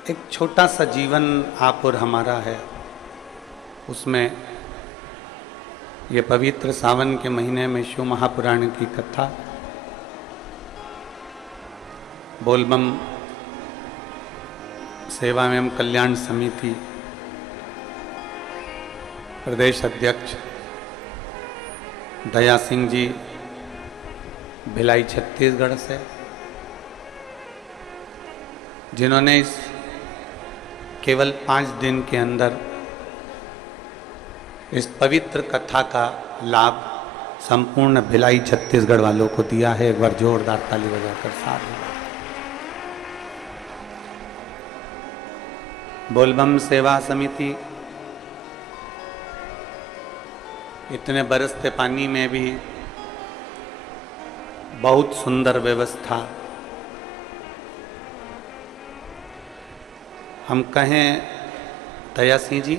एक छोटा सा जीवन आप और हमारा है, उसमें ये पवित्र सावन के महीने में शिव महापुराण की कथा, बोलबम सेवा एवं कल्याण समिति प्रदेश अध्यक्ष दया सिंह जी भिलाई छत्तीसगढ़ से, जिन्होंने इस केवल 5 दिन के अंदर इस पवित्र कथा का लाभ संपूर्ण भिलाई छत्तीसगढ़ वालों को दिया है। एक बार जोरदार ताली बजाकर साथ बोलबम सेवा समिति इतने बरसते पानी में भी बहुत सुंदर व्यवस्था, हम कहें दया सिंह जी,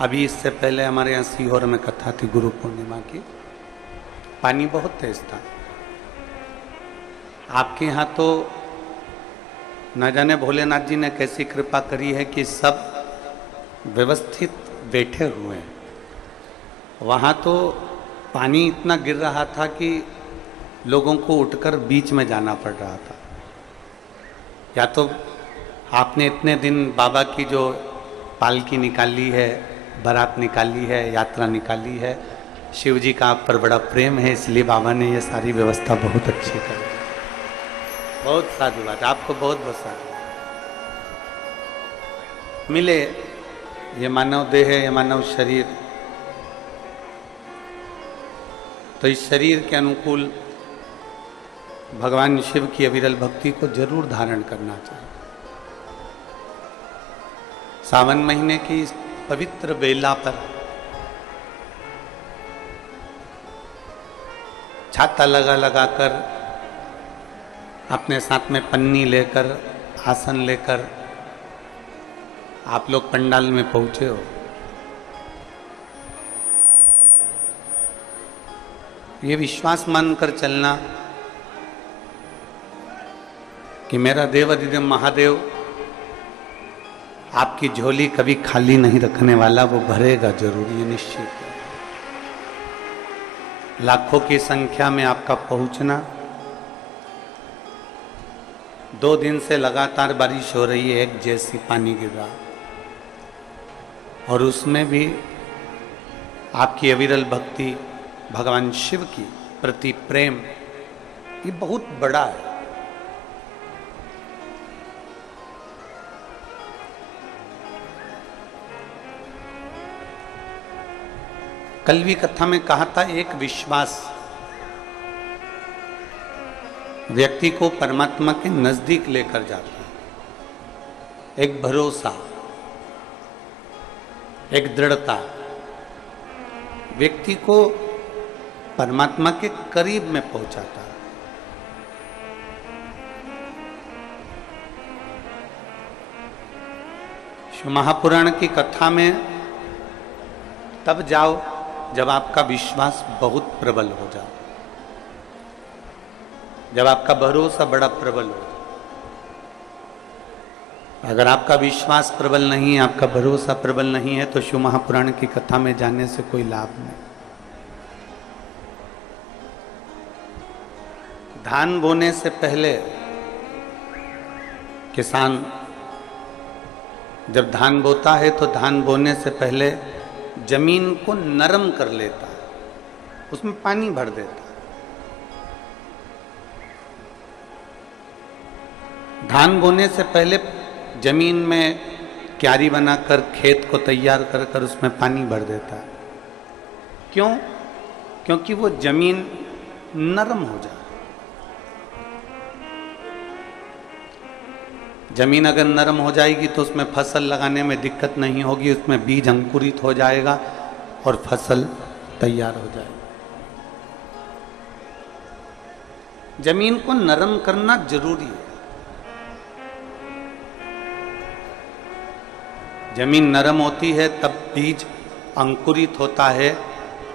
अभी इससे पहले हमारे यहाँ सीहोर में कथा थी गुरु पूर्णिमा की, पानी बहुत तेज था। आपके यहाँ तो न जाने भोलेनाथ जी ने कैसी कृपा करी है कि सब व्यवस्थित बैठे हुए हैं। वहाँ तो पानी इतना गिर रहा था कि लोगों को उठकर बीच में जाना पड़ रहा था। या तो आपने इतने दिन बाबा की जो पालकी निकाली है, बारात निकाली है, यात्रा निकाली है, शिव जी का आप पर बड़ा प्रेम है, इसलिए बाबा ने ये सारी व्यवस्था बहुत अच्छी कर दी। बहुत साधुवाद, आपको बहुत बहुत साधुवाद। मिले ये मानव देह है, ये मानव शरीर, तो इस शरीर के अनुकूल भगवान शिव की अविरल भक्ति को जरूर धारण करना चाहिए। सावन महीने की इस पवित्र बेला पर छाता लगाकर अपने साथ में पन्नी लेकर, आसन लेकर आप लोग पंडाल में पहुंचे हो। ये विश्वास मानकर चलना कि मेरा देवाधिदेव महादेव आपकी झोली कभी खाली नहीं रखने वाला, वो भरेगा जरूर, ये निश्चित है। लाखों की संख्या में आपका पहुंचना, 2 दिन से लगातार बारिश हो रही है, एक जैसी पानी गिर रहा, और उसमें भी आपकी अविरल भक्ति, भगवान शिव की प्रति प्रेम, ये बहुत बड़ा है। कल भी कथा में कहा था, एक विश्वास व्यक्ति को परमात्मा के नजदीक लेकर जाता है, एक भरोसा, एक दृढ़ता व्यक्ति को परमात्मा के करीब में पहुंचाता है। शिव महापुराण की कथा में तब जाओ जब आपका विश्वास बहुत प्रबल हो जाए, जब आपका भरोसा बड़ा प्रबल हो। अगर आपका विश्वास प्रबल नहीं है, आपका भरोसा प्रबल नहीं है, तो शिव महापुराण की कथा में जाने से कोई लाभ नहीं। धान बोने से पहले किसान जब धान बोता है तो धान बोने से पहले जमीन को नरम कर लेता है, उसमें पानी भर देता है। धान बोने से पहले जमीन में क्यारी बनाकर, खेत को तैयार कर उसमें पानी भर देता है। क्यों? क्योंकि वो जमीन नरम हो जाए। जमीन अगर नरम हो जाएगी तो उसमें फसल लगाने में दिक्कत नहीं होगी, उसमें बीज अंकुरित हो जाएगा और फसल तैयार हो जाएगी। जमीन को नरम करना जरूरी है। जमीन नरम होती है तब बीज अंकुरित होता है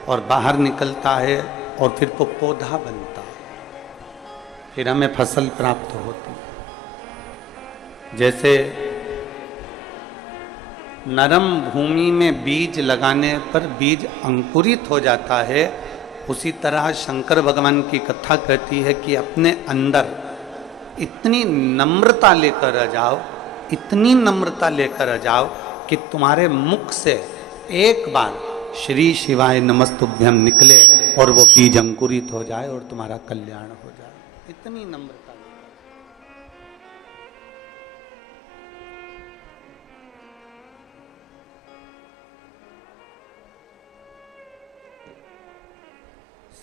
और बाहर निकलता है और फिर वो पौधा बनता है। फिर हमें फसल प्राप्त होती है। जैसे नरम भूमि में बीज लगाने पर बीज अंकुरित हो जाता है, उसी तरह शंकर भगवान की कथा कहती है कि अपने अंदर इतनी नम्रता लेकर आ जाओ, इतनी नम्रता लेकर आ जाओ कि तुम्हारे मुख से एक बार श्री शिवाय नमस्तुभ्यम निकले और वो बीज अंकुरित हो जाए और तुम्हारा कल्याण हो जाए। इतनी नम्रता।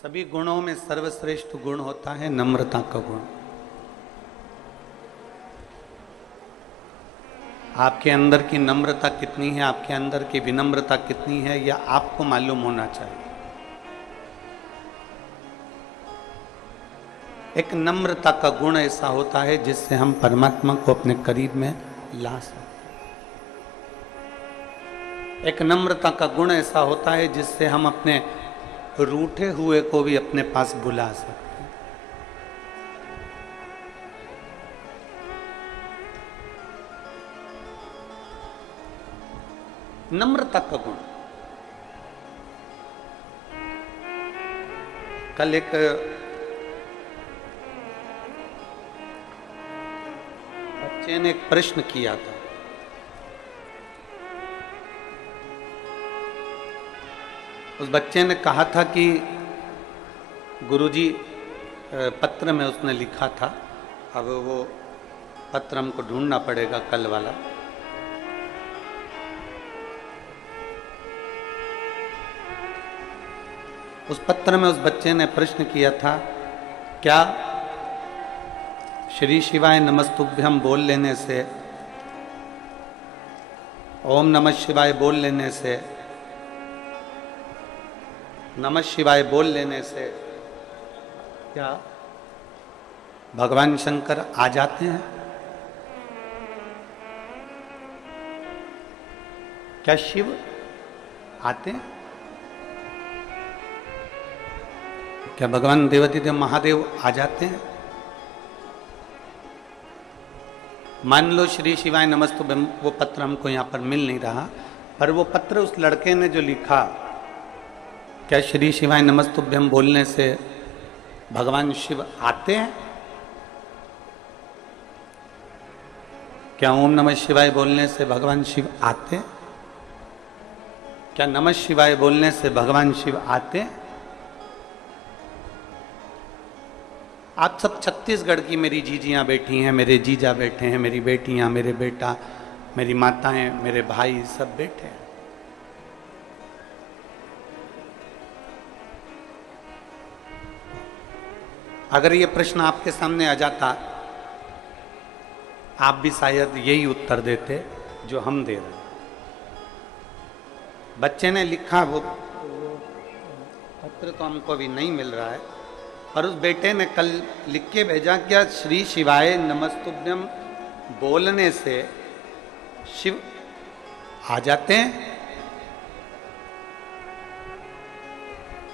सभी गुणों में सर्वश्रेष्ठ गुण होता है नम्रता का गुण। आपके अंदर की नम्रता कितनी है, आपके अंदर की विनम्रता कितनी है, यह आपको मालूम होना चाहिए। एक नम्रता का गुण ऐसा होता है जिससे हम परमात्मा को अपने करीब में ला सकते। एक नम्रता का गुण ऐसा होता है जिससे हम अपने रूठे हुए को भी अपने पास बुला सकते हैं। नम्रता का गुण। कल एक बच्चे ने एक प्रश्न किया था। उस बच्चे ने कहा था कि गुरुजी, पत्र में उसने लिखा था, अब वो पत्र हमको ढूंढना पड़ेगा कल वाला। उस पत्र में उस बच्चे ने प्रश्न किया था, क्या श्री शिवाय नमस्तुभ्यम बोल लेने से, ओम नमः शिवाय बोल लेने से, नमः शिवाय बोल लेने से क्या भगवान शंकर आ जाते हैं? क्या शिव आते हैं? क्या भगवान देवाधिदेव महादेव आ जाते हैं? मान लो श्री शिवाय नमस्तुभ्यम, वो पत्र हमको यहाँ पर मिल नहीं रहा, पर वो पत्र उस लड़के ने जो लिखा, क्या श्री शिवाय नमस्तुभ्यम बोलने से भगवान शिव आते हैं? क्या ओम नमः शिवाय बोलने से भगवान शिव आते हैं? क्या नमः शिवाय बोलने से भगवान शिव आते हैं? आप सब छत्तीसगढ़ की मेरी जीजियां बैठी हैं, मेरे जीजा बैठे हैं, मेरी बेटियां, मेरे बेटा, मेरी माताएं, मेरे भाई सब बैठे हैं। अगर ये प्रश्न आपके सामने आ जाता, आप भी शायद यही उत्तर देते जो हम दे रहे हैं। बच्चे ने लिखा, वो पत्र तो हमको अभी नहीं मिल रहा है, पर उस बेटे ने कल लिख के भेजा, क्या श्री शिवाय नमस्तुभ्यम बोलने से शिव आ जाते हैं?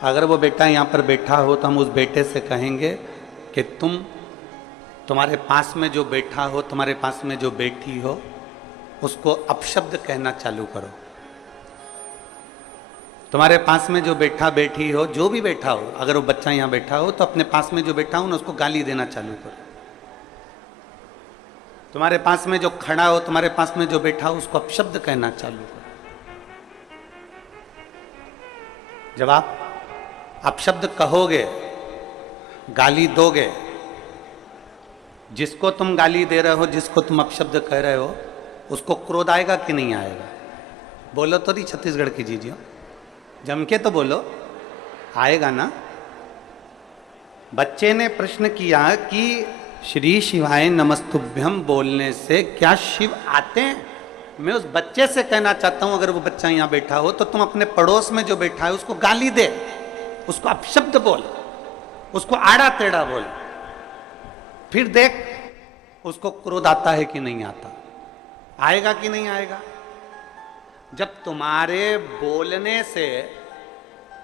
अगर वो बेटा यहाँ पर बैठा हो तो हम उस बेटे से कहेंगे कि तुम्हारे पास में जो बैठा हो, तुम्हारे पास में जो बैठी हो, उसको अपशब्द कहना चालू करो। तुम्हारे पास में जो बैठा बैठी हो, जो भी बैठा हो, अगर वो बच्चा यहाँ बैठा हो तो अपने पास में जो बैठा हो ना, उसको गाली देना चालू करो। तुम्हारे पास में जो खड़ा हो, तुम्हारे पास में जो बैठा हो, उसको अपशब्द कहना चालू करो। जब आप अपशब्द कहोगे, गाली दोगे, जिसको तुम गाली दे रहे हो, जिसको तुम अपशब्द कह रहे हो, उसको क्रोध आएगा कि नहीं आएगा? बोलो तो नहीं छत्तीसगढ़ की जीजियो, जम के तो बोलो, आएगा ना? बच्चे ने प्रश्न किया कि श्री शिवाय नमस्तुभ्यम बोलने से क्या शिव आते हैं? मैं उस बच्चे से कहना चाहता हूं, अगर वो बच्चा यहां बैठा हो तो तुम अपने पड़ोस में जो बैठा है उसको गाली दे, उसको अपशब्द बोल, उसको आड़ा टेढ़ा बोल, फिर देख उसको क्रोध आता है कि नहीं आता। आएगा कि नहीं आएगा? जब तुम्हारे बोलने से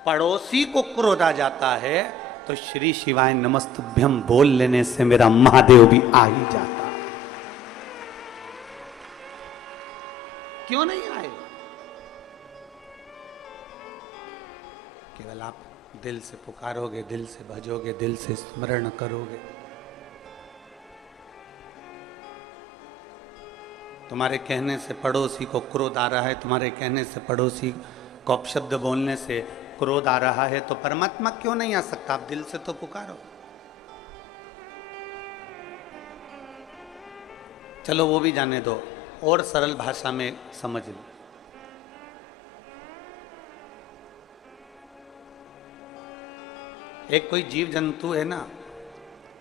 पड़ोसी को क्रोध आ जाता है तो श्री शिवाय नमस्तुभ्यम बोल लेने से मेरा महादेव भी आ ही जाता। क्यों नहीं आए? केवल आप दिल से पुकारोगे, दिल से भजोगे, दिल से स्मरण करोगे। तुम्हारे कहने से पड़ोसी को क्रोध आ रहा है, तुम्हारे कहने से पड़ोसी को अपशब्द बोलने से क्रोध आ रहा है, तो परमात्मा क्यों नहीं आ सकता? आप दिल से तो पुकारो। चलो वो भी जाने दो, और सरल भाषा में समझ लो। एक कोई जीव जंतु है ना,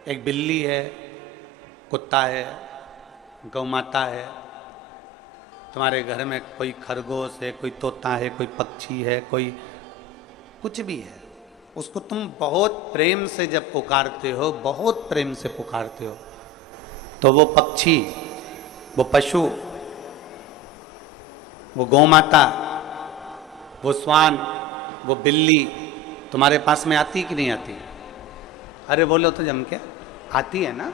एक बिल्ली है, कुत्ता है, गौ माता है, तुम्हारे घर में कोई खरगोश है, कोई तोता है, कोई पक्षी है, कोई कुछ भी है, उसको तुम बहुत प्रेम से जब पुकारते हो, बहुत प्रेम से पुकारते हो, तो वो पक्षी, वो पशु, वो गौ माता, वो श्वान, वो बिल्ली तुम्हारे पास में आती कि नहीं आती? अरे बोलो तो जम के, आती है ना?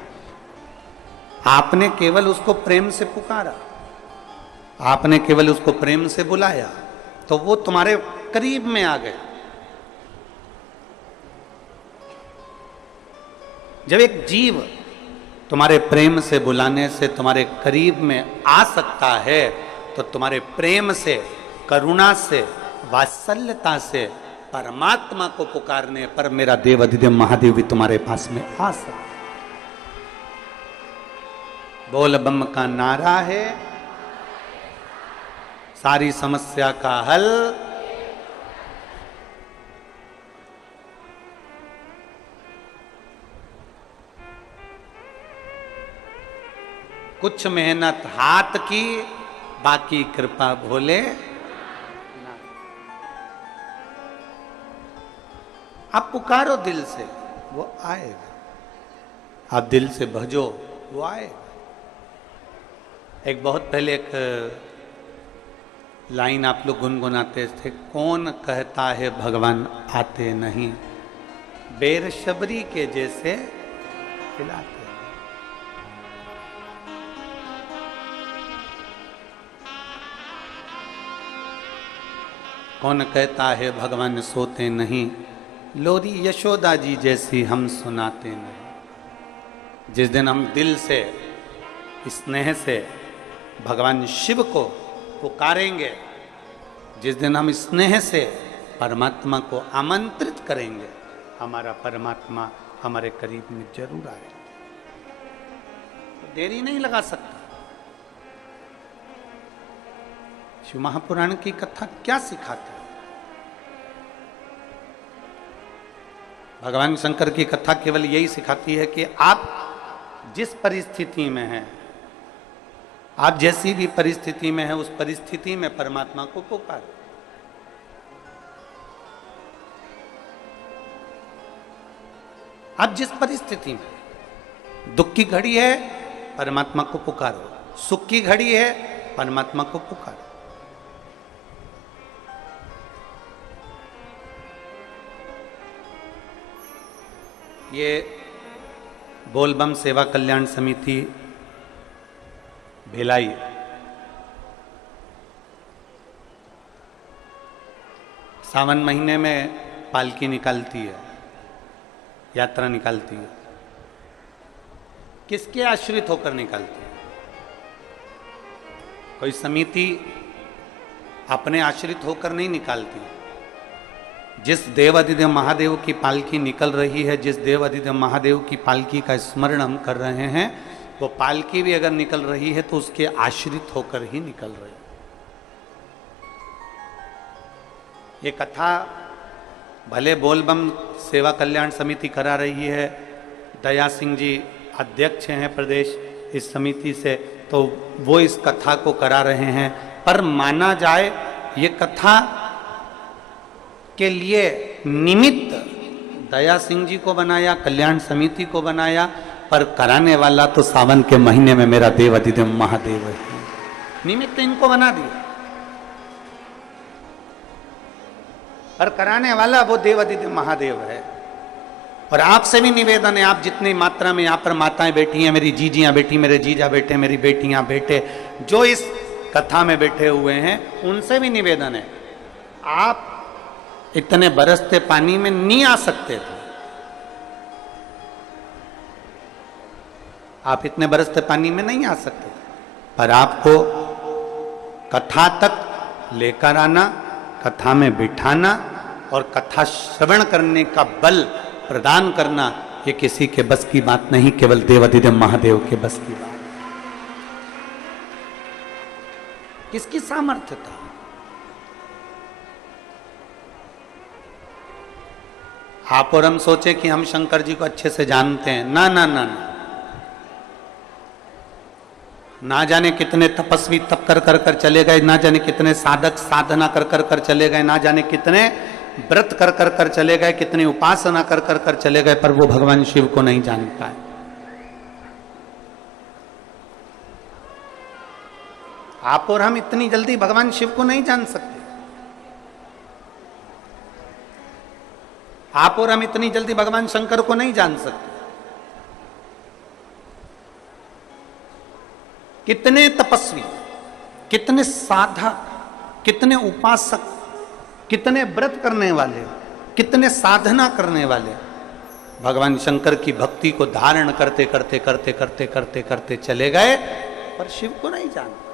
आपने केवल उसको प्रेम से पुकारा, आपने केवल उसको प्रेम से बुलाया, तो वो तुम्हारे करीब में आ गए। जब एक जीव तुम्हारे प्रेम से बुलाने से तुम्हारे करीब में आ सकता है, तो तुम्हारे प्रेम से, करुणा से, वात्सल्यता से परमात्मा को पुकारने पर मेरा देव अधिदेव महादेव भी तुम्हारे पास में आ सकता। बोल बम का नारा है सारी समस्या का हल। कुछ मेहनत हाथ की, बाकी कृपा भोले। आप पुकारो दिल से, वो आएगा। आप दिल से भजो, वो आएगा। एक बहुत पहले एक लाइन आप लोग गुनगुनाते थे, कौन कहता है भगवान आते नहीं, बेर शबरी के जैसे खिलाते। कौन कहता है भगवान सोते नहीं, लोरी यशोदा जी जैसी हम सुनाते नहीं। जिस दिन हम दिल से, स्नेह से भगवान शिव को पुकारेंगे, जिस दिन हम स्नेह से परमात्मा को आमंत्रित करेंगे, हमारा परमात्मा हमारे करीब में जरूर आएगा। देरी नहीं लगा सकता। शिव महापुराण की कथा क्या सिखाती है? भगवान शंकर की कथा केवल यही सिखाती है कि आप जिस परिस्थिति में हैं, आप जैसी भी परिस्थिति में है, उस परिस्थिति में परमात्मा को पुकारो। आप जिस परिस्थिति में, दुख की घड़ी है परमात्मा को पुकारो, सुख की घड़ी है परमात्मा को पुकारो। ये बोलबम सेवा कल्याण समिति भिलाई सावन महीने में पालकी निकालती है, यात्रा निकालती है। किसके आश्रित होकर निकालती है? कोई समिति अपने आश्रित होकर नहीं निकालती। जिस देव अधिदेव महादेव की पालकी निकल रही है, जिस देव अधिदेव महादेव की पालकी का स्मरण हम कर रहे हैं, वो पालकी भी अगर निकल रही है तो उसके आश्रित होकर ही निकल रही है। ये कथा भले बोलबम सेवा कल्याण समिति करा रही है, दया सिंह जी अध्यक्ष हैं प्रदेश इस समिति से, तो वो इस कथा को करा रहे हैं, पर माना जाए ये कथा के लिए निमित्त दया सिंह जी को बनाया, कल्याण समिति को बनाया, पर कराने वाला तो सावन के महीने में मेरा देव अधिदेव महादेव है। निमित्त इनको बना दिया, पर कराने वाला वो देव अधिदेव महादेव है। और आपसे भी निवेदन है, आप जितनी मात्रा में यहाँ पर माताएं बैठी हैं, मेरी जीजियां बैठी, मेरे जीजा बैठे, मेरी बेटियां बेटे, जो इस कथा में बैठे हुए हैं, उनसे भी निवेदन है, आप इतने बरसते पानी में नहीं आ सकते थे। आप इतने बरसते पानी में नहीं आ सकते, पर आपको कथा तक लेकर आना, कथा में बिठाना और कथा श्रवण करने का बल प्रदान करना, ये किसी के बस की बात नहीं, केवल देवाधिदेव महादेव के बस की बात। किसकी सामर्थ्य था? आप और हम सोचे कि हम शंकर जी को अच्छे से जानते हैं, ना ना ना ना, ना जाने कितने तपस्वी तप कर कर कर चले गए, ना जाने कितने साधक साधना कर कर कर चले गए, ना जाने कितने व्रत कर कर कर चले गए, कितनी उपासना कर कर कर चले गए, पर वो भगवान शिव को नहीं जान पाए। आप और हम इतनी जल्दी भगवान शिव को नहीं जान सकते। आप और हम इतनी जल्दी भगवान शंकर को नहीं जान सकते। कितने तपस्वी, कितने साधक, कितने उपासक, कितने व्रत करने वाले, कितने साधना करने वाले भगवान शंकर की भक्ति को धारण करते करते करते करते करते करते चले गए, पर शिव को नहीं जाना।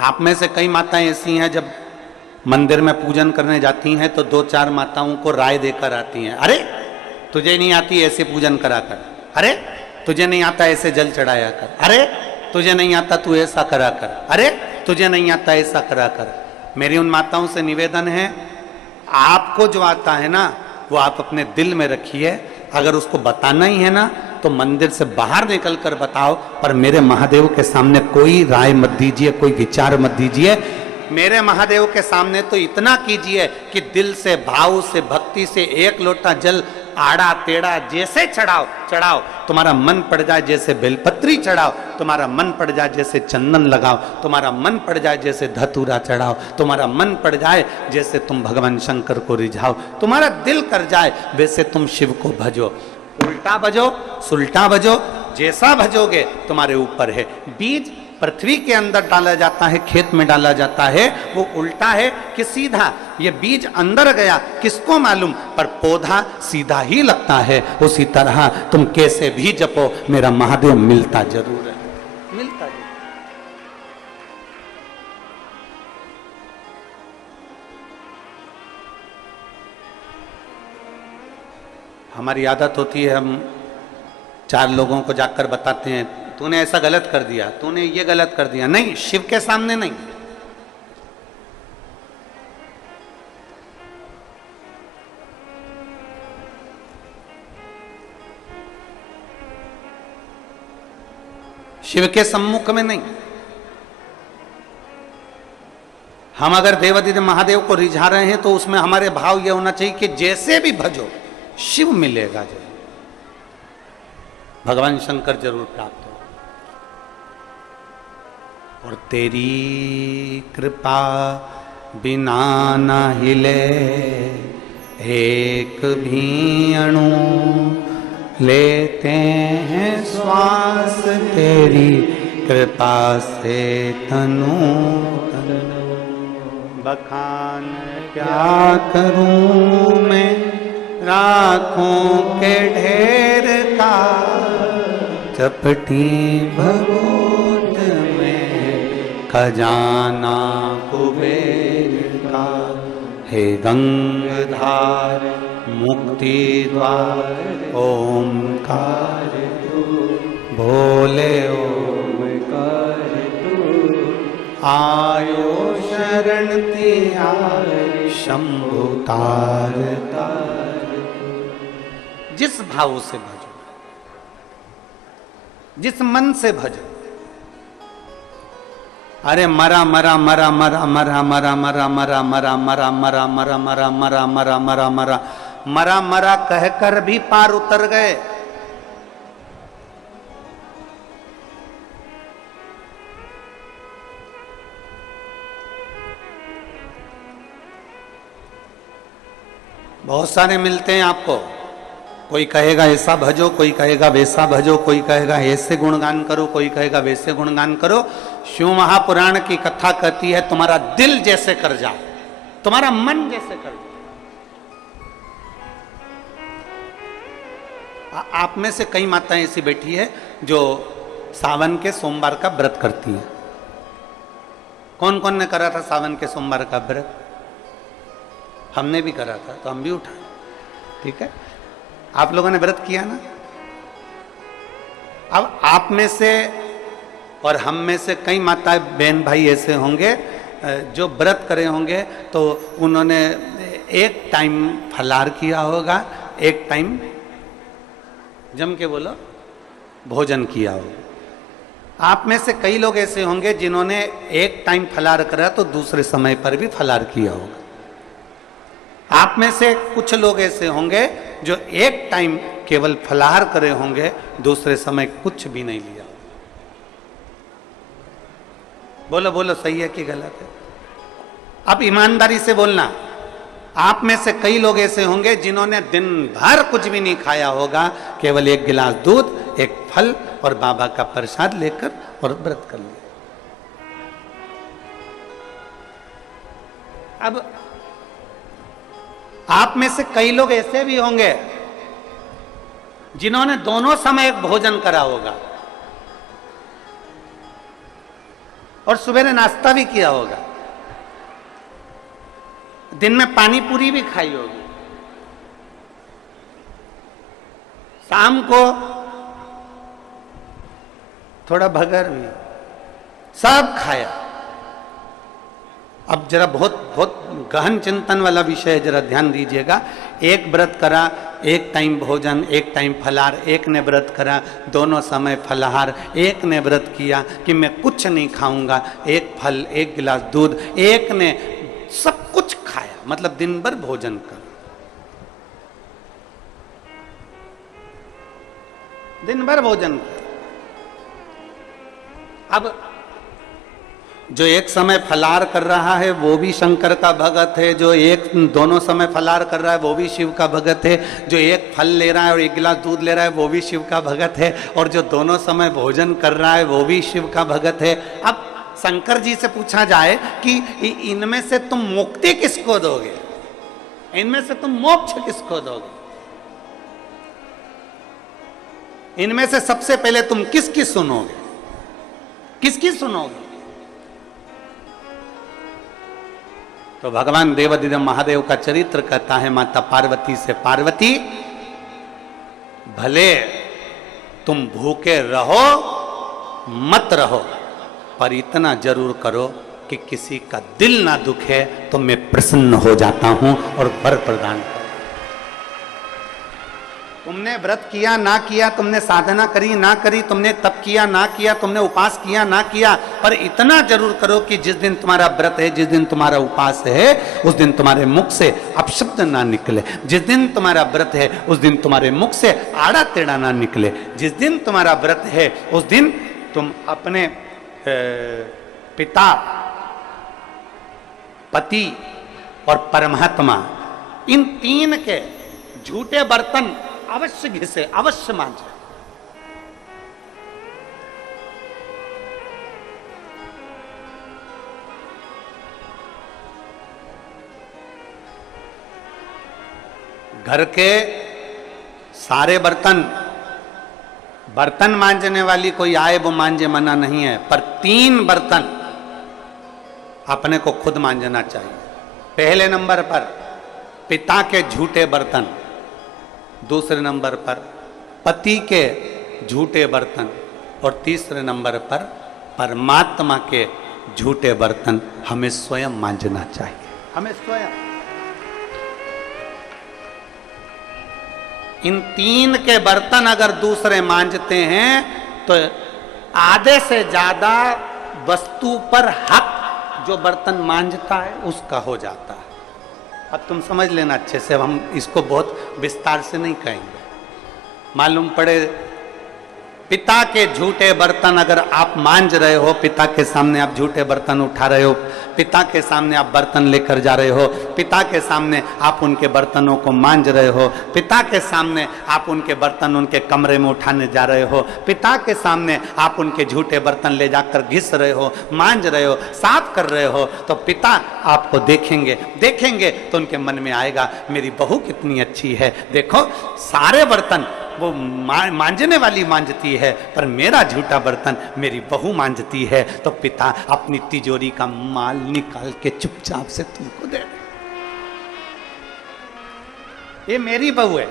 आप में से कई माताएं ऐसी हैं, जब मंदिर में पूजन करने जाती हैं तो 2-4 माताओं को राय देकर आती हैं, अरे तुझे नहीं आती ऐसे पूजन करा कर, अरे तुझे नहीं आता ऐसे जल चढ़ाया कर, अरे तुझे नहीं आता तू ऐसा करा कर, अरे तुझे नहीं आता ऐसा करा कर। मेरी उन माताओं से निवेदन है, आपको जो आता है ना वो आप अपने दिल में रखिए, अगर उसको बताना ही है ना तो मंदिर से बाहर निकल कर बताओ, पर मेरे महादेव के सामने कोई राय मत दीजिए, कोई विचार मत दीजिए। मेरे महादेव के सामने तो इतना कीजिए कि दिल से, भाव से, भक्ति से एक लोटा जल आड़ा टेढ़ा जैसे चढ़ाओ चढ़ाओ, तुम्हारा मन पड़ जाए जैसे बेलपत्री चढ़ाओ, तुम्हारा मन पड़ जाए जैसे चंदन लगाओ, तुम्हारा मन पड़ जाए जैसे धतूरा चढ़ाओ, तुम्हारा मन पड़ जाए जैसे तुम भगवान शंकर को रिझाओ, तुम्हारा दिल कर जाए वैसे तुम शिव को भजो। उल्टा भजो, सुल्टा भजो, जैसा भजोगे तुम्हारे ऊपर है। बीज पृथ्वी के अंदर डाला जाता है, खेत में डाला जाता है, वो उल्टा है कि सीधा, ये बीज अंदर गया किसको मालूम, पर पौधा सीधा ही लगता है। उसी तरह तुम कैसे भी जपो, मेरा महादेव मिलता जरूर है, मिलता जरूर। हमारी आदत होती है, हम 4 लोगों को जाकर बताते हैं, तूने ऐसा गलत कर दिया, तूने ये गलत कर दिया। नहीं, शिव के सामने नहीं। शिव के सम्मुख में नहीं। हम अगर देवाधिदेव महादेव को रिझा रहे हैं तो उसमें हमारे भाव यह होना चाहिए कि जैसे भी भजो शिव मिलेगा, जरूर भगवान शंकर जरूर प्राप्त हो। और तेरी कृपा बिना न हिले एक भी अणु, लेते हैं श्वास तेरी कृपा से तनु तनु। बखान क्या करूं मैं राखों के ढेर का, चपटी भगोत में खजाना कुबेर का। हे गंगाधार मुक्ति द्वार ओमकार तू, भोले ओमकार तू। आयो शरण तिहार शंभु तार तार। जिस भाव से भजो, जिस मन से भजो। अरे मरा मरा मरा मरा मरा मरा मरा मरा मरा मरा मरा मरा मरा मरा मरा मरा मरा मरा मरा कहकर भी पार उतर गए। बहुत सारे मिलते हैं आपको, कोई कहेगा ऐसा भजो, कोई कहेगा वैसा भजो, कोई कहेगा ऐसे गुणगान करो, कोई कहेगा वैसे गुणगान करो। शिव महापुराण की कथा कहती है तुम्हारा दिल जैसे कर जाओ, तुम्हारा मन जैसे कर जाओ। आप में से कई माताएं ऐसी बैठी है जो सावन के सोमवार का व्रत करती हैं। कौन कौन ने करा था सावन के सोमवार का व्रत? हमने भी करा था, तो हम भी उठाए। ठीक है, आप लोगों ने व्रत किया ना। अब आप में से और हम में से कई माताएं बहन भाई ऐसे होंगे जो व्रत करे होंगे, तो उन्होंने एक टाइम फलाहार किया होगा, एक टाइम जम के बोलो भोजन किया होगा। आप में से कई लोग ऐसे होंगे जिन्होंने एक टाइम फलाहार करा तो दूसरे समय पर भी फलाहार किया होगा। आप में से कुछ लोग ऐसे होंगे जो एक टाइम केवल फलाहार करे होंगे, दूसरे समय कुछ भी नहीं लिया। बोलो बोलो, सही है कि गलत है? अब ईमानदारी से बोलना। आप में से कई लोग ऐसे होंगे जिन्होंने दिन भर कुछ भी नहीं खाया होगा, केवल एक गिलास दूध, एक फल और बाबा का प्रसाद लेकर और व्रत कर लिया। अब आप में से कई लोग ऐसे भी होंगे जिन्होंने दोनों समय भोजन करा होगा और सवेरे नाश्ता भी किया होगा, दिन में पानी पूरी भी खाई होगी, शाम को थोड़ा भगर भी, सब खाया। अब जरा बहुत बहुत गहन चिंतन वाला विषय है, जरा ध्यान दीजिएगा। एक व्रत करा, एक टाइम भोजन, एक टाइम फलाहार, एक ने व्रत करा दोनों समय फलाहार, एक ने व्रत किया कि मैं कुछ नहीं खाऊंगा, एक फल, एक गिलास दूध, एक ने सब कुछ खाया, मतलब दिन भर भोजन कर, दिन भर भोजन कर। अब जो एक समय फलाहार कर रहा है वो भी शंकर का भगत है, जो एक दोनों समय फलाहार कर रहा है वो भी शिव का भगत है, जो एक फल ले रहा है और एक गिलास दूध ले रहा है वो भी शिव का भगत है, और जो दोनों समय भोजन कर रहा है वो भी शिव का भगत है। अब शंकर जी से पूछा जाए कि इनमें से तुम मुक्ति किसको दोगे, इनमें से तुम मोक्ष किसको दोगे, इनमें से सबसे पहले तुम किसकी सुनोगे, किसकी सुनोगे? तो भगवान देवाधिदेव महादेव का चरित्र कहता है माता पार्वती से, पार्वती भले तुम भूखे रहो मत रहो, पर इतना जरूर करो कि किसी का दिल ना दुखे, तो मैं प्रसन्न हो जाता हूं और वर प्रदान करूं। तुमने व्रत किया ना किया, तुमने साधना करी ना करी, तुमने तप किया ना किया, तुमने उपास किया ना किया, पर इतना जरूर करो कि जिस दिन तुम्हारा व्रत है, जिस दिन तुम्हारा उपास है, उस दिन तुम्हारे मुख से अपशब्द ना निकले। जिस दिन तुम्हारा व्रत है उस दिन तुम्हारे मुख से आड़ा टेढ़ा ना निकले। जिस दिन तुम्हारा व्रत है उस दिन तुम अपने पिता, पति और परमात्मा, इन तीन के झूठे बर्तन अवश्य घिसे, अवश्य मांझे। घर के सारे बर्तन, बर्तन मांजने वाली कोई आए वो मांजे, मना नहीं है, पर 3 बर्तन अपने को खुद मांजना चाहिए। पहले नंबर पर पिता के झूठे बर्तन, दूसरे नंबर पर पति के झूठे बर्तन, और तीसरे नंबर पर परमात्मा के झूठे बर्तन हमें स्वयं मांजना चाहिए, हमें स्वयं। इन 3 के बर्तन अगर दूसरे मांजते हैं तो आधे से ज्यादा वस्तु पर हक जो बर्तन मांजता है उसका हो जाता है। अब तुम समझ लेना अच्छे से, हम इसको बहुत विस्तार से नहीं कहेंगे। मालूम पड़े पिता के झूठे बर्तन अगर आप मांज रहे हो, पिता के सामने आप झूठे बर्तन उठा रहे हो, पिता के सामने आप बर्तन लेकर जा रहे हो, पिता के सामने आप उनके बर्तनों को मांज रहे हो, पिता के सामने आप उनके बर्तन उनके कमरे में उठाने जा रहे हो, पिता के सामने आप उनके झूठे बर्तन ले जाकर घिस रहे हो, मांज रहे हो, साफ कर रहे हो, तो पिता आपको देखेंगे तो उनके मन में आएगा मेरी बहू कितनी अच्छी है, देखो सारे बर्तन वो मांजने वाली मांजती है पर मेरा झूठा बर्तन मेरी बहू मांजती है, तो पिता अपनी तिजोरी का माल निकाल के चुपचाप से तुमको दे दे। ये मेरी बहू है,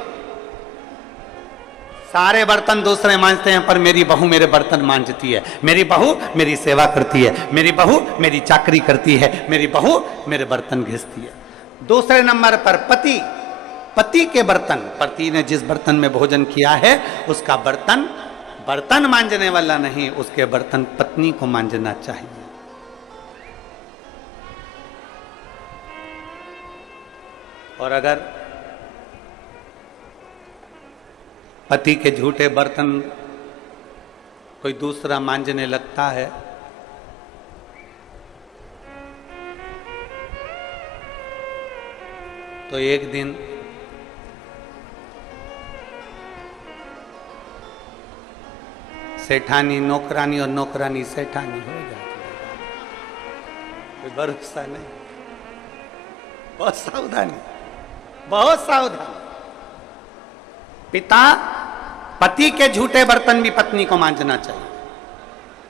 सारे बर्तन दूसरे मांजते हैं पर मेरी बहू मेरे बर्तन मांजती है, मेरी बहू मेरी सेवा करती है, मेरी बहू मेरी चाकरी करती है, मेरी बहू मेरे बर्तन घिसती है। दूसरे नंबर पर पति के बर्तन, पति ने जिस बर्तन में भोजन किया है उसका बर्तन मांजने वाला नहीं, उसके बर्तन पत्नी को मांजना चाहिए। और अगर पति के झूठे बर्तन कोई दूसरा मांजने लगता है तो एक दिन सेठानी नौकरानी और नौकरानी सेठानी हो जाती है, कोई भरोसा नहीं। बहुत सावधानी। पिता पति के झूठे बर्तन भी पत्नी को मांजना चाहिए।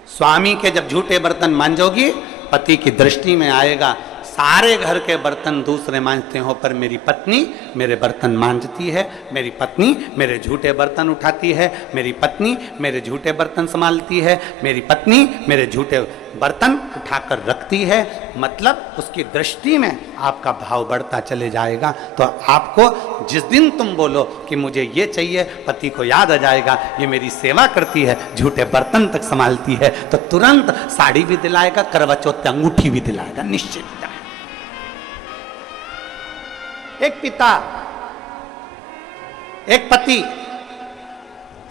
स्वामी के जब झूठे बर्तन मांजोगी पति की दृष्टि में आएगा सारे घर के बर्तन दूसरे मांजते हो पर मेरी पत्नी मेरे बर्तन मांजती है, मेरी पत्नी मेरे झूठे बर्तन उठाती है, मेरी पत्नी मेरे झूठे बर्तन संभालती है, मेरी पत्नी मेरे झूठे बर्तन उठाकर रखती है। मतलब उसकी दृष्टि में आपका भाव बढ़ता चले जाएगा। तो आपको जिस दिन तुम बोलो कि मुझे ये चाहिए, पति को याद आ जाएगा ये मेरी सेवा करती है, झूठे बर्तन तक संभालती है, तो तुरंत साड़ी भी दिलाएगा, करवा चौथ पे अंगूठी भी दिलाएगा, निश्चित। एक पिता, एक पति,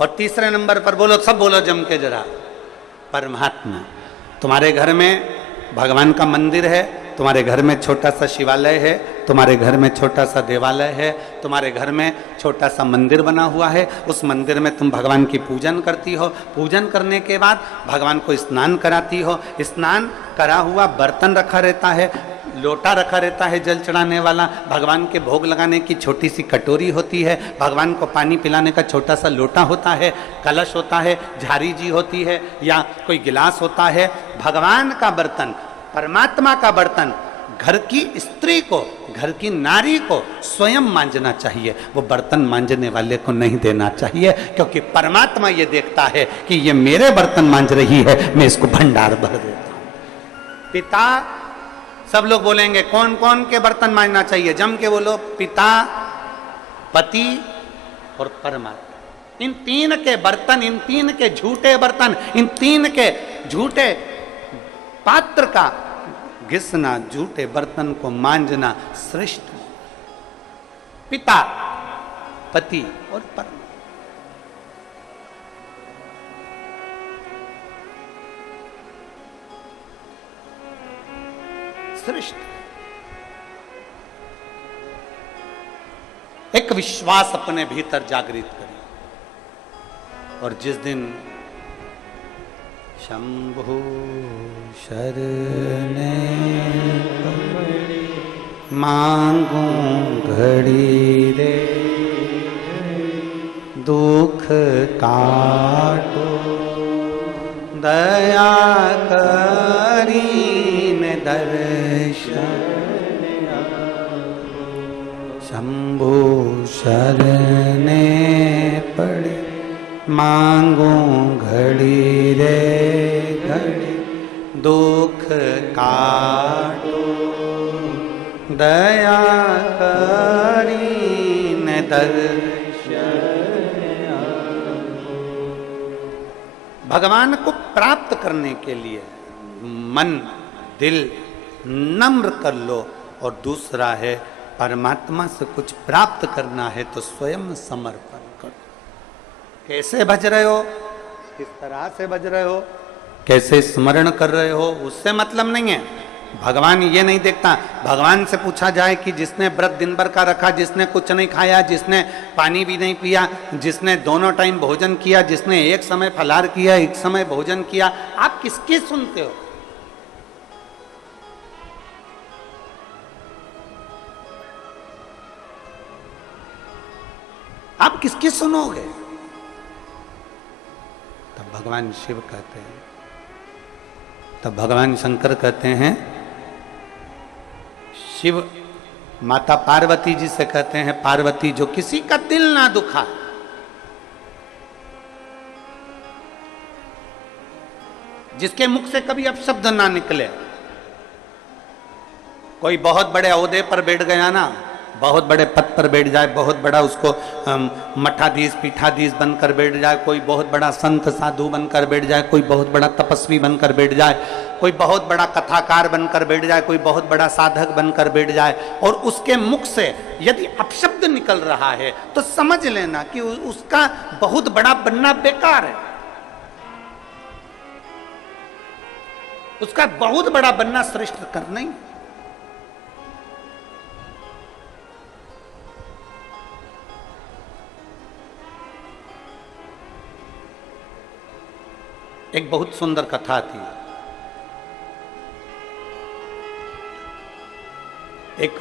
और तीसरे नंबर पर बोलो, सब बोलो जम के जरा, परमात्मा। तुम्हारे घर में भगवान का मंदिर है, तुम्हारे घर में छोटा सा शिवालय है, तुम्हारे घर में छोटा सा देवालय है, तुम्हारे घर में छोटा सा मंदिर बना हुआ है, उस मंदिर में तुम भगवान की पूजन करती हो, पूजन करने के बाद भगवान को स्नान कराती हो, स्नान करा हुआ बर्तन रखा रहता है, लोटा रखा रहता है जल चढ़ाने वाला, भगवान के भोग लगाने की छोटी सी कटोरी होती है, भगवान को पानी पिलाने का छोटा सा लोटा होता है, कलश होता है, झारी जी होती है या कोई गिलास होता है। भगवान का बर्तन, परमात्मा का बर्तन घर की स्त्री को, घर की नारी को स्वयं मांजना चाहिए, वो बर्तन मांजने वाले को नहीं देना चाहिए, क्योंकि परमात्मा ये देखता है कि ये मेरे बर्तन मांज रही है, मैं इसको भंडार भर देता हूं। पिता, सब लोग बोलेंगे कौन कौन के बर्तन मांजना चाहिए, जम के बोलो, पिता, पति और परमात्मा। इन तीन के बर्तन, इन तीन के झूठे बर्तन, इन तीन के झूठे पात्र का घिसना, झूठे बर्तन को मांजना श्रेष्ठ। पिता, पति और परमात्मा। श्रेष्ठ। एक विश्वास अपने भीतर जागृत करें, और जिस दिन शंभु शरणे मांगू घड़ी रे, दुख काटो दया करीन दर्शन, शंभु शरणे पड़े मांगू घड़ी रे घड़ी, दुख काटो दया करीन दर्शन। भगवान को प्राप्त करने के लिए मन दिल नम्र कर लो, और दूसरा है परमात्मा से कुछ प्राप्त करना है तो स्वयं समर्पण करो। कैसे भज रहे हो? किस तरह से बज रहे हो, कैसे स्मरण कर रहे हो, उससे मतलब नहीं है। भगवान ये नहीं देखता। भगवान से पूछा जाए कि जिसने व्रत दिन भर का रखा, जिसने कुछ नहीं खाया, जिसने पानी भी नहीं पिया, जिसने दोनों टाइम भोजन किया, जिसने एक समय फलाहार किया, एक समय भोजन किया, आप किसकी सुनते हो? आप किसकी सुनोगे? तब भगवान शिव कहते हैं, तब भगवान शंकर कहते हैं, शिव माता पार्वती जी से कहते हैं, पार्वती जो किसी का दिल ना दुखा, जिसके मुख से कभी अपशब्द ना निकले, कोई बहुत बड़े ओहदे पर बैठ गया ना, बहुत बड़े पद पर बैठ जाए, बहुत बड़ा उसको मठाधीश पीठाधीश बनकर बैठ जाए, कोई बहुत बड़ा संत साधु बनकर बैठ जाए, कोई बहुत बड़ा तपस्वी बनकर बैठ जाए, कोई बहुत बड़ा कथाकार बनकर बैठ जाए, कोई बहुत बड़ा साधक बनकर बैठ जाए, और उसके मुख से यदि अपशब्द निकल रहा है तो समझ लेना कि उसका बहुत बड़ा बनना बेकार है, उसका बहुत बड़ा बनना श्रेष्ठ करना ही। एक बहुत सुंदर कथा थी। एक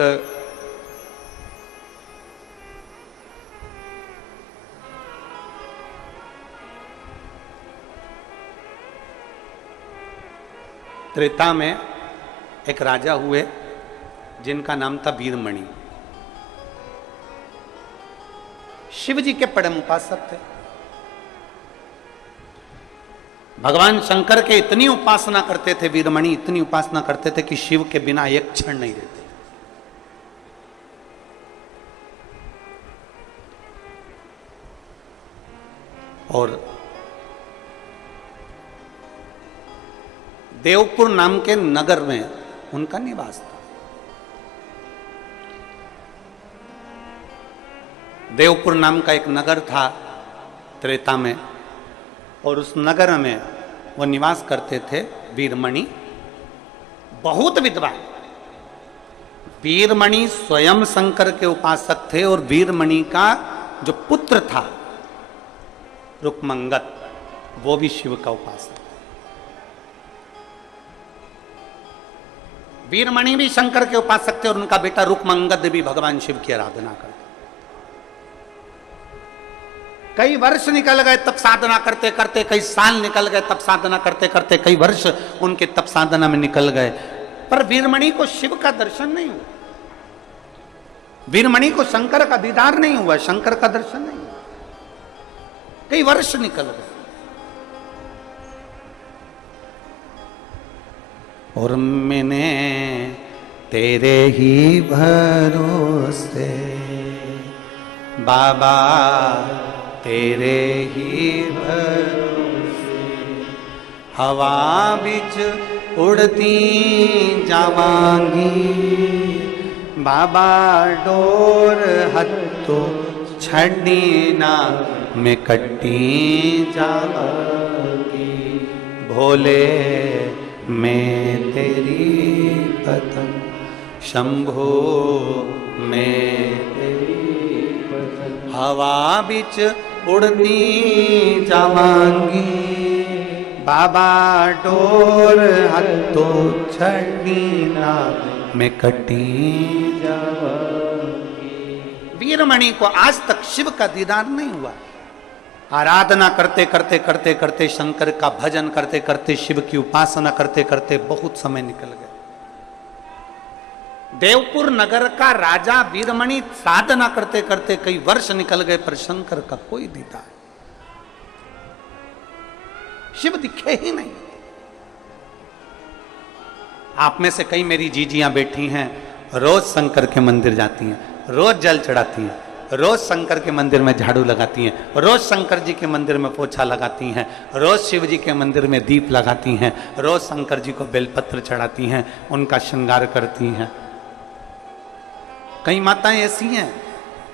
त्रेता में एक राजा हुए जिनका नाम था वीरमणि। शिव जी के परम उपासक थे। भगवान शंकर के इतनी उपासना करते थे वीरमणि, इतनी उपासना करते थे कि शिव के बिना एक क्षण नहीं रहते। और देवपुर नाम के नगर में उनका निवास था। देवपुर नाम का एक नगर था त्रेता में, और उस नगर में वो निवास करते थे वीरमणि, बहुत विद्वान। वीरमणि स्वयं शंकर के उपासक थे, और वीरमणि का जो पुत्र था रुक्मंगद, वो भी शिव का उपासक। वीरमणि भी शंकर के उपासक थे, और उनका बेटा रुक्मंगद भी भगवान शिव की आराधना करते। कई वर्ष निकल गए तप साधना करते करते, कई साल निकल गए तप साधना करते करते, कई वर्ष उनके तप साधना में निकल गए, पर वीरमणि को शिव का दर्शन नहीं हुआ। वीरमणि को शंकर का दीदार नहीं हुआ, शंकर का दर्शन नहीं हुआ। कई वर्ष निकल गए, और मैंने तेरे ही भरोसे बाबा, तेरे ही भरोसे हवा बिच उड़ती जावांगी, बाबा डोर हत्तो छड़ी ना मैं कट्टी जावांगी, भोले मैं तेरी पतंग, शंभो मैं तेरी पतंग, हवा बिच उड़ती जावांगी, बाबा डोर हत्तो छड़ी ना मैं कटी जावांगी। वीरमणि को आज तक शिव का दीदार नहीं हुआ। आराधना करते करते करते करते, शंकर का भजन करते करते, शिव की उपासना करते करते बहुत समय निकल गया। देवपुर नगर का राजा वीरमणि साधना करते करते कई वर्ष निकल गए, पर शंकर का कोई दीदार, शिव दिखे ही नहीं। आप में से कई मेरी जीजियां बैठी हैं, रोज शंकर के मंदिर जाती हैं, रोज जल चढ़ाती हैं, रोज शंकर के मंदिर में झाड़ू लगाती हैं, रोज शंकर जी के मंदिर में पोछा लगाती हैं, रोज शिव जी के मंदिर में दीप लगाती हैं, रोज शंकर जी को बेलपत्र चढ़ाती हैं, उनका श्रृंगार करती हैं। कई माताएं ऐसी हैं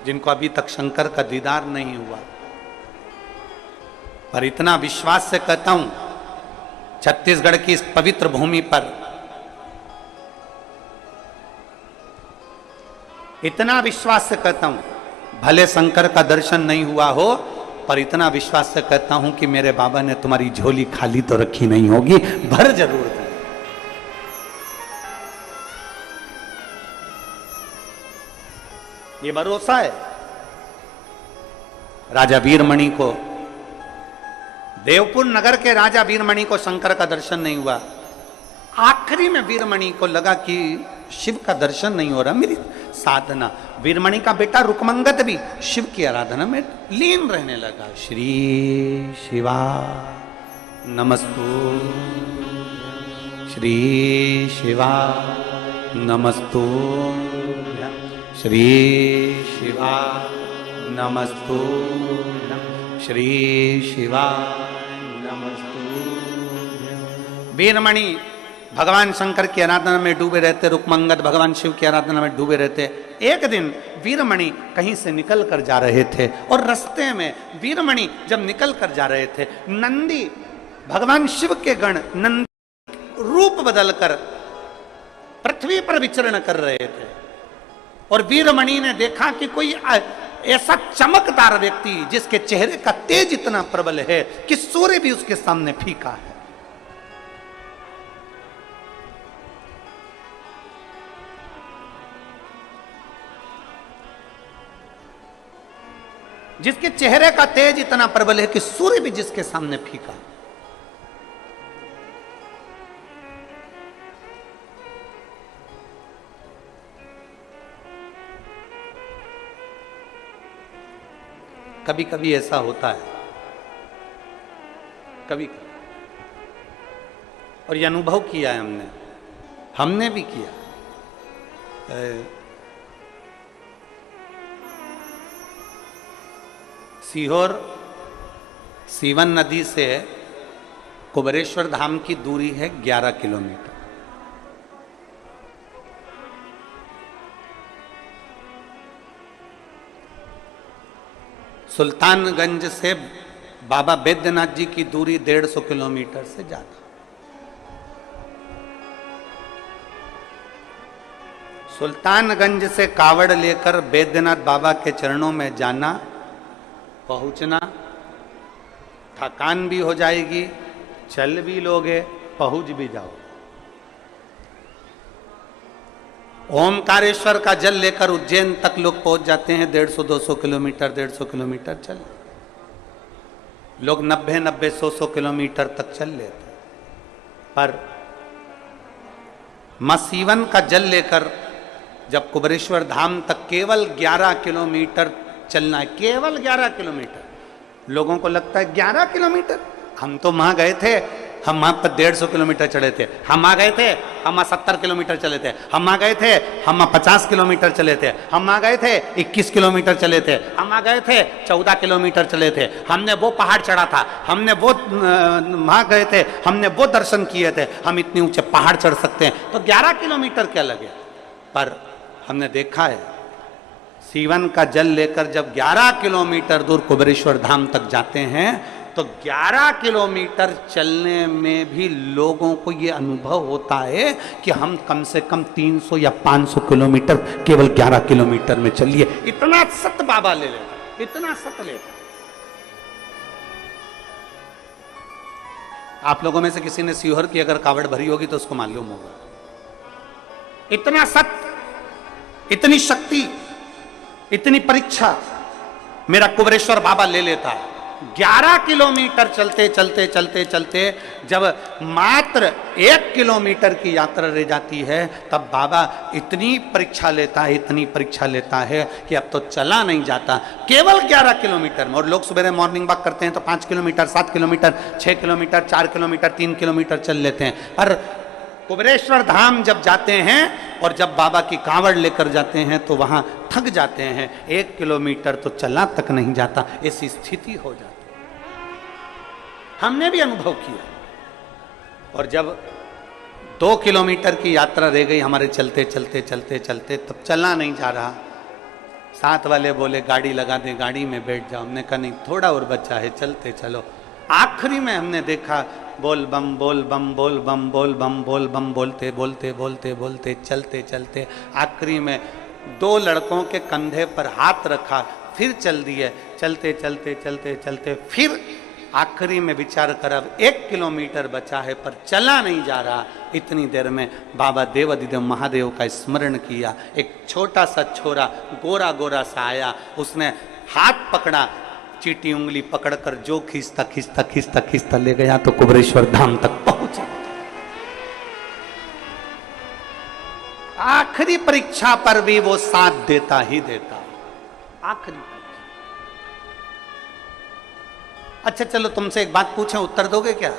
जिनको अभी तक शंकर का दीदार नहीं हुआ। पर इतना विश्वास से कहता हूं, छत्तीसगढ़ की इस पवित्र भूमि पर इतना विश्वास से कहता हूं, भले शंकर का दर्शन नहीं हुआ हो, पर इतना विश्वास से कहता हूं कि मेरे बाबा ने तुम्हारी झोली खाली तो रखी नहीं होगी, भर जरूर दी। ये भरोसा है। राजा वीरमणि को, देवपुर नगर के राजा वीरमणि को शंकर का दर्शन नहीं हुआ। आखिरी में वीरमणि को लगा कि शिव का दर्शन नहीं हो रहा, मेरी साधना। वीरमणि का बेटा रुकमंगत भी शिव की आराधना में लीन रहने लगा। श्री शिवा नमस्तु, श्री शिवा नमस्तु, श्री शिवा नमस्तु, श्री शिवा नमस्तु। वीरमणि भगवान शंकर की आराधना में डूबे रहते, रुकमंगत भगवान शिव की आराधना में डूबे रहते। एक दिन वीरमणि कहीं से निकल कर जा रहे थे और रास्ते में वीरमणि जब निकल कर जा रहे थे, नंदी भगवान शिव के गण नंदी रूप बदलकर पृथ्वी पर विचरण कर रहे थे। और वीरमणि ने देखा कि कोई ऐसा चमकदार व्यक्ति जिसके चेहरे का तेज इतना प्रबल है कि सूर्य भी उसके सामने फीका है। जिसके चेहरे का तेज इतना प्रबल है कि सूर्य भी जिसके सामने फीका। कभी कभी ऐसा होता है, कभी और ये अनुभव किया है हमने भी किया। सीहोर सीवन नदी से कुबेरेश्वर धाम की दूरी है 11 किलोमीटर। सुल्तानगंज से बाबा बैद्यनाथ जी की दूरी 150 किलोमीटर से ज्यादा। सुल्तानगंज से कावड़ लेकर बैद्यनाथ बाबा के चरणों में जाना, पहुंचना, थकान भी हो जाएगी, चल भी लोगे, पहुंच भी जाओ। ओमकारेश्वर का जल लेकर उज्जैन तक लोग पहुंच जाते हैं 150-200 किलोमीटर, 150 किलोमीटर चल। लोग 90-100 किलोमीटर तक चल लेते। पर मां सीवन का जल लेकर जब कुबेरेश्वर धाम तक केवल 11 किलोमीटर चलना है, केवल 11 किलोमीटर। लोगों को लगता है 11 किलोमीटर, हम तो वहां गए थे, हम वहां पर 150 किलोमीटर चढ़े थे, हम आ गए थे, हम 70 किलोमीटर चले थे, हम आ गए थे, हम 50 किलोमीटर चले थे, हम आ गए थे 21 किलोमीटर चले थे, हम आ गए थे 14 किलोमीटर चले थे, हमने वो पहाड़ चढ़ा था, हमने वो वहां गए थे, हमने वो दर्शन किए थे, हम इतने ऊंचे पहाड़ चढ़ सकते हैं, तो 11 किलोमीटर क्या लगे। पर हमने देखा है सीवन का जल लेकर जब 11 किलोमीटर दूर कुबेरेश्वर धाम तक जाते हैं तो 11 किलोमीटर चलने में भी लोगों को ये अनुभव होता है कि हम कम से कम 300 या 500 किलोमीटर केवल 11 किलोमीटर में चलिए। इतना सत बाबा ले लेता, इतना सत लेता। आप लोगों में से किसी ने सीहोर की अगर कावड़ भरी होगी तो उसको मालूम होगा। इतना सत, इतनी शक्ति, इतनी परीक्षा मेरा कुबेरेश्वर बाबा ले लेता है। 11 किलोमीटर चलते चलते चलते चलते जब मात्र 1 किलोमीटर की यात्रा रह जाती है तब बाबा इतनी परीक्षा लेता है, इतनी परीक्षा लेता है कि अब तो चला नहीं जाता, केवल 11 किलोमीटर में। और लोग सुबह मॉर्निंग वॉक करते हैं तो 5 kilometre, 7 kilometre, 6 kilometre, 4 kilometre, 3 kilometre चल लेते हैं। पर कुबेरेश्वर धाम जब जाते हैं और जब बाबा की कांवड़ लेकर जाते हैं तो वहां थक जाते हैं, 1 किलोमीटर तो चला तक नहीं जाता, ऐसी स्थिति हो जाती। हमने भी अनुभव किया। और जब 2 किलोमीटर की यात्रा रह गई हमारे चलते चलते चलते चलते, तब चलना नहीं जा रहा। साथ वाले बोले गाड़ी लगा दे, गाड़ी में बैठ जाओ। हमने कहा नहीं, थोड़ा और बचा है, चलते चलो। आखिरी में हमने देखा बोल बम बोल बम बोल बम बोल बम बोल बम बोलते बोलते बोलते बोलते चलते चलते आखिरी में 2 लड़कों के कंधे पर हाथ रखा, फिर चल दिए, चलते चलते चलते चलते फिर आखिरी में विचार कर अब 1 किलोमीटर बचा है पर चला नहीं जा रहा। इतनी देर में बाबा देवाधिदेव महादेव का स्मरण किया। एक छोटा सा छोरा गोरा गोरा सा आया, उसने हाथ पकड़ा, चीटी उंगली पकड़कर जो खींचता खींचता खींचता खींचता ले गया तो कुबरेश्वर धाम तक पहुंचा। आखिरी परीक्षा पर भी वो साथ देता ही देता। आखिरी परीक्षा। अच्छा चलो तुमसे एक बात पूछें, उत्तर दोगे क्या?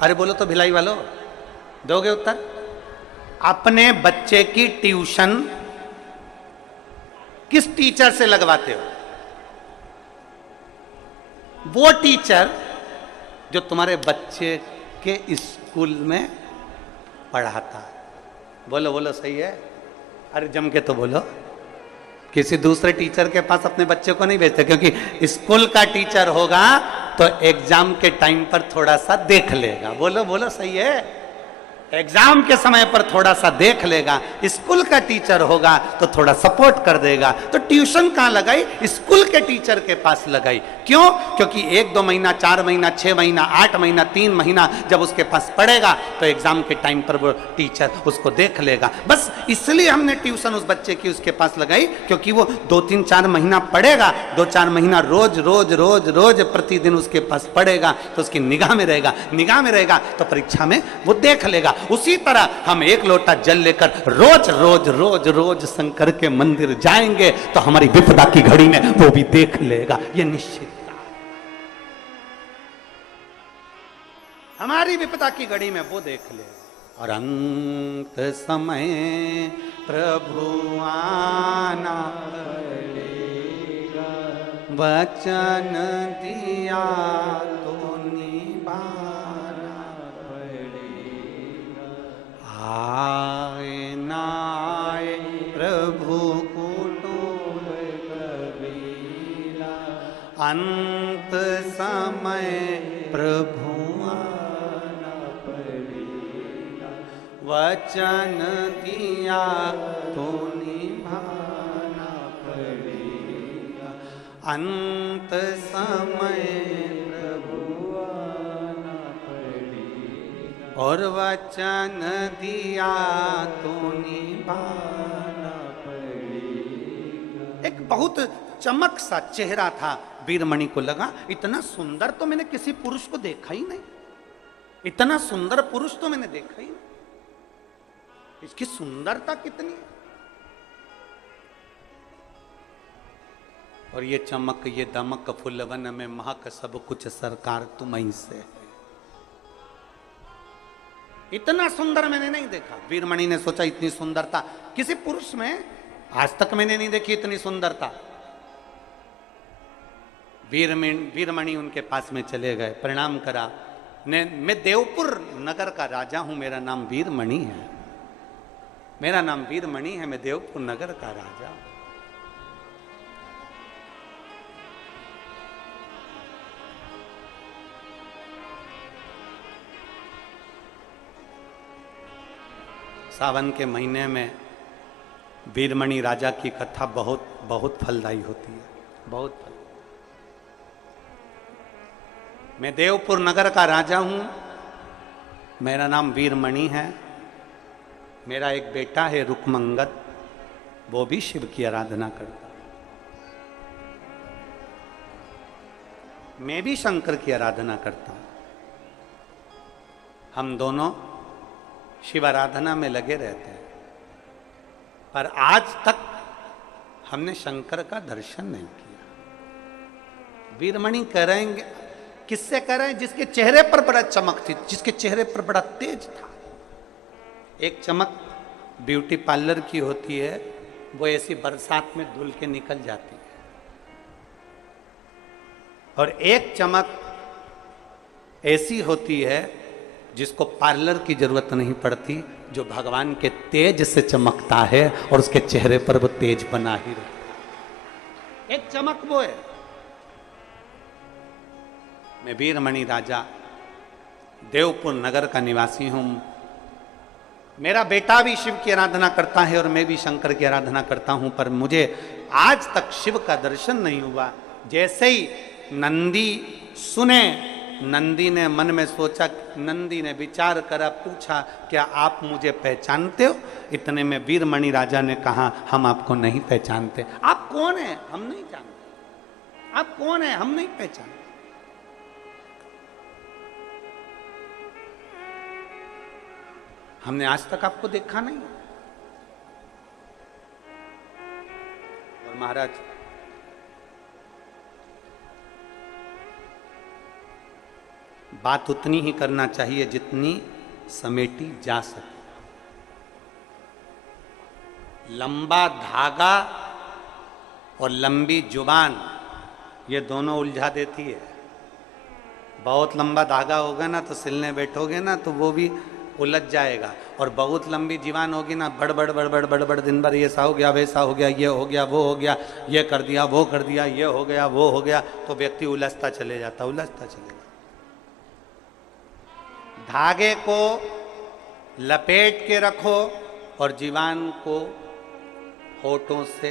अरे बोलो तो भिलाई वालों, दोगे उत्तर? अपने बच्चे की ट्यूशन किस टीचर से लगवाते हो? वो टीचर जो तुम्हारे बच्चे के स्कूल में पढ़ाता है। बोलो बोलो सही है? अरे जम के तो बोलो। किसी दूसरे टीचर के पास अपने बच्चे को नहीं भेजते, क्योंकि स्कूल का टीचर होगा तो एग्जाम के टाइम पर थोड़ा सा देख लेगा। बोलो बोलो सही है? एग्जाम के समय पर थोड़ा सा देख लेगा। स्कूल का टीचर होगा तो थोड़ा सपोर्ट कर देगा। तो ट्यूशन कहां लगाई? स्कूल के टीचर के पास लगाई। क्यों? क्योंकि 1-2 महीना, 4 महीना, 6 महीना, 8 महीना, 3 महीना जब उसके पास पढ़ेगा तो एग्जाम के टाइम पर वो टीचर उसको देख लेगा। बस इसलिए हमने ट्यूशन उस बच्चे की उसके पास लगाई, क्योंकि वो 2-3-4 महीना पढ़ेगा, 2-4 महीना रोज रोज रोज रोज प्रतिदिन उसके पास पढ़ेगा तो उसकी निगाह में रहेगा। निगाह में रहेगा तो परीक्षा में वो देख लेगा। उसी तरह हम 1 लोटा जल लेकर रोज रोज रोज रोज शंकर के मंदिर जाएंगे तो हमारी विपदा की घड़ी में वो भी देख लेगा। ये निश्चित हमारी विपदा की घड़ी में वो देख लेगा। और अंत समय प्रभु आना पड़ेगा, वचन दिया तो निभाना पड़ेगा। आए ना आए प्रभु कुटुंब कबीरा, अंत समय प्रभु आना पड़ेगा, वचन दिया तो निभाना पड़ेगा। अंत समय प्रभु आना पड़ेगा, और वचन दिया तो निभाना पड़ेगा। एक बहुत चमक सा चेहरा था वीरमणि को। लगा इतना सुंदर तो मैंने किसी पुरुष को देखा ही नहीं, इतना सुंदर पुरुष तो मैंने देखा ही नहीं। इसकी सुंदरता कितनी है, और ये चमक ये दमक फुलवन में महक सब कुछ सरकार तुम्हीं से है। इतना सुंदर मैंने नहीं देखा। वीरमणि ने सोचा इतनी सुंदरता किसी पुरुष में आज तक मैंने नहीं देखी, इतनी सुंदरता। वीरमणि उनके पास में चले गए, प्रणाम करा। मैं देवपुर नगर का राजा हूं, मेरा नाम वीरमणि है, मेरा नाम वीरमणि है, मैं देवपुर नगर का राजा हूं। सावन के महीने में वीरमणि राजा की कथा बहुत बहुत फलदायी होती है, बहुत फल। मैं देवपुर नगर का राजा हूं, मेरा नाम वीरमणि है, मेरा एक बेटा है रुकमंगद, वो भी शिव की आराधना करता है, मैं भी शंकर की आराधना करता हूं। हम दोनों शिव आराधना में लगे रहते हैं, पर आज तक हमने शंकर का दर्शन नहीं किया। वीरमणि कह रहे हैं, किससे कह रहे हैं? जिसके चेहरे पर बड़ा चमक थी, जिसके चेहरे पर बड़ा तेज था। एक चमक ब्यूटी पार्लर की होती है, वो ऐसी बरसात में धुल के निकल जाती है, और एक चमक ऐसी होती है जिसको पार्लर की जरूरत नहीं पड़ती, जो भगवान के तेज से चमकता है और उसके चेहरे पर वो तेज बना ही रहता है। एक चमक वो है। मैं वीरमणि राजा देवपुर नगर का निवासी हूँ। मेरा बेटा भी शिव की आराधना करता है और मैं भी शंकर की आराधना करता हूँ, पर मुझे आज तक शिव का दर्शन नहीं हुआ। जैसे ही नंदी सुने, नंदी ने मन में सोचा, नंदी ने विचार करा, पूछा क्या आप मुझे पहचानते हो? इतने में वीरमणि राजा ने कहा हम आपको नहीं पहचानते। आप कौन है? हम नहीं जानते। आप कौन है? हम नहीं पहचानते। हमने आज तक आपको देखा नहीं। और महाराज बात उतनी ही करना चाहिए जितनी समेटी जा सके। लंबा धागा और लंबी जुबान ये दोनों उलझा देती है। बहुत लंबा धागा होगा ना तो सिलने बैठोगे ना तो वो भी उलझ जाएगा, और बहुत लंबी जीवान होगी ना, बड़बड़ बड़बड़ बड़बड़ दिन भर ये सा हो गया, वैसा हो गया, ये हो गया, वो हो गया, ये कर दिया, वो कर दिया, ये हो गया, वो हो गया, तो व्यक्ति उलझता चले जाता, उलझता चले जाता। धागे को लपेट के रखो और जीवान को होठों से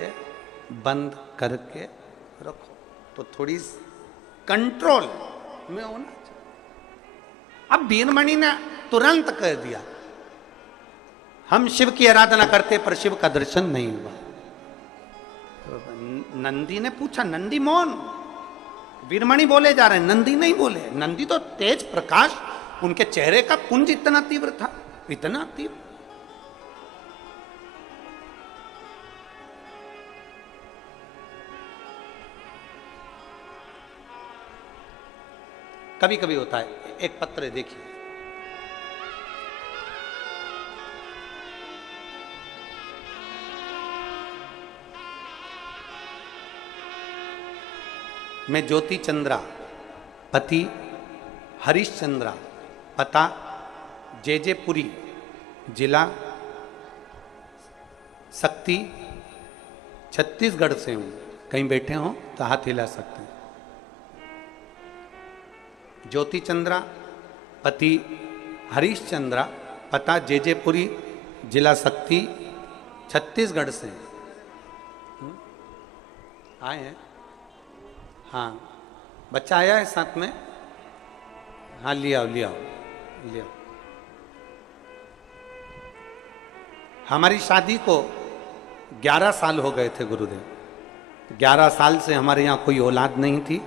बंद करके रखो, तो थोड़ी कंट्रोल में होना चाहिए। अब वीरमणि ने तुरंत कह दिया हम शिव की आराधना करते पर शिव का दर्शन नहीं हुआ। नंदी ने पूछा, नंदी मौन, वीरमणि बोले जा रहे हैं, नंदी नहीं बोले। नंदी तो तेज प्रकाश, उनके चेहरे का पुंज इतना तीव्र था, इतना तीव्र। कभी कभी होता है, एक पत्र देखिए, मैं ज्योति चंद्रा, पति हरीशचंद्रा, पता जेजेपुरी, जिला शक्ति, छत्तीसगढ़ से हूं। कहीं बैठे हो तो हाथ हिला सकते हैं। ज्योति चंद्रा, पति हरीशचंद्रा, पता जेजेपुरी, जिला शक्ति, छत्तीसगढ़ से आए हैं। हाँ, बच्चा आया है साथ में? हाँ, लिया लिया लिया। हमारी शादी को 11 साल हो गए थे गुरुदेव। 11 साल से हमारे यहाँ कोई औलाद नहीं थी।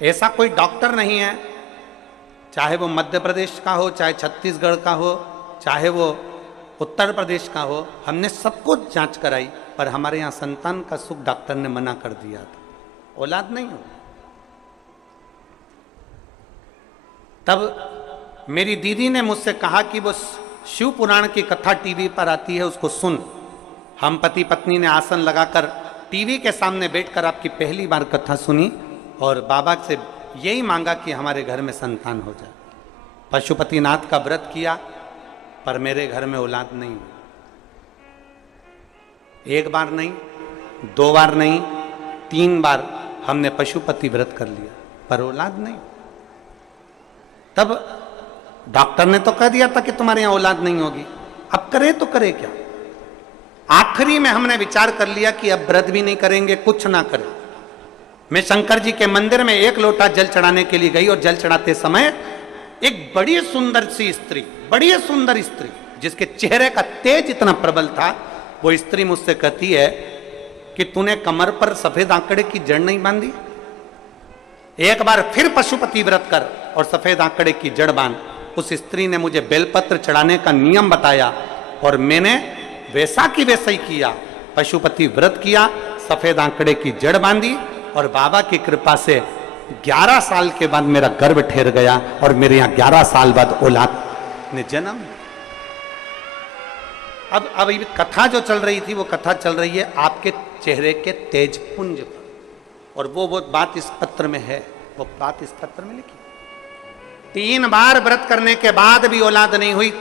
ऐसा कोई डॉक्टर नहीं है, चाहे वो मध्य प्रदेश का हो, चाहे छत्तीसगढ़ का हो, चाहे वो उत्तर प्रदेश का हो, हमने सबको जांच कराई, पर हमारे यहाँ संतान का सुख डॉक्टर ने मना कर दिया था, औलाद नहीं हो। तब मेरी दीदी ने मुझसे कहा कि वो शिव पुराण की कथा टीवी पर आती है, उसको सुन। हम पति पत्नी ने आसन लगाकर टीवी के सामने बैठकर आपकी पहली बार कथा सुनी और बाबा से यही मांगा कि हमारे घर में संतान हो जाए। पशुपतिनाथ का व्रत किया, पर मेरे घर में औलाद नहीं हुई। एक बार नहीं, 2 बार नहीं, 3 बार हमने पशुपति व्रत कर लिया, पर औलाद नहीं। तब डॉक्टर ने तो कह दिया था कि तुम्हारे यहां औलाद नहीं होगी, अब करे तो करे क्या। आखिरी में हमने विचार कर लिया कि अब व्रत भी नहीं करेंगे, कुछ ना करें। मैं शंकर जी के मंदिर में 1 लोटा जल चढ़ाने के लिए गई और जल चढ़ाते समय एक बड़ी सुंदर सी स्त्री, बड़ी सुंदर स्त्री, जिसके चेहरे का तेज इतना प्रबल था, वो स्त्री मुझसे कहती है कि तूने कमर पर सफेद आंकड़े की जड़ नहीं बांधी? एक बार फिर पशुपति व्रत कर और सफेद आंकड़े की जड़ बांध। उस स्त्री ने मुझे बेलपत्र चढ़ाने का नियम बताया और मैंने वैसा की वैसा ही किया। पशुपति व्रत किया, सफेद आंकड़े की जड़ बांधी और बाबा की कृपा से 11 साल के बाद मेरा गर्भ ठहर गया और मेरे यहाँ 11 साल बाद औलाद ने जन्म। अब ये कथा जो चल रही थी वो कथा चल रही है आपके चेहरे के तेज पुंज पर, और वो बात इस पत्र में है, वो बात इस पत्र में लिखी। 3 बार व्रत करने के बाद भी औलाद नहीं हुई।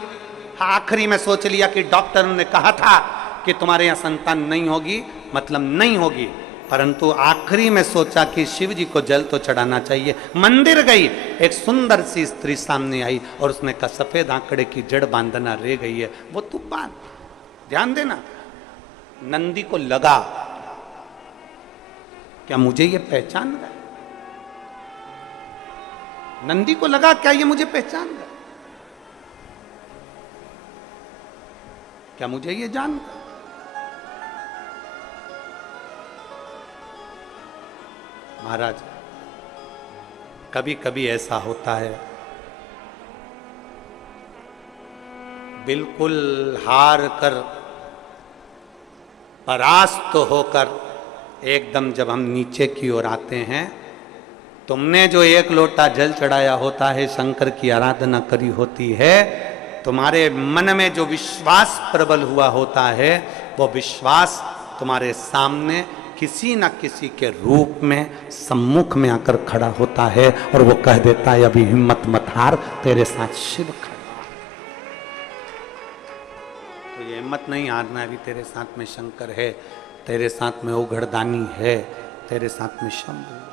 आखिरी में सोच लिया कि डॉक्टर ने कहा था कि तुम्हारे यहाँ संतान नहीं होगी, मतलब नहीं होगी। परंतु आखिरी में सोचा कि शिव जी को जल तो चढ़ाना चाहिए। मंदिर गई, एक सुंदर सी स्त्री सामने आई और उसने कहा सफेद आंकड़े की जड़ बांधना रह गई है, वो तू बांध। ध्यान देना, नंदी को लगा क्या मुझे ये पहचान गया, नंदी को लगा क्या ये मुझे पहचान गया, क्या मुझे ये जान गया। महाराज कभी कभी ऐसा होता है, बिल्कुल हार कर परास्त होकर एकदम जब हम नीचे की ओर आते हैं, तुमने जो एक लोटा जल चढ़ाया होता है, शंकर की आराधना करी होती है, तुम्हारे मन में जो विश्वास प्रबल हुआ होता है, वो विश्वास तुम्हारे सामने किसी न किसी के रूप में सम्मुख में आकर खड़ा होता है और वो कह देता है अभी हिम्मत मत हार, तेरे साथ शिव खड़ा। तो ये हिम्मत नहीं हारना, अभी तेरे साथ में शंकर है, तेरे साथ में ओघड़दानी है, तेरे साथ में शंभु है।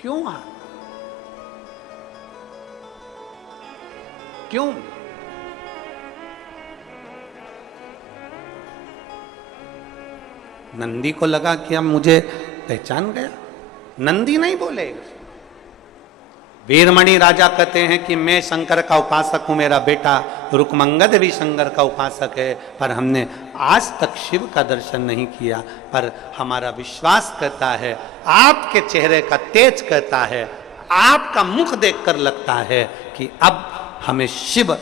क्यों हार, क्यों? नंदी को लगा कि अब मुझे पहचान गया, नंदी नहीं बोले। वीरमणि राजा कहते हैं कि मैं शंकर का उपासक हूं, मेरा बेटा रुकमंगद भी शंकर का उपासक है, पर हमने आज तक शिव का दर्शन नहीं किया। पर हमारा विश्वास कहता है, आपके चेहरे का तेज कहता है, आपका मुख देखकर लगता है कि अब हमें शिव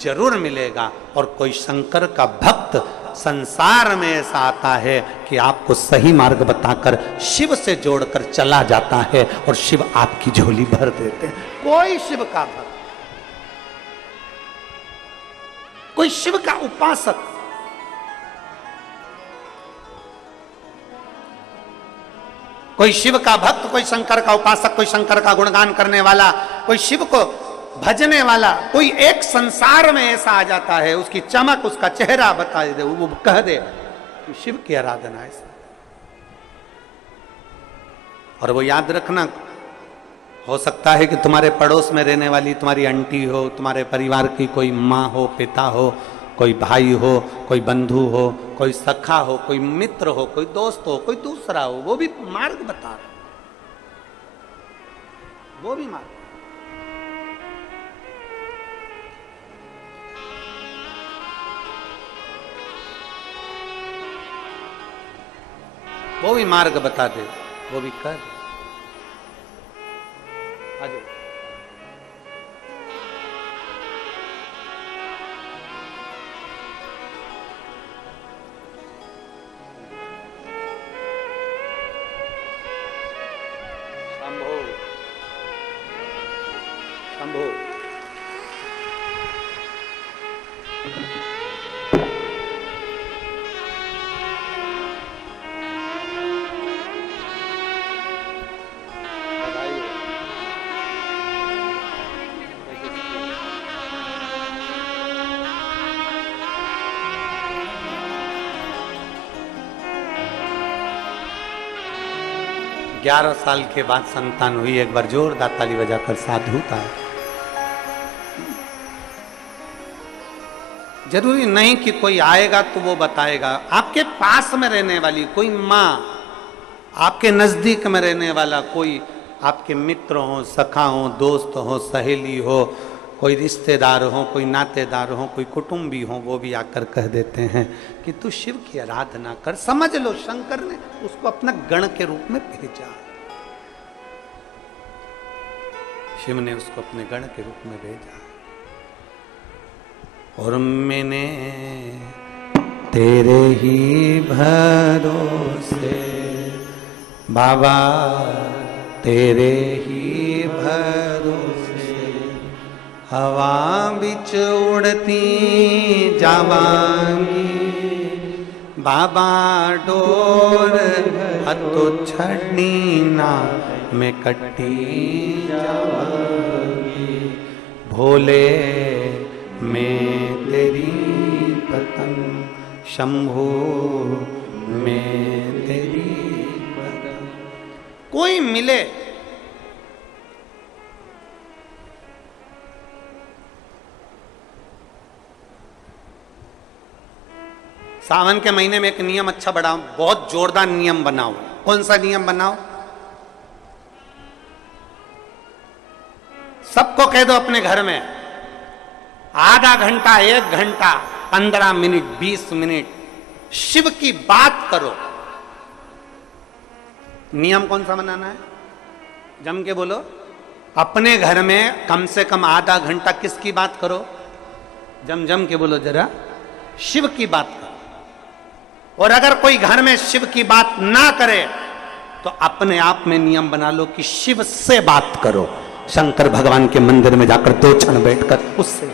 जरूर मिलेगा। और कोई शंकर का भक्त संसार में ऐसा आता है कि आपको सही मार्ग बताकर शिव से जोड़कर चला जाता है और शिव आपकी झोली भर देते हैं। कोई शिव का भक्त, कोई शिव का उपासक, कोई शिव का भक्त, कोई शंकर का उपासक, कोई शंकर का गुणगान करने वाला, कोई शिव को भजने वाला, कोई एक संसार में ऐसा आ जाता है, उसकी चमक, उसका चेहरा बता दे, वो कह दे कि शिव की आराधना ऐसा। और वो याद रखना, हो सकता है कि तुम्हारे पड़ोस में रहने वाली तुम्हारी आंटी हो, तुम्हारे परिवार की कोई माँ हो, पिता हो, कोई भाई हो, कोई बंधु हो, कोई सखा हो, कोई मित्र हो, कोई दोस्त हो, कोई दूसरा हो, वो भी मार्ग बता रहा, वो भी मार्ग, वो भी मार्ग बता दे, वो भी कर। आ जाओ। शंभो शंभो। ग्यारह साल के बाद संतान हुई, एक बार जोरदार ताली बजाकर साधु था। जरूरी नहीं कि कोई आएगा तो वो बताएगा, आपके पास में रहने वाली कोई माँ, आपके नजदीक में रहने वाला कोई, आपके मित्र हो, सखा हो, दोस्त हो, सहेली हो, कोई रिश्तेदार हो, कोई नातेदार हो, कोई कुटुंबी हो, वो भी आकर कह देते हैं कि तू शिव की आराधना कर। समझ लो शंकर ने उसको अपना गण के रूप में भेजा, शिव ने उसको अपने गण के रूप में भेजा। और मैंने तेरे ही भरोसे बाबा, तेरे ही भरोसे हवा बिच उड़ती जावांगी, बाबा डोर हथो छड़नी ना मैं कट्टी जावांगी, भोले मैं तेरी पतंग, शंभू मैं सावन के महीने में एक नियम अच्छा बढ़ाओ, बहुत जोरदार नियम बनाओ। कौन सा नियम बनाओ? सबको कह दो अपने घर में आधा घंटा, 1 घंटा, 15 मिनट, 20 मिनट शिव की बात करो। नियम कौन सा बनाना है? जम के बोलो। अपने घर में कम से कम आधा घंटा किसकी बात करो? जम के बोलो जरा, शिव की बात करो। और अगर कोई घर में शिव की बात ना करे तो अपने आप में नियम बना लो कि शिव से बात करो। शंकर भगवान के मंदिर में जाकर 2 क्षण बैठकर उससे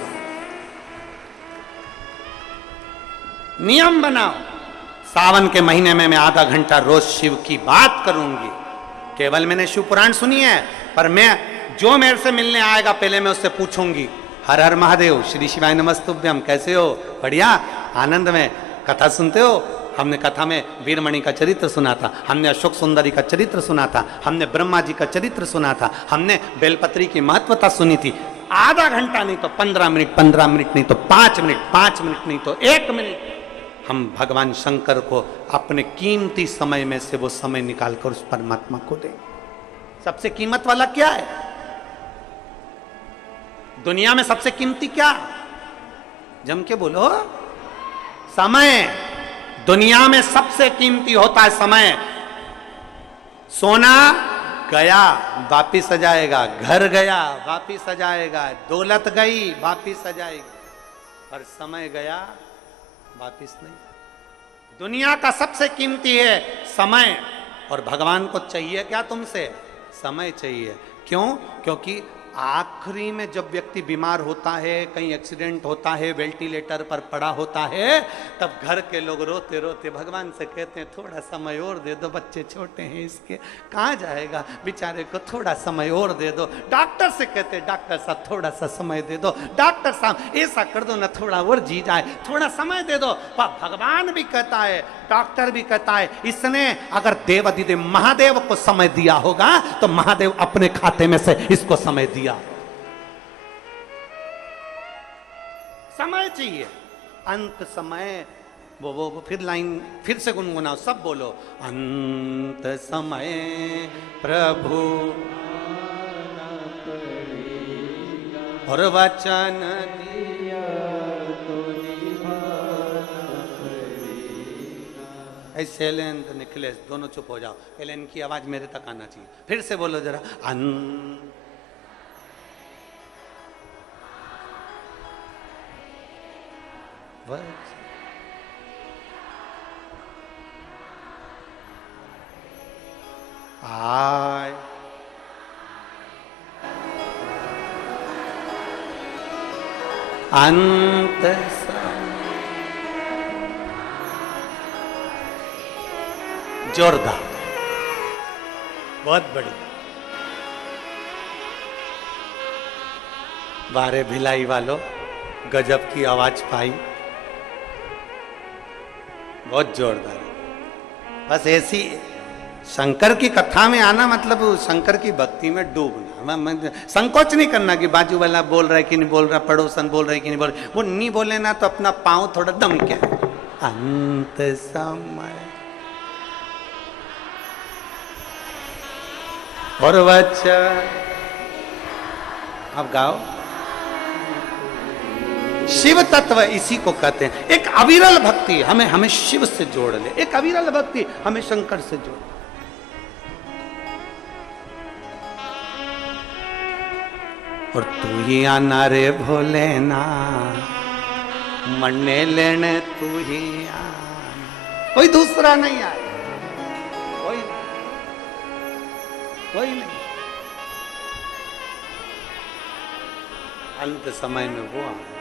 नियम बनाओ। सावन के महीने में मैं आधा घंटा रोज शिव की बात करूंगी। केवल मैंने शिव पुराण सुनी है, पर मैं जो मेरे से मिलने आएगा पहले मैं उससे पूछूंगी, हर हर महादेव, श्री शिवाय नमस्तुभ्यम, कैसे हो? बढ़िया, आनंद में। कथा सुनते हो? हमने कथा में वीरमणि का चरित्र सुना था, हमने अशोक सुंदरी का चरित्र सुना था, हमने ब्रह्मा जी का चरित्र सुना था, हमने बेलपत्री की महत्वता सुनी थी। आधा घंटा नहीं तो 15 मिनट, 15 मिनट नहीं तो 5 मिनट, 5 मिनट नहीं तो 1 मिनट हम भगवान शंकर को अपने कीमती समय में से वो समय निकालकर उस परमात्मा को दें। सबसे कीमत वाला क्या है दुनिया में? सबसे कीमती क्या? जम के बोलो। समय। दुनिया में सबसे कीमती होता है समय। सोना गया वापिस आ जाएगा, घर गया वापिस आ जाएगा, दौलत गई वापिस आ जाएगी, पर समय गया वापिस नहीं। दुनिया का सबसे कीमती है समय। और भगवान को चाहिए क्या तुमसे? समय चाहिए। क्यों? क्योंकि आखिरी में जब व्यक्ति बीमार होता है, कहीं एक्सीडेंट होता है, वेंटिलेटर पर पड़ा होता है, तब घर के लोग रोते रोते भगवान से कहते हैं थोड़ा समय और दे दो, बच्चे छोटे हैं इसके, कहाँ जाएगा बेचारे को, थोड़ा समय और दे दो। डॉक्टर से कहते हैं डॉक्टर साहब थोड़ा सा समय दे दो, डॉक्टर साहब ऐसा कर दो ना थोड़ा और जी जाए, थोड़ा समय दे दो। पर भगवान भी कहता है, डॉक्टर भी कहता है, इसने अगर देवाधिदेव महादेव को समय दिया होगा तो महादेव अपने खाते में से इसको समय दिया। समय चाहिए, अंत समय। वो फिर लाइन फिर से गुनगुनाओ, सब बोलो। अंत समय प्रभु और वचन दिया तो ऐसे एलेन तो निखिलेश दोनों चुप हो जाओ, एलेन की आवाज मेरे तक आना चाहिए। फिर से बोलो जरा। आय अंत जोरदार, बहुत बड़ी। बारे भिलाई वालों, गजब की आवाज पाई, बहुत जोरदार। बस ऐसी शंकर की कथा में आना मतलब शंकर की भक्ति में डूबना। संकोच नहीं करना कि बाजू वाला बोल रहा है कि नहीं बोल रहा, पड़ोसन बोल रहा है कि नहीं बोल रहा। वो नहीं बोले ना तो अपना पांव थोड़ा दम क्या। अंत समय और वचन। अब गाओ। शिव तत्व इसी को कहते हैं। एक अविरल भक्ति हमें शिव से जोड़ ले, एक अविरल भक्ति हमें शंकर से जोड़। और तू ही आना रे भोलेना, मरने लेने तू ही आना, कोई दूसरा नहीं आए, कोई नहीं। अंत समय में वो आए,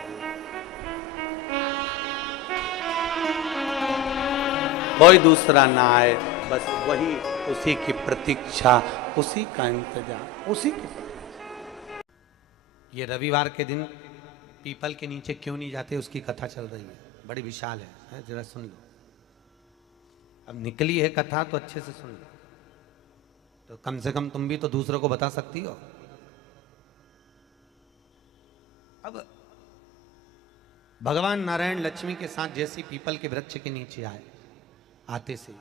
कोई दूसरा ना आए, बस वही, उसी की प्रतीक्षा, उसी का इंतजार, उसी की प्रतीक्षा। ये रविवार के दिन पीपल के नीचे क्यों नहीं जाते, उसकी कथा चल रही है, बड़ी विशाल है, जरा सुन लो। अब निकली है कथा तो अच्छे से सुन लो, तो कम से कम तुम भी तो दूसरों को बता सकती हो। अब भगवान नारायण लक्ष्मी के साथ जैसी पीपल के वृक्ष के नीचे आए, आते से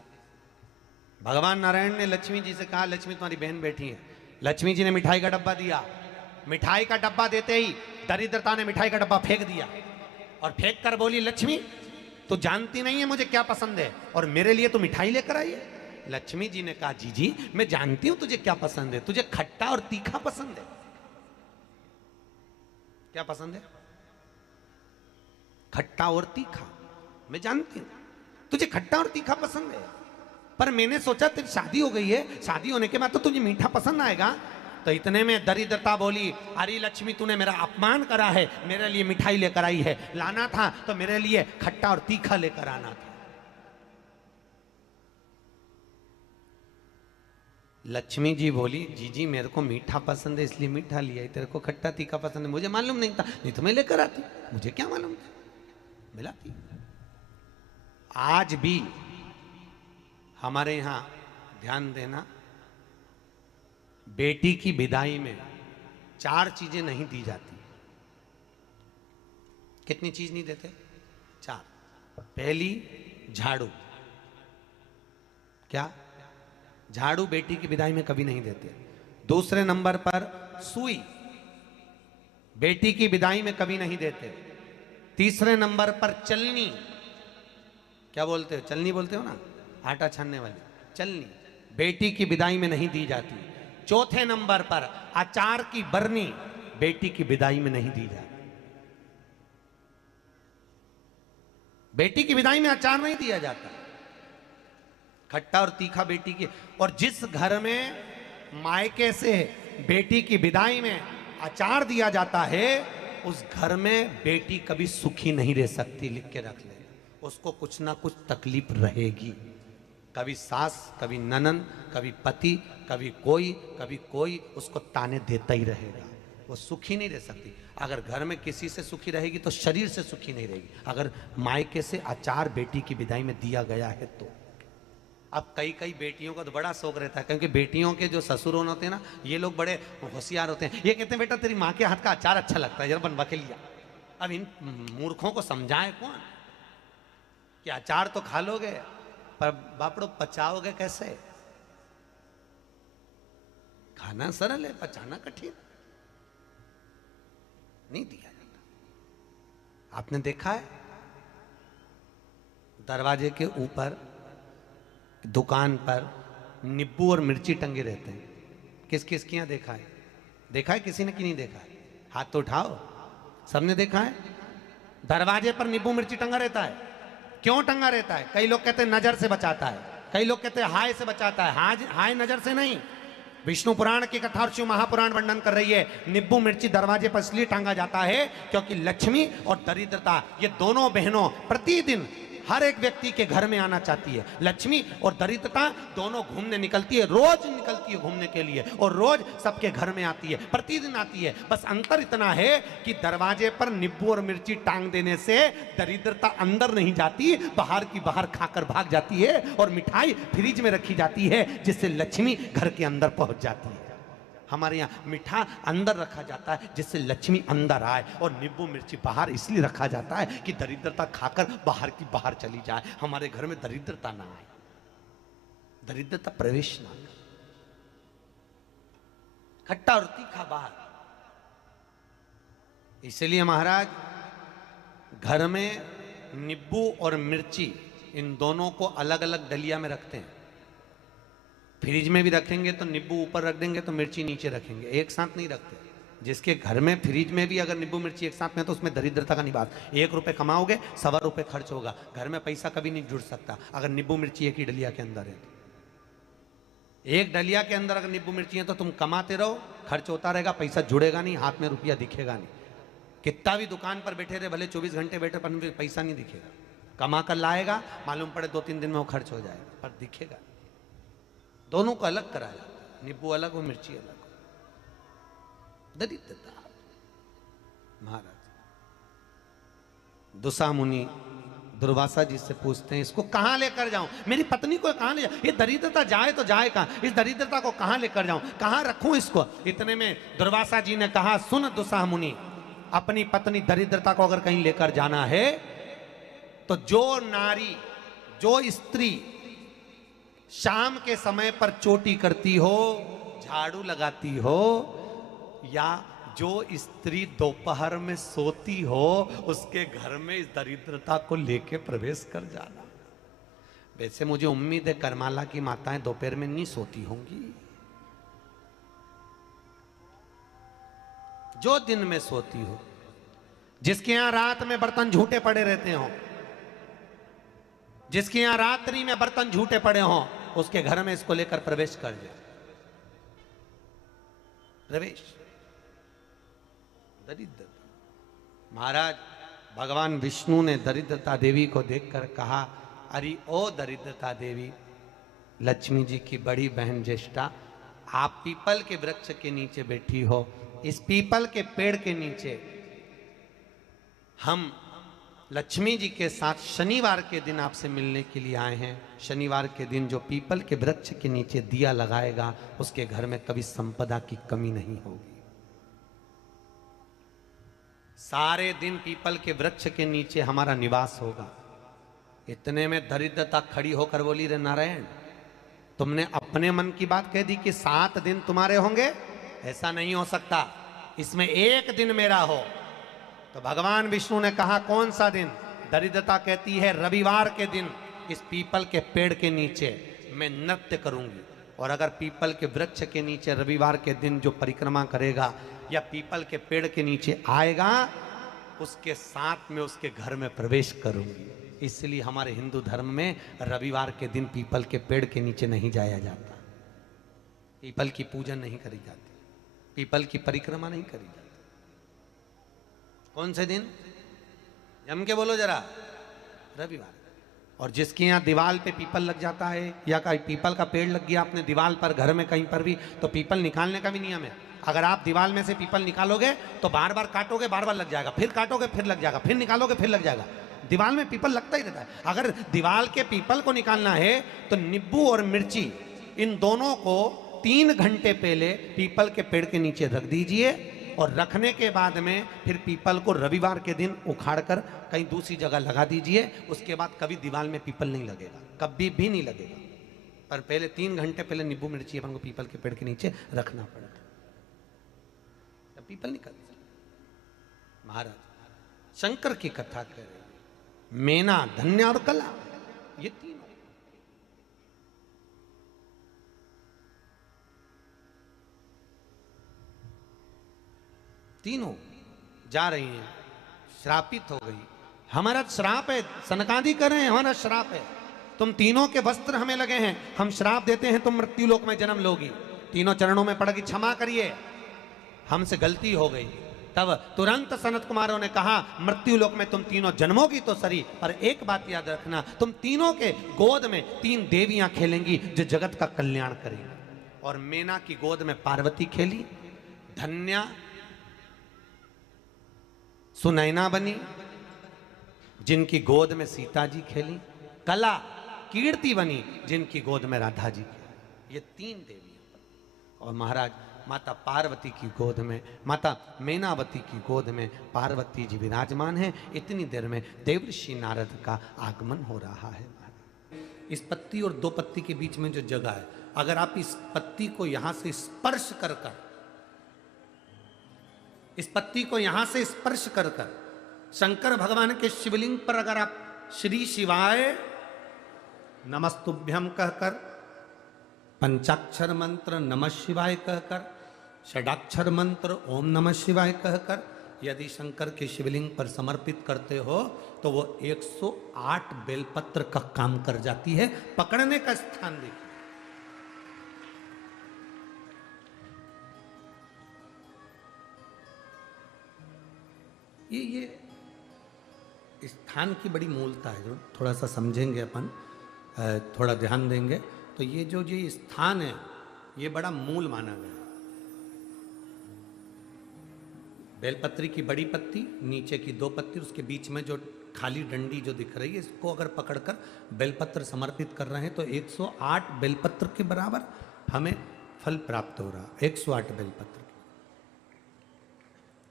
भगवान नारायण ने लक्ष्मी जी से कहा, लक्ष्मी तुम्हारी बहन बैठी है। लक्ष्मी जी ने मिठाई का डब्बा दिया। मिठाई का डब्बा देते ही दरिद्रता ने मिठाई का डब्बा फेंक दिया और फेंक कर बोली, लक्ष्मी तू जानती नहीं है मुझे क्या पसंद है और मेरे लिए तू मिठाई लेकर आई है। लक्ष्मी जी ने कहा, जी मैं जानती हूं तुझे क्या पसंद है, तुझे खट्टा और तीखा पसंद है। क्या पसंद है? खट्टा और तीखा। मैं जानती हूं तुझे खट्टा और तीखा पसंद है, पर मैंने सोचा तेरी शादी हो गई है, शादी होने के बाद तो तुझे मीठा पसंद आएगा। तो इतने में दरिद्रता बोली, अरे लक्ष्मी तूने मेरा अपमान करा है, मेरे लिए मिठाई लेकर आई है, लाना था तो मेरे लिए खट्टा और तीखा लेकर आना था। लक्ष्मी जी बोली, जी मेरे को मीठा पसंद है इसलिए मीठा लिया, तेरे को खट्टा तीखा पसंद है मुझे मालूम नहीं था, नहीं तो मैं लेकर आती, मुझे क्या मालूम था, मिलाती। आज भी हमारे यहां ध्यान देना, बेटी की विदाई में 4 चीजें नहीं दी जाती। कितनी चीज नहीं देते? 4। पहली झाड़ू। क्या? झाड़ू बेटी की विदाई में कभी नहीं देते। दूसरे नंबर पर सुई, बेटी की विदाई में कभी नहीं देते। तीसरे नंबर पर चलनी। क्या बोलते हो? चलनी बोलते हो ना, आटा छानने वाली चलनी, बेटी की विदाई में नहीं दी जाती। चौथे नंबर पर अचार की बरनी, बेटी की विदाई में नहीं दी जाती। बेटी की विदाई में अचार नहीं दिया जाता, खट्टा और तीखा बेटी की। और जिस घर में मायके से बेटी की विदाई में अचार दिया जाता है, उस घर में बेटी कभी सुखी नहीं रह सकती। लिख के रख ले, उसको कुछ ना कुछ तकलीफ रहेगी। कभी सास, कभी ननन, कभी पति, कभी कोई उसको ताने देता ही रहेगा। वो सुखी नहीं रह सकती। अगर घर में किसी से सुखी रहेगी तो शरीर से सुखी नहीं रहेगी। अगर मायके से अचार बेटी की विदाई में दिया गया है तो। अब कई बेटियों का तो बड़ा शौक रहता है, क्योंकि बेटियों के जो ससुर होते हैं ना, ये लोग बड़े होशियार होते हैं। ये कहते हैं, बेटा तेरी माँ के हाथ का अचार अच्छा लगता है, जरा बनवा के लिया। अब इन मूर्खों को समझाए कौन कि अचार तो खा लोगे, पर बापड़ो पचाओगे कैसे? खाना सरल है, पचाना कठिन। नहीं दिया जाता। आपने देखा है दरवाजे के ऊपर दुकान पर नींबू और मिर्ची टंगे रहते हैं। किस किस के यहां देखा है? देखा है किसी ने कि नहीं देखा है? हाथ तो उठाओ। सबने देखा है दरवाजे पर नींबू मिर्ची टंगा रहता है। क्यों टंगा रहता है? कई लोग कहते हैं नजर से बचाता है, कई लोग कहते हैं हाय से बचाता है। हाय नजर से नहीं। विष्णु पुराण की कथा और शिव महापुराण वर्णन कर रही है, नींबू मिर्ची दरवाजे पर इसलिए टांगा जाता है क्योंकि लक्ष्मी और दरिद्रता, ये दोनों बहनों प्रतिदिन हर एक व्यक्ति के घर में आना चाहती है। लक्ष्मी और दरिद्रता दोनों घूमने निकलती है, रोज निकलती है घूमने के लिए, और रोज सबके घर में आती है, प्रतिदिन आती है। बस अंतर इतना है कि दरवाजे पर नींबू और मिर्ची टांग देने से दरिद्रता अंदर नहीं जाती, बाहर की बाहर खाकर भाग जाती है, और मिठाई फ्रिज में रखी जाती है जिससे लक्ष्मी घर के अंदर पहुंच जाती है। हमारे यहाँ मीठा अंदर रखा जाता है जिससे लक्ष्मी अंदर आए, और नींबू मिर्ची बाहर इसलिए रखा जाता है कि दरिद्रता खाकर बाहर की बाहर चली जाए, हमारे घर में दरिद्रता ना आए, दरिद्रता प्रवेश ना करे। खट्टा और तीखा बाहर। इसलिए महाराज घर में नींबू और मिर्ची इन दोनों को अलग अलग डलिया में रखते हैं। फ्रिज में भी रखेंगे तो नींबू ऊपर रख देंगे तो मिर्ची नीचे रखेंगे, एक साथ नहीं रखते। जिसके घर में फ्रिज में भी अगर नींबू मिर्ची एक साथ में तो उसमें दरिद्रता का निवास। 1 रुपए कमाओगे, 1.25 रुपए खर्च होगा। घर में पैसा कभी नहीं जुड़ सकता अगर नींबू मिर्ची एक ही डलिया के अंदर है। एक डलिया के अंदर अगर नींबू मिर्ची है तो तुम कमाते रहो, खर्च होता रहेगा, पैसा जुड़ेगा नहीं, हाथ में रुपया दिखेगा नहीं। कितना भी दुकान पर बैठे रहे, भले 24 घंटे बैठे, पर पैसा नहीं दिखेगा। कमा कर लाएगा, मालूम पड़े 2-3 दिन में वो खर्च हो जाएगा, पर दिखेगा। दोनों को अलग कराया जाता है, नींबू अलग हो, मिर्ची अलग हो। दरिद्रता। महाराज दुसा मुनि दुर्वासा जी से पूछते हैं, इसको कहां लेकर जाऊं? मेरी पत्नी को कहां ले जाऊं? ये दरिद्रता जाए तो जाए कहां? इस दरिद्रता को कहां लेकर जाऊं? कहां रखूं इसको? इतने में दुर्वासा जी ने कहा, सुन दुसा मुनि, अपनी पत्नी दरिद्रता को अगर कहीं लेकर जाना है तो जो नारी, जो स्त्री शाम के समय पर चोटी करती हो, झाड़ू लगाती हो, या जो स्त्री दोपहर में सोती हो, उसके घर में इस दरिद्रता को लेके प्रवेश कर जाना। वैसे मुझे उम्मीद है करमाला की माताएं दोपहर में नहीं सोती होंगी, जो दिन में सोती हो, जिसके यहां रात में बर्तन झूठे पड़े रहते हो, जिसके यहां रात्रि में बर्तन झूठे पड़े हो, उसके घर में इसको लेकर प्रवेश कर जाए। प्रवेश दरिद्र। महाराज भगवान विष्णु ने दरिद्रता देवी को देखकर कहा, अरे ओ दरिद्रता देवी, लक्ष्मी जी की बड़ी बहन ज्येष्ठा, आप पीपल के वृक्ष के नीचे बैठी हो, इस पीपल के पेड़ के नीचे हम लक्ष्मी जी के साथ शनिवार के दिन आपसे मिलने के लिए आए हैं। शनिवार के दिन जो पीपल के वृक्ष के नीचे दिया लगाएगा, उसके घर में कभी संपदा की कमी नहीं होगी। सारे दिन पीपल के वृक्ष के नीचे हमारा निवास होगा। इतने में दरिद्रता खड़ी होकर बोली, रे नारायण, तुमने अपने मन की बात कह दी कि 7 दिन तुम्हारे होंगे, ऐसा नहीं हो सकता, इसमें एक दिन मेरा हो। तो भगवान विष्णु ने कहा, कौन सा दिन? दरिद्रता कहती है, रविवार के दिन इस पीपल के पेड़ के नीचे मैं नृत्य करूंगी, और अगर पीपल के वृक्ष के नीचे रविवार के दिन जो परिक्रमा करेगा या पीपल के पेड़ के नीचे आएगा, उसके साथ में उसके घर में प्रवेश करूंगी। इसलिए हमारे हिंदू धर्म में रविवार के दिन पीपल के पेड़ के नीचे नहीं जाया जाता, पीपल की पूजन नहीं करी जाती, पीपल की परिक्रमा नहीं करी जाती। कौन से दिन? जम के बोलो जरा, रविवार। और जिसके यहाँ दीवार पे पीपल लग जाता है, या कहीं पीपल का पेड़ लग गया अपने दीवार पर, घर में कहीं पर भी, तो पीपल निकालने का भी नियम है। अगर आप दीवार में से पीपल निकालोगे तो बार बार काटोगे, बार बार लग जाएगा, फिर काटोगे फिर लग जाएगा, फिर निकालोगे फिर लग जाएगा। दीवार में पीपल लगता ही रहता है। अगर दीवार के पीपल को निकालना है तो नींबू और मिर्ची, इन दोनों को 3 घंटे पहले पीपल के पेड़ के नीचे रख दीजिए, और रखने के बाद में फिर पीपल को रविवार के दिन उखाड़कर कहीं दूसरी जगह लगा दीजिए। उसके बाद कभी दीवार में पीपल नहीं लगेगा, कभी भी नहीं लगेगा। पर पहले 3 घंटे पहले नींबू मिर्ची अपन को पीपल के पेड़ के नीचे रखना पड़ेगा, तब पीपल निकलता। महाराज शंकर की कथा कह रहे, मेना, धन्य और कला, ये तीनों जा रही हैं, श्रापित हो गई। हमारा श्राप है, सनकादि कर रहे हैं, हमारा श्राप है, तुम तीनों के वस्त्र हमें लगे हैं, हम श्राप देते हैं, तुम मृत्यु लोक में जन्म लोगी। तीनों चरणों में पड़ गई, क्षमा करिए, हमसे गलती हो गई। तब तुरंत सनत कुमारों ने कहा, मृत्यु लोक में तुम तीनों जन्मोगी तो सही, पर एक बात याद रखना, तुम तीनों के गोद में 3 देवियां खेलेंगी जो जगत का कल्याण करेंगी। और मेना की गोद में पार्वती खेली, धन्या सुनैना बनी, जिनकी गोद में सीता जी खेली, कला कीर्ति बनी, जिनकी गोद में राधा जी खेली। ये 3 देवियां। और महाराज माता पार्वती की गोद में, माता मेनावती की गोद में पार्वती जी विराजमान हैं। इतनी देर में देवर्षि नारद का आगमन हो रहा है। इस पत्ती और 2 पत्ती के बीच में जो जगह है, अगर आप इस पत्ती को यहां से स्पर्श कर कर, इस पत्ती को यहां से स्पर्श कर कर शंकर भगवान के शिवलिंग पर अगर आप श्री शिवाय नमस्तुभ्यम कहकर, पंचाक्षर मंत्र नमः शिवाय कहकर, षडाक्षर मंत्र ओम नमः शिवाय कहकर यदि शंकर के शिवलिंग पर समर्पित करते हो तो वो 108 बेलपत्र का काम कर जाती है। पकड़ने का स्थान देखिए, ये स्थान की बड़ी मूलता है, जो थोड़ा सा समझेंगे अपन, थोड़ा ध्यान देंगे तो ये जो स्थान है ये बड़ा मूल माना गया। बेलपत्री की बड़ी पत्ती, नीचे की 2 पत्ती, उसके बीच में जो खाली डंडी जो दिख रही है, इसको अगर पकड़कर बेलपत्र समर्पित कर रहे हैं तो 108 बेलपत्र के बराबर हमें फल प्राप्त हो रहा, 108 बेलपत्र।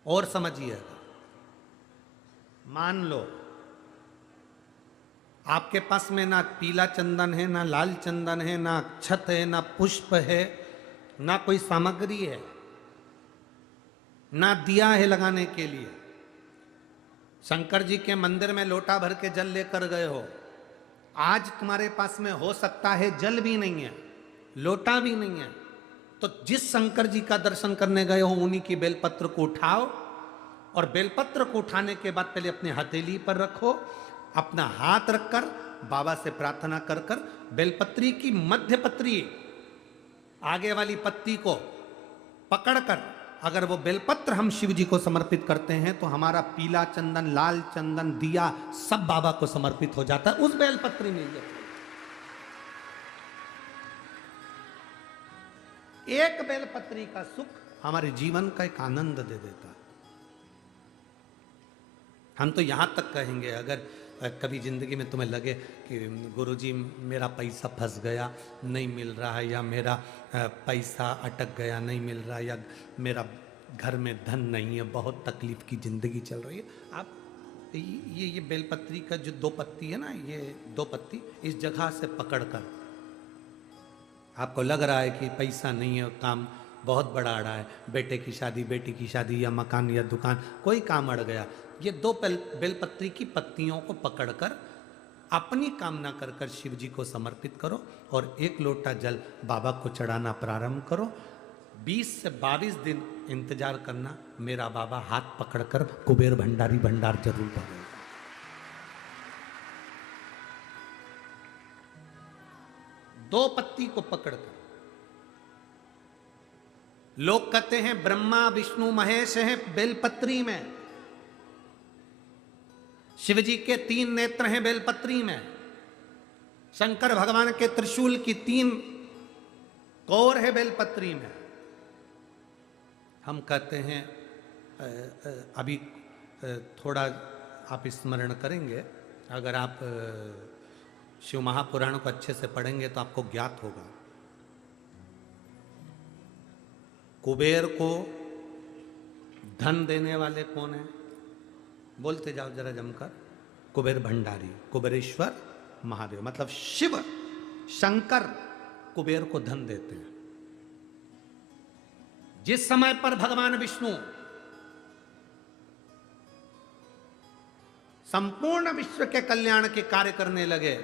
और समझिएगा, मान लो आपके पास में ना पीला चंदन है, ना लाल चंदन है, ना अक्षत है, ना पुष्प है, ना कोई सामग्री है, ना दिया है लगाने के लिए। शंकर जी के मंदिर में लोटा भर के जल लेकर गए हो, आज तुम्हारे पास में हो सकता है जल भी नहीं है, लोटा भी नहीं है, तो जिस शंकर जी का दर्शन करने गए हो उन्हीं की बेलपत्र को उठाओ, और बेलपत्र को उठाने के बाद पहले अपने हथेली पर रखो, अपना हाथ रखकर बाबा से प्रार्थना कर कर बेलपत्री की मध्य पत्री आगे वाली पत्ती को पकड़कर अगर वो बेलपत्र हम शिव जी को समर्पित करते हैं तो हमारा पीला चंदन, लाल चंदन, दिया सब बाबा को समर्पित हो जाता है, उस बेलपत्री मिल जाती है। एक बेलपत्री का सुख हमारे जीवन का एक आनंद दे देता है। हम तो यहां तक कहेंगे, अगर कभी जिंदगी में तुम्हें लगे कि गुरुजी मेरा पैसा फंस गया नहीं मिल रहा है, या मेरा पैसा अटक गया नहीं मिल रहा है, या मेरा घर में धन नहीं है, बहुत तकलीफ की जिंदगी चल रही है, आप ये बेलपत्री का जो 2 पत्ती है ना, ये 2 पत्ती इस जगह से पकड़कर, आपको लग रहा है कि पैसा नहीं है, काम बहुत बड़ा अड़ा है, बेटे की शादी, बेटी की शादी, या मकान या दुकान, कोई काम अड़ गया, ये 2 बेलपत्री की पत्तियों को पकड़कर अपनी कामना कर कर शिव जी को समर्पित करो और 1 लोटा जल बाबा को चढ़ाना प्रारंभ करो। 20 से 22 दिन इंतजार करना, मेरा बाबा हाथ पकड़कर कुबेर भंडारी भंडार जरूर भरेगा। दो पत्ती को पकड़कर, लोग कहते हैं ब्रह्मा विष्णु महेश हैं बेलपत्री में, शिव जी के 3 नेत्र हैं बेलपत्री में, शंकर भगवान के त्रिशूल की 3 कोर है बेलपत्री में। हम कहते हैं अभी थोड़ा आप स्मरण करेंगे, अगर आप शिव महापुराण को अच्छे से पढ़ेंगे तो आपको ज्ञात होगा, कुबेर को धन देने वाले कौन है? बोलते जाओ जरा जमकर, कुबेर भंडारी, कुबेरेश्वर महादेव, मतलब शिव शंकर कुबेर को धन देते हैं। जिस समय पर भगवान विष्णु संपूर्ण विश्व के कल्याण के कार्य करने लगे,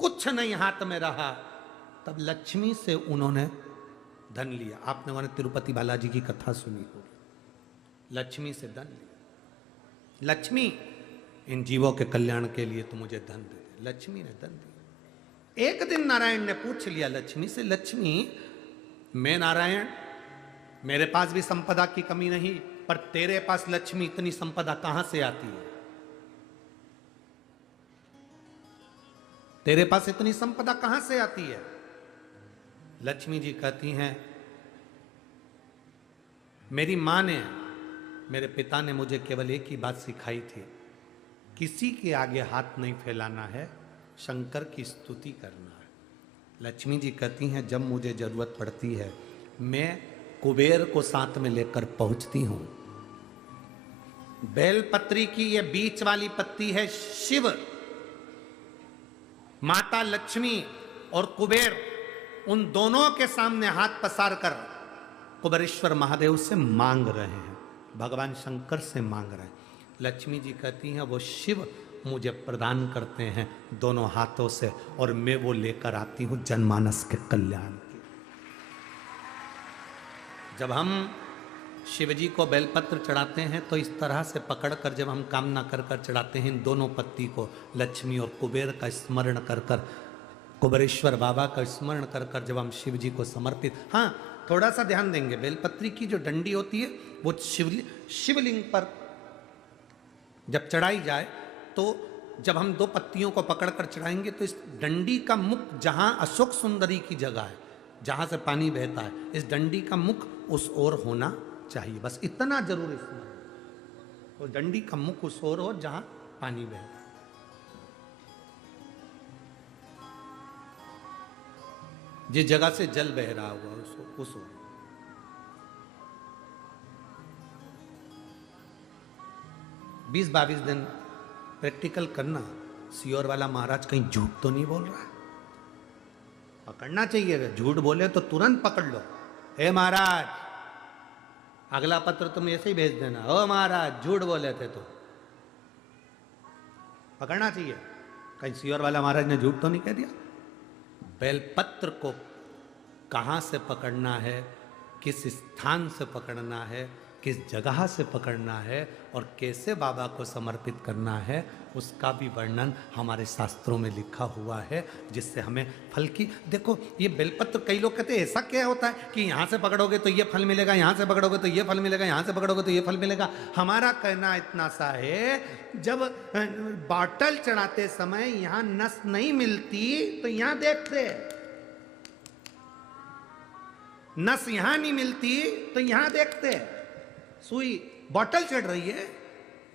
कुछ नहीं हाथ में रहा, तब लक्ष्मी से उन्होंने धन लिया। आपने वहां तिरुपति बालाजी की कथा सुनी होगी, लक्ष्मी से धन लिया। लक्ष्मी, इन जीवों के कल्याण के लिए तो मुझे धन दे दे। लक्ष्मी ने धन दिया। एक दिन नारायण ने पूछ लिया लक्ष्मी से, लक्ष्मी मैं नारायण, मेरे पास भी संपदा की कमी नहीं, पर तेरे पास लक्ष्मी इतनी संपदा कहां से आती है? तेरे पास इतनी संपदा कहां से आती है? लक्ष्मी जी कहती हैं, मेरी मां ने, मेरे पिता ने मुझे केवल एक ही बात सिखाई थी, किसी के आगे हाथ नहीं फैलाना है, शंकर की स्तुति करना है। लक्ष्मी जी कहती हैं, जब मुझे जरूरत पड़ती है मैं कुबेर को साथ में लेकर पहुंचती हूं। बेलपत्री की ये बीच वाली पत्ती है शिव, माता लक्ष्मी और कुबेर, उन दोनों के सामने हाथ पसार कर कुबेरेश्वर महादेव से मांग रहे हैं, भगवान शंकर से मांग रहे हैं। लक्ष्मी जी कहती हैं, वो शिव मुझे प्रदान करते हैं दोनों हाथों से, और मैं वो लेकर आती हूं जनमानस के कल्याण की। जब हम शिव जी को बेलपत्र चढ़ाते हैं तो इस तरह से पकड़कर, जब हम कामना कर कर चढ़ाते हैं, इन दोनों पत्ती को लक्ष्मी और कुबेर का स्मरण कर कर, कुबेरेश्वर बाबा का स्मरण कर कर जब हम शिव जी को समर्पित, हाँ थोड़ा सा ध्यान देंगे, बेलपत्री की जो डंडी होती है वो शिवलिंग पर जब चढ़ाई जाए, तो जब हम 2 पत्तियों को पकड़कर चढ़ाएंगे तो इस डंडी का मुख, जहां अशोक सुंदरी की जगह है, जहां से पानी बहता है, इस डंडी का मुख उस ओर होना चाहिए, बस इतना जरूर इसमें, तो डंडी का मुख उस ओर हो जहां पानी बहता है। जिस जगह से जल बह रहा हुआ उस ओर। 20-22 दिन प्रैक्टिकल करना, सियोर वाला महाराज कहीं झूठ तो नहीं बोल रहा है। पकड़ना चाहिए, अगर झूठ बोले तो तुरंत पकड़ लो। हे महाराज, अगला पत्र तुम ऐसे ही भेज देना, ओ महाराज झूठ बोले थे तो पकड़ना चाहिए। कहीं सियोर वाला महाराज ने झूठ तो नहीं कह दिया। बेलपत्र को कहां से पकड़ना है, किस स्थान से पकड़ना है, किस जगह से पकड़ना है और कैसे बाबा को समर्पित करना है, उसका भी वर्णन हमारे शास्त्रों में लिखा हुआ है, जिससे हमें फल की। देखो ये बेलपत्र, कई लोग कहते हैं ऐसा क्या होता है कि यहाँ से पकड़ोगे तो ये फल मिलेगा, यहाँ से पकड़ोगे तो ये फल मिलेगा, यहाँ से पकड़ोगे तो ये फल मिलेगा। हमारा कहना इतना सा है, जब बॉटल चढ़ाते समय यहाँ नस नहीं मिलती तो यहाँ देखते, नस यहां नहीं मिलती तो यहां देखते, सुई बॉटल चढ़ रही है,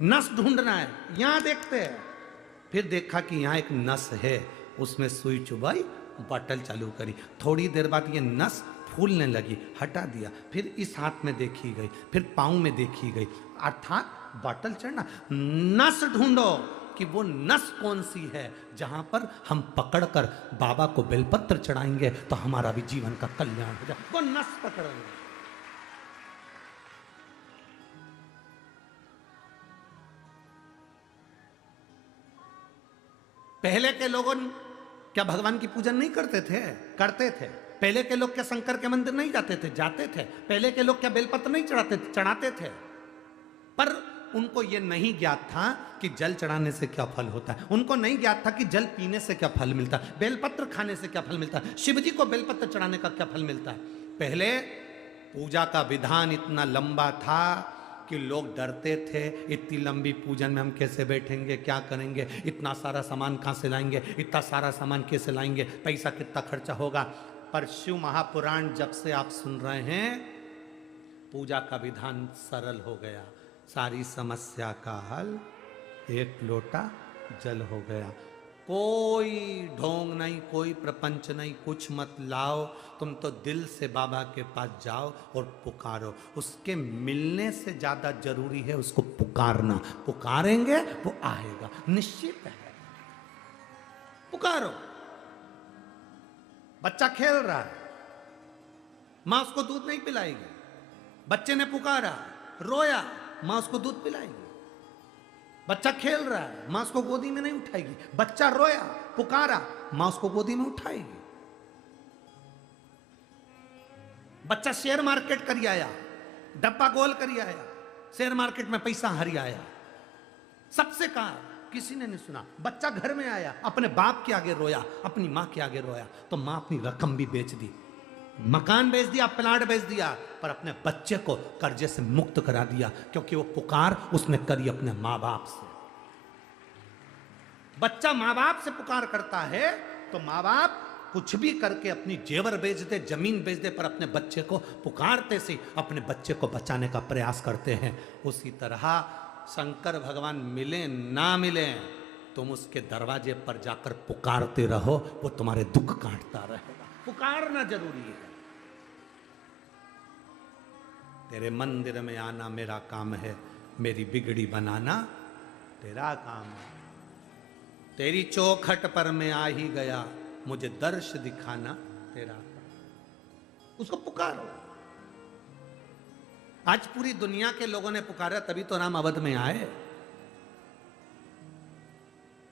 नस ढूंढना है, यहां देखते हैं। फिर देखा कि यहां एक नस है, उसमें सुई चुभाई, बॉटल चालू करी। थोड़ी देर बाद ये नस फूलने लगी, हटा दिया। फिर इस हाथ में देखी गई, फिर पांव में देखी गई, अर्थात बॉटल चढ़ना। नस ढूंढो कि वो नस कौन सी है जहां पर हम पकड़कर बाबा को बेलपत्र चढ़ाएंगे तो हमारा भी जीवन का कल्याण हो जाए। वो नस पकड़ेंगे। पहले के लोगों क्या भगवान की पूजन नहीं करते थे? करते थे। पहले के लोग क्या शंकर के मंदिर नहीं जाते थे? जाते थे। पहले के लोग क्या बेलपत्र नहीं चढ़ाते थे? पर उनको यह नहीं ज्ञात था कि जल चढ़ाने से क्या फल होता है। उनको नहीं ज्ञात था कि जल पीने से क्या फल मिलता है, बेलपत्र खाने से क्या फल मिलता है, शिव जी को बेलपत्र चढ़ाने का क्या फल मिलता है। पहले पूजा का विधान इतना लंबा था कि लोग डरते थे, इतनी लंबी पूजन में हम कैसे बैठेंगे, क्या करेंगे, इतना सारा सामान कहाँ से लाएंगे, इतना सारा सामान कैसे लाएंगे, पैसा कितना खर्चा होगा। पर शिव महापुराण जब से आप सुन रहे हैं, पूजा का विधान सरल हो गया। सारी समस्या का हल एक लोटा जल हो गया। कोई ढोंग नहीं, कोई प्रपंच नहीं, कुछ मत लाओ, तुम तो दिल से बाबा के पास जाओ और पुकारो। उसके मिलने से ज्यादा जरूरी है उसको पुकारना। पुकारेंगे वो आएगा, निश्चित है। पुकारो। बच्चा खेल रहा है, मां उसको दूध नहीं पिलाएगी। बच्चे ने पुकारा, रोया, मां उसको दूध पिलाएगी। बच्चा खेल रहा है, मां उसको गोदी में नहीं उठाएगी। बच्चा रोया, पुकारा, मां उसको गोदी में उठाएगी। बच्चा शेयर मार्केट करी आया, डब्बा गोल करी आया, शेयर मार्केट में पैसा हरी आया, सबसे कहा, किसी ने नहीं सुना। बच्चा घर में आया, अपने बाप के आगे रोया, अपनी मां के आगे रोया, तो मां अपनी रकम भी बेच दी, मकान बेच दिया, प्लाट बेच दिया, पर अपने बच्चे को कर्जे से मुक्त करा दिया, क्योंकि वो पुकार उसने करी अपने माँ बाप से। बच्चा माँ बाप से पुकार करता है तो माँ बाप कुछ भी करके अपनी जेवर बेच दे, जमीन बेच दे, पर अपने बच्चे को पुकारते से अपने बच्चे को बचाने का प्रयास करते हैं। उसी तरह शंकर भगवान मिले ना मिले, तुम उसके दरवाजे पर जाकर पुकारते रहो, वो तुम्हारे दुख काटता रहेगा। पुकारना जरूरी है। तेरे मंदिर में आना मेरा काम है, मेरी बिगड़ी बनाना तेरा काम है। तेरी चौखट पर मैं आ ही गया, मुझे दर्श दिखाना तेरा काम। उसको पुकारो। आज पूरी दुनिया के लोगों ने पुकारा, तभी तो राम अवध में आए।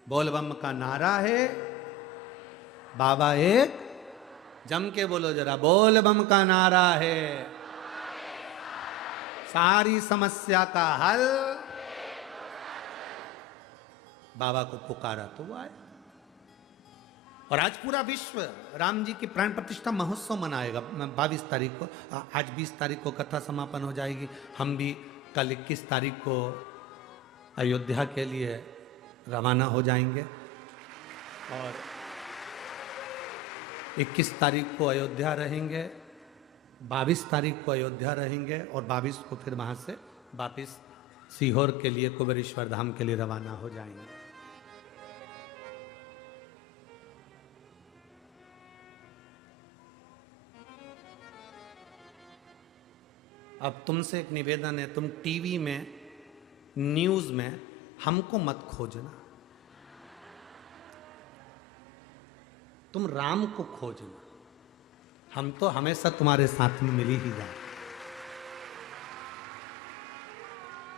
बोल बम का नारा है, बाबा एक, जम के बोलो जरा, बोल बम का नारा है, सारी समस्या का हल। बाबा को पुकारा तो वो आए। और आज पूरा विश्व राम जी की प्राण प्रतिष्ठा महोत्सव मनाएगा 22 तारीख को। आज 20 तारीख को कथा समापन हो जाएगी। हम भी कल 21 तारीख को अयोध्या के लिए रवाना हो जाएंगे और 21 तारीख को अयोध्या रहेंगे, 22 तारीख को अयोध्या रहेंगे और 22 को फिर वहाँ से वापस सीहोर के लिए, कुबेरेश्वर धाम के लिए रवाना हो जाएंगे। अब तुमसे एक निवेदन है, तुम टीवी में, न्यूज़ में हमको मत खोजना, तुम राम को खोजना, हम तो हमेशा तुम्हारे साथ में मिल ही जाए।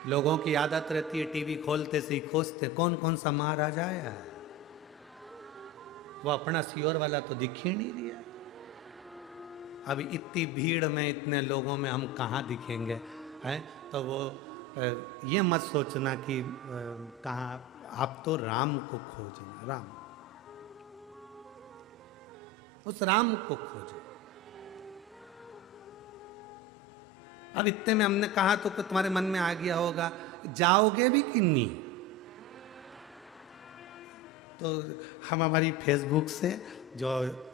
लोगों की आदत रहती है टीवी खोलते से ही खोजते कौन कौन सा महाराज आया है, वो अपना सियोर वाला तो दिख ही नहीं दिया। अब इतनी भीड़ में इतने लोगों में हम कहाँ दिखेंगे हैं? तो वो ये मत सोचना कि कहाँ, आप तो राम को खोजना, राम, उस राम को खोजो। अब इतने में हमने कहा तो तुम्हारे मन में आ गया होगा, जाओगे भी कि नहीं? तो हम हमारी फेसबुक से जो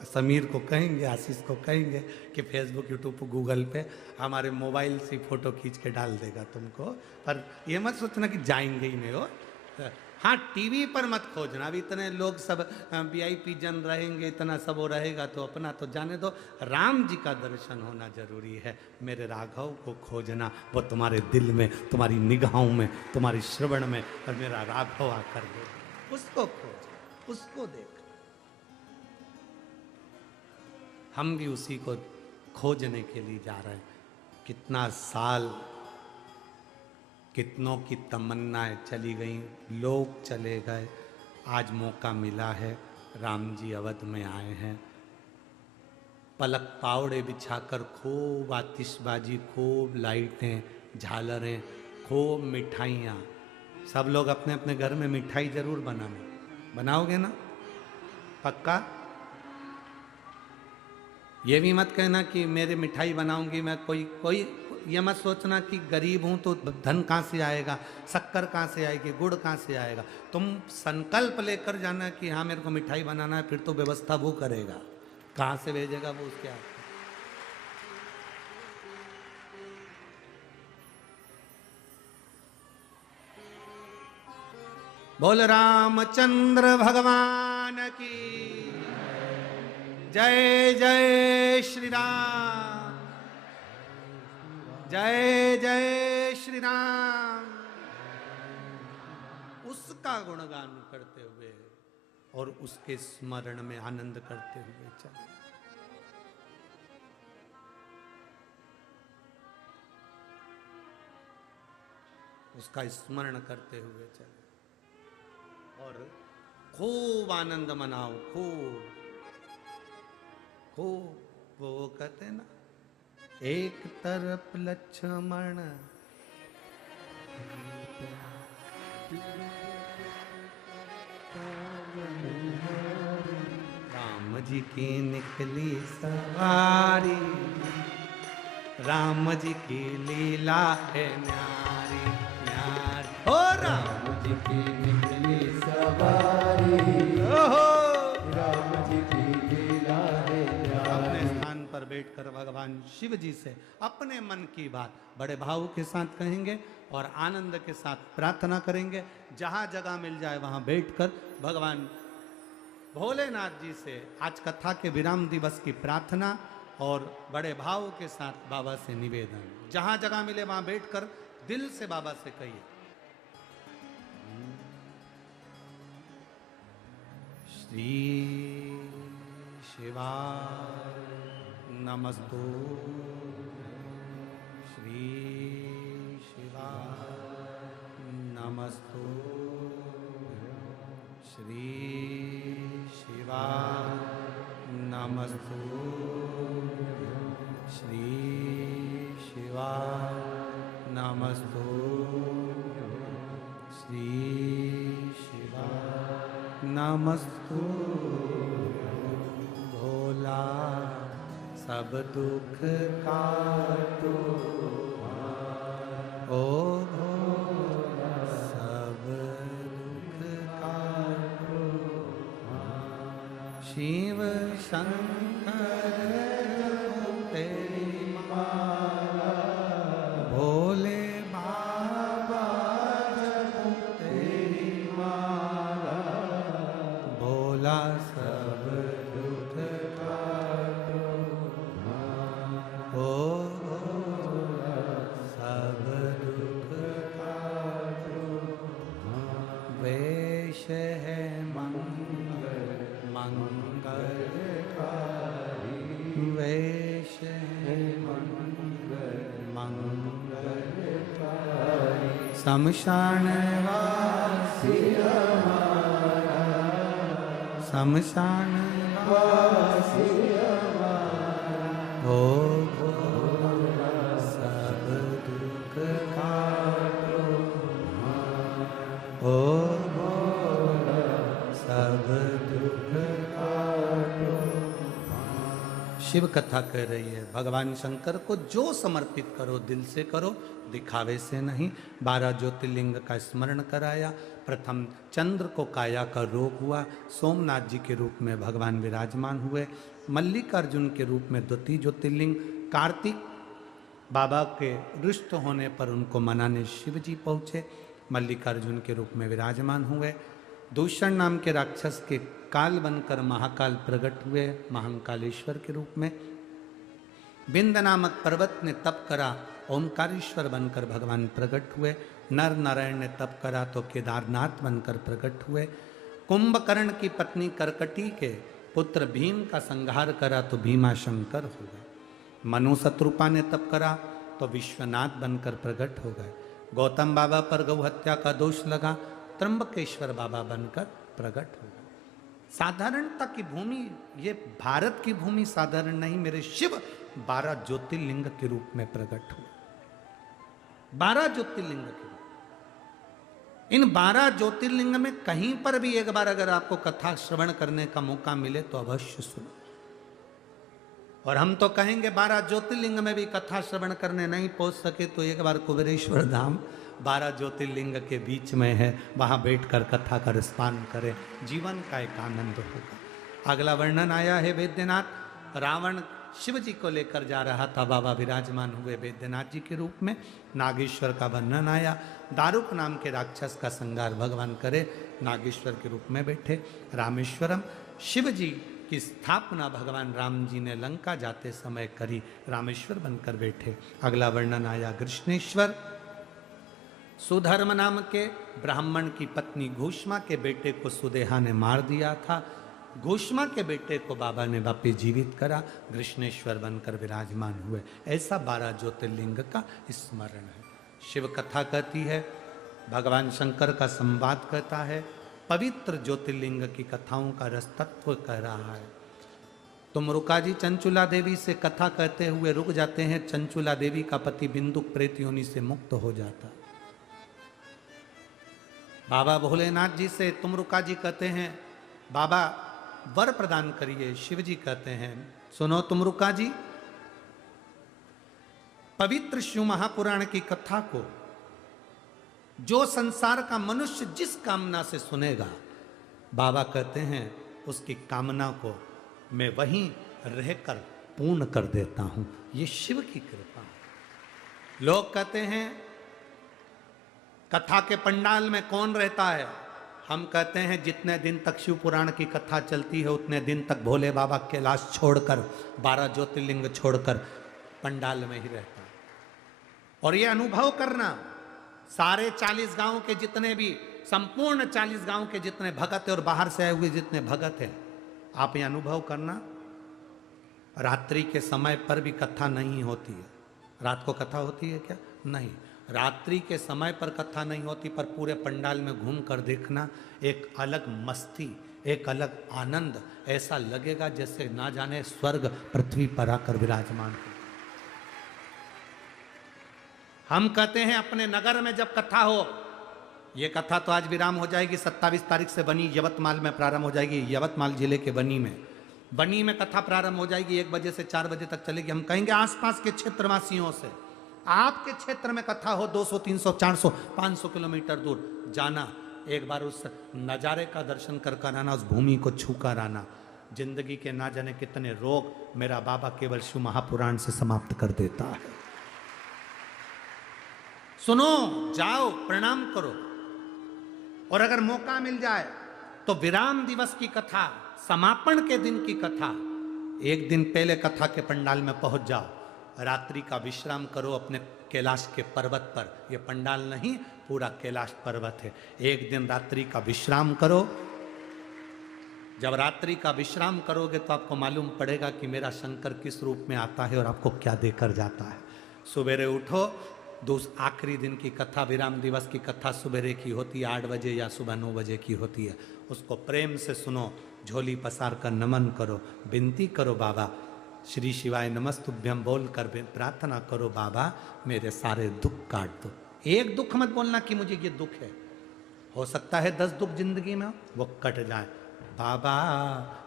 समीर को कहेंगे, आशीष को कहेंगे कि फेसबुक, यूट्यूब, गूगल पे हमारे मोबाइल से फोटो खींच के डाल देगा तुमको। पर ये मत सोचना कि जाएंगे ही नहीं हो। हाँ, टीवी पर मत खोजना। अब इतने लोग सब वीआईपी जन रहेंगे, इतना सब वो रहेगा तो अपना तो जाने दो। राम जी का दर्शन होना जरूरी है। मेरे राघव को खोजना, वो तुम्हारे दिल में, तुम्हारी निगाहों में, तुम्हारी श्रवण में, और मेरा राघव आकर दे, उसको खोज, उसको देख। हम भी उसी को खोजने के लिए जा रहे हैं। कितना साल, कितनों की तमन्नाएं चली गई, लोग चले गए, आज मौका मिला है, राम जी अवध में आए हैं। पलक पावड़े बिछाकर खूब आतिशबाजी, खूब लाइटें, झालरें, खूब मिठाइयाँ। सब लोग अपने अपने घर में मिठाई जरूर बनाओगे ना? पक्का? ये भी मत कहना कि मेरे मिठाई बनाऊंगी मैं, कोई ये मत सोचना कि गरीब हूं तो धन कहाँ से आएगा, शक्कर कहाँ से आएगी, गुड़ कहाँ से आएगा। तुम संकल्प लेकर जाना कि हाँ मेरे को मिठाई बनाना है, फिर तो व्यवस्था वो करेगा, कहाँ से भेजेगा वो उसके हाथ। बोल रामचंद्र भगवान की जय। जय श्री राम, जय जय श्री राम। उसका गुणगान करते हुए और उसके स्मरण में आनंद करते हुए चले। उसका स्मरण करते हुए चले और खूब आनंद मनाओ, खूब खूब। वो कहते हैं ना, एक तरफ लक्ष्मण, राम जी की निकली सवारी, राम जी की लीला है न्यारी न्यारी। ओ राम जी की निकली सवारी, ओहो राम जी की लीला है न्यारी। अपने स्थान पर बैठकर भगवान शिव जी से अपने मन की बात बड़े भाव के साथ कहेंगे और आनंद के साथ प्रार्थना करेंगे। जहाँ जगह मिल जाए वहाँ बैठकर भगवान भोलेनाथ जी से आज कथा के विराम दिवस की प्रार्थना और बड़े भाव के साथ बाबा से निवेदन। जहाँ जगह मिले वहाँ बैठकर दिल से बाबा से कहिए, श्री शिवाय नमस्तु, श्री शिवाय नमस्तु, श्री शिवाय नमस्तु, श्री शिवाय नमस्तु, श्री शिवाय नमस्तु। भोला सब दुख काटो, ओ भोला सब दुख काटो, शिव शंकर तेरी माला, भोले बाबा जपो तेरी माला, भोला सब दुख काटो, ओ भोला सब दुख काटो। वेश मंगलकारी शमशान वासी हमारा शमशान वासी हमारा हो भोला सब दुख काटो हो भोला सब दुख काटो। शिव कथा कह रही है भगवान शंकर को जो समर्पित करो दिल से करो, दिखावे से नहीं। 12 ज्योतिर्लिंग का स्मरण कराया। प्रथम चंद्र को काया का रोग हुआ, सोमनाथ जी के रूप में भगवान विराजमान हुए। मल्लिकार्जुन के रूप में द्वितीय ज्योतिर्लिंग, कार्तिक बाबा के रुष्ट होने पर उनको मनाने शिव जी पहुँचे, मल्लिकार्जुन के रूप में विराजमान हुए। दूषण नाम के राक्षस के काल बनकर महाकाल प्रकट हुए महाकालेश्वर के रूप में। बिंद नामक पर्वत ने तप करा, ओंकारेश्वर बनकर भगवान प्रकट हुए। नर नारायण ने तप करा तो केदारनाथ बनकर प्रकट हुए। कुंभकर्ण की पत्नी करकटी के पुत्र भीम का संहार करा तो भीमा शंकर हो गए। मनु शत्रुपा ने तप करा तो विश्वनाथ बनकर प्रकट हो गए। गौतम बाबा पर गौ हत्या का दोष लगा, त्र्यंबकेश्वर बाबा बनकर प्रकट हो गए। साधारणता की भूमि, ये भारत की भूमि साधारण नहीं, मेरे शिव 12 ज्योतिर्लिंग के रूप में प्रकट हुए। 12 ज्योतिर्लिंग के रूप। इन 12 ज्योतिर्लिंग में कहीं पर भी एक बार अगर आपको कथा श्रवण करने का मौका मिले तो अवश्य सुनो। और हम तो कहेंगे 12 ज्योतिर्लिंग में भी कथा श्रवण करने नहीं पहुंच सके तो एक बार कुबेरेश्वर धाम 12 ज्योतिर्लिंग के बीच में है, वहां बैठकर कथा का रसपान करें, जीवन का एक आनंद होगा। अगला वर्णन आया है वैद्यनाथ। रावण शिव जी को लेकर जा रहा था, बाबा विराजमान हुए वैद्यनाथ जी के रूप में। नागेश्वर का वर्णन आया। दारुक नाम के राक्षस का संहार भगवान करे, नागेश्वर के रूप में बैठे। रामेश्वरम, शिव जी की स्थापना भगवान राम जी ने लंका जाते समय करी, रामेश्वर बनकर बैठे। अगला वर्णन आया कृष्णेश्वर। सुधर्म नाम के ब्राह्मण की पत्नी घूष्मा के बेटे को सुदेहा ने मार दिया था। घूष्मा के बेटे को बाबा ने वापस जीवित करा, कृष्णेश्वर बनकर विराजमान हुए। ऐसा 12 ज्योतिर्लिंग का स्मरण है। शिव कथा कहती है, भगवान शंकर का संवाद कहता है, पवित्र ज्योतिर्लिंग की कथाओं का रस तत्व कह रहा है। तुमरुका जी चंचुला देवी से कथा कहते हुए रुक जाते हैं। चंचुला देवी का पति बिंदुक प्रेत योनि से मुक्त हो जाता। बाबा भोलेनाथ जी से तुमरुका जी कहते हैं, बाबा वर प्रदान करिए। शिव जी कहते हैं, सुनो तुमरुका जी, पवित्र शिव महापुराण की कथा को जो संसार का मनुष्य जिस कामना से सुनेगा, बाबा कहते हैं उसकी कामना को मैं वहीं रहकर पूर्ण कर देता हूं। ये शिव की कृपा है। लोग कहते हैं कथा के पंडाल में कौन रहता है? हम कहते हैं जितने दिन तक शिव पुराण की कथा चलती है उतने दिन तक भोले बाबा कैलाश छोड़कर, 12 ज्योतिर्लिंग छोड़कर पंडाल में ही रहता है। और ये अनुभव करना, सारे 40 गांव के जितने भी, संपूर्ण 40 गांव के जितने भगत है और बाहर से आए हुए जितने भगत हैं, आप ये अनुभव करना, रात्रि के समय पर भी कथा नहीं होती है। रात को कथा होती है क्या? नहीं, रात्रि के समय पर कथा नहीं होती, पर पूरे पंडाल में घूम कर देखना, एक अलग मस्ती, एक अलग आनंद, ऐसा लगेगा जैसे ना जाने स्वर्ग पृथ्वी पर आकर विराजमान हो। हम कहते हैं अपने नगर में जब कथा हो, ये कथा तो आज विराम हो जाएगी, 27 तारीख से बनी यवतमाल में प्रारंभ हो जाएगी। यवतमाल जिले के बनी में कथा प्रारंभ हो जाएगी, 1 बजे से 4 बजे तक चलेगी। हम कहेंगे आसपास के क्षेत्रवासियों से, आपके क्षेत्र में कथा हो 200, 300, 400, 500 किलोमीटर दूर जाना, एक बार उस नज़ारे का दर्शन कर कर आना, उस भूमि को छू कर आना। जिंदगी के ना जाने कितने रोग मेरा बाबा केवल शिव महापुराण से समाप्त कर देता है। सुनो, जाओ, प्रणाम करो। और अगर मौका मिल जाए तो विराम दिवस की कथा, समापन के दिन की कथा, 1 दिन पहले कथा के पंडाल में पहुंच जाओ, रात्रि का विश्राम करो अपने कैलाश के पर्वत पर। यह पंडाल नहीं, पूरा कैलाश पर्वत है। 1 दिन रात्रि का विश्राम करो, जब रात्रि का विश्राम करोगे तो आपको मालूम पड़ेगा कि मेरा शंकर किस रूप में आता है और आपको क्या देकर जाता है। सवेरे उठो, आखिरी दिन की कथा, विराम दिवस की कथा सवेरे की होती है 8 बजे या सुबह 9 बजे की होती है। उसको प्रेम से सुनो, झोली पसार कर नमन करो, विनती करो बाबा श्री शिवाय नमस्तुभ्यम बोल कर प्रार्थना करो, बाबा मेरे सारे दुख काट दो। एक दुख मत बोलना कि मुझे ये दुख है, हो सकता है 10 दुख जिंदगी में वो कट जाए। बाबा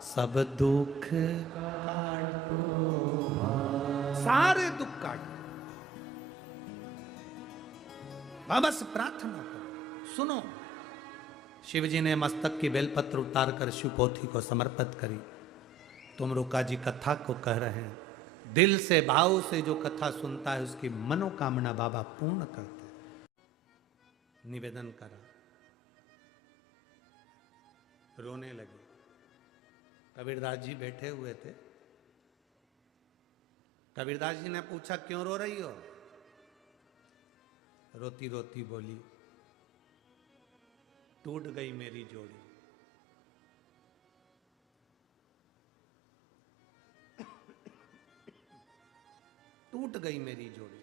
सब दुख काट दो, सारे दुख काट दो। बाबा से प्रार्थना करो, सुनो। शिव जी ने मस्तक की बेलपत्र उतार कर शिवपोथी को समर्पित करी। तुम रुका जी कथा को कह रहे हैं, दिल से भाव से जो कथा सुनता है उसकी मनोकामना बाबा पूर्ण करते हैं। निवेदन करा, रोने लगे। कबीरदास जी बैठे हुए थे। कबीरदास जी ने पूछा क्यों रो रही हो? रोती रोती बोली, टूट गई मेरी जोड़ी। टूट गई मेरी जोड़ी,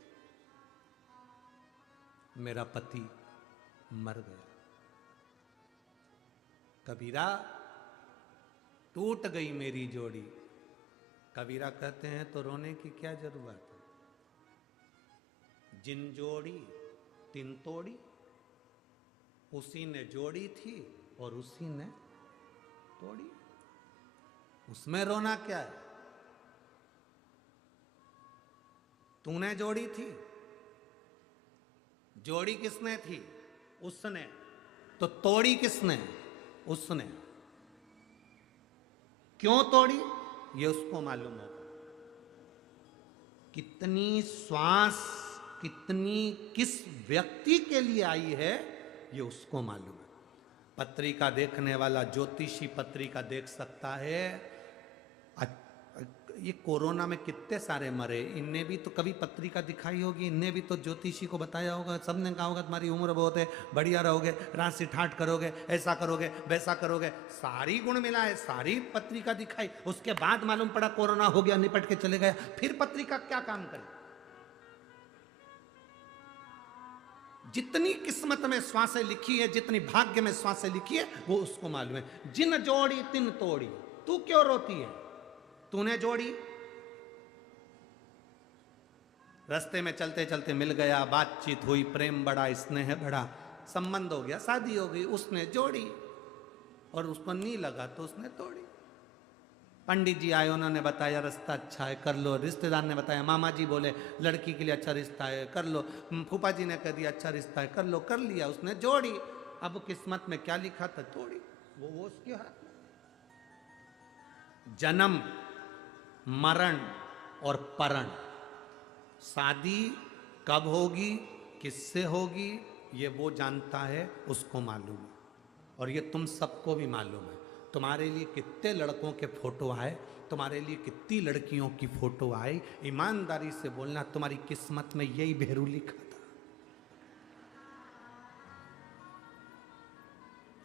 मेरा पति मर गया। कबीरा टूट गई मेरी जोड़ी। कबीरा कहते हैं तो रोने की क्या जरूरत है? जिन जोड़ी तिन तोड़ी, उसी ने जोड़ी थी और उसी ने तोड़ी, उसमें रोना क्या है? तूने जोड़ी थी, जोड़ी किसने थी? उसने। तो तोड़ी किसने? उसने। क्यों तोड़ी ये उसको मालूम होगा। कितनी श्वास कितनी किस व्यक्ति के लिए आई है ये उसको मालूम है। पत्रिका देखने वाला ज्योतिषी पत्रिका देख सकता है। ये कोरोना में कितने सारे मरे, इनने भी तो कभी पत्रिका दिखाई होगी, इनने भी तो ज्योतिषी को बताया होगा, सबने कहा होगा तुम्हारी उम्र बहुत है, बढ़िया रहोगे, राशि ठाट करोगे, ऐसा करोगे, वैसा करोगे, सारी गुण मिला है, सारी पत्रिका दिखाई, उसके बाद मालूम पड़ा कोरोना हो गया, निपट के चले गया, फिर पत्रिका क्या काम करे? जितनी किस्मत में श्वासें लिखी है, जितनी भाग्य में श्वासें लिखी है, वो उसको मालूम है। जिन जोड़ी तिन तोड़ी, तू क्यों रोती है? तूने जोड़ी। रास्ते में चलते चलते मिल गया, बातचीत हुई, प्रेम बढ़ा, स्नेह बढ़ा, संबंध हो गया, शादी हो गई, उसने जोड़ी और उसको नहीं लगा तो उसने तोड़ी। पंडित जी आए, उन्होंने बताया रास्ता अच्छा है, कर लो। रिश्तेदार ने बताया, मामा जी बोले लड़की के लिए अच्छा रिश्ता है, कर लो। फूफा जी ने कह दिया अच्छा रिश्ता है, कर लो। कर लिया, उसने जोड़ी। अब किस्मत में क्या लिखा था? तोड़ी। वो उसके हाथ में। जन्म, मरण और परण, शादी कब होगी, किससे होगी, ये वो जानता है, उसको मालूम है। और ये तुम सबको भी मालूम है। तुम्हारे लिए कितने लड़कों के फोटो आए, तुम्हारे लिए कितनी लड़कियों की फोटो आई, ईमानदारी से बोलना, तुम्हारी किस्मत में यही भेरू लिखा था।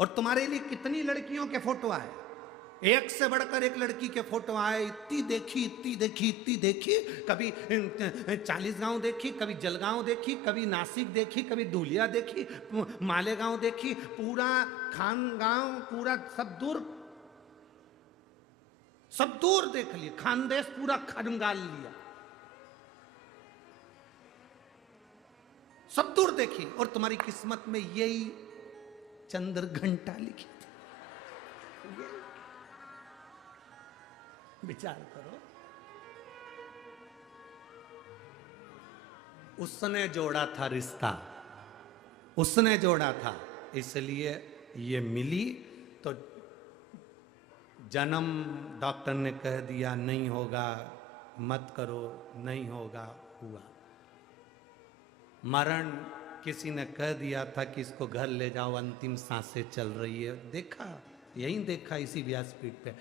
और तुम्हारे लिए कितनी लड़कियों के फोटो आए, एक से बढ़कर एक लड़की के फोटो आए, इतनी देखी, इतनी देखी, इतनी देखी। कभी 40 गांव देखी, कभी जलगांव देखी, कभी नासिक देखी, कभी धुलिया देखी, मालेगांव देखी, पूरा खान गांव, पूरा सब दूर देख लिया, खानदेश पूरा खनगाल लिया, सब दूर देखी। और तुम्हारी किस्मत में यही चंद्र घंटा लिखी थी। विचार करो, उसने जोड़ा था रिश्ता, उसने जोड़ा था, इसलिए ये मिली। तो जन्म डॉक्टर ने कह दिया नहीं होगा, मत करो, नहीं होगा, हुआ। मरण किसी ने कह दिया था कि इसको घर ले जाओ, अंतिम सांसें चल रही है, देखा, यही देखा इसी व्यासपीठ पे।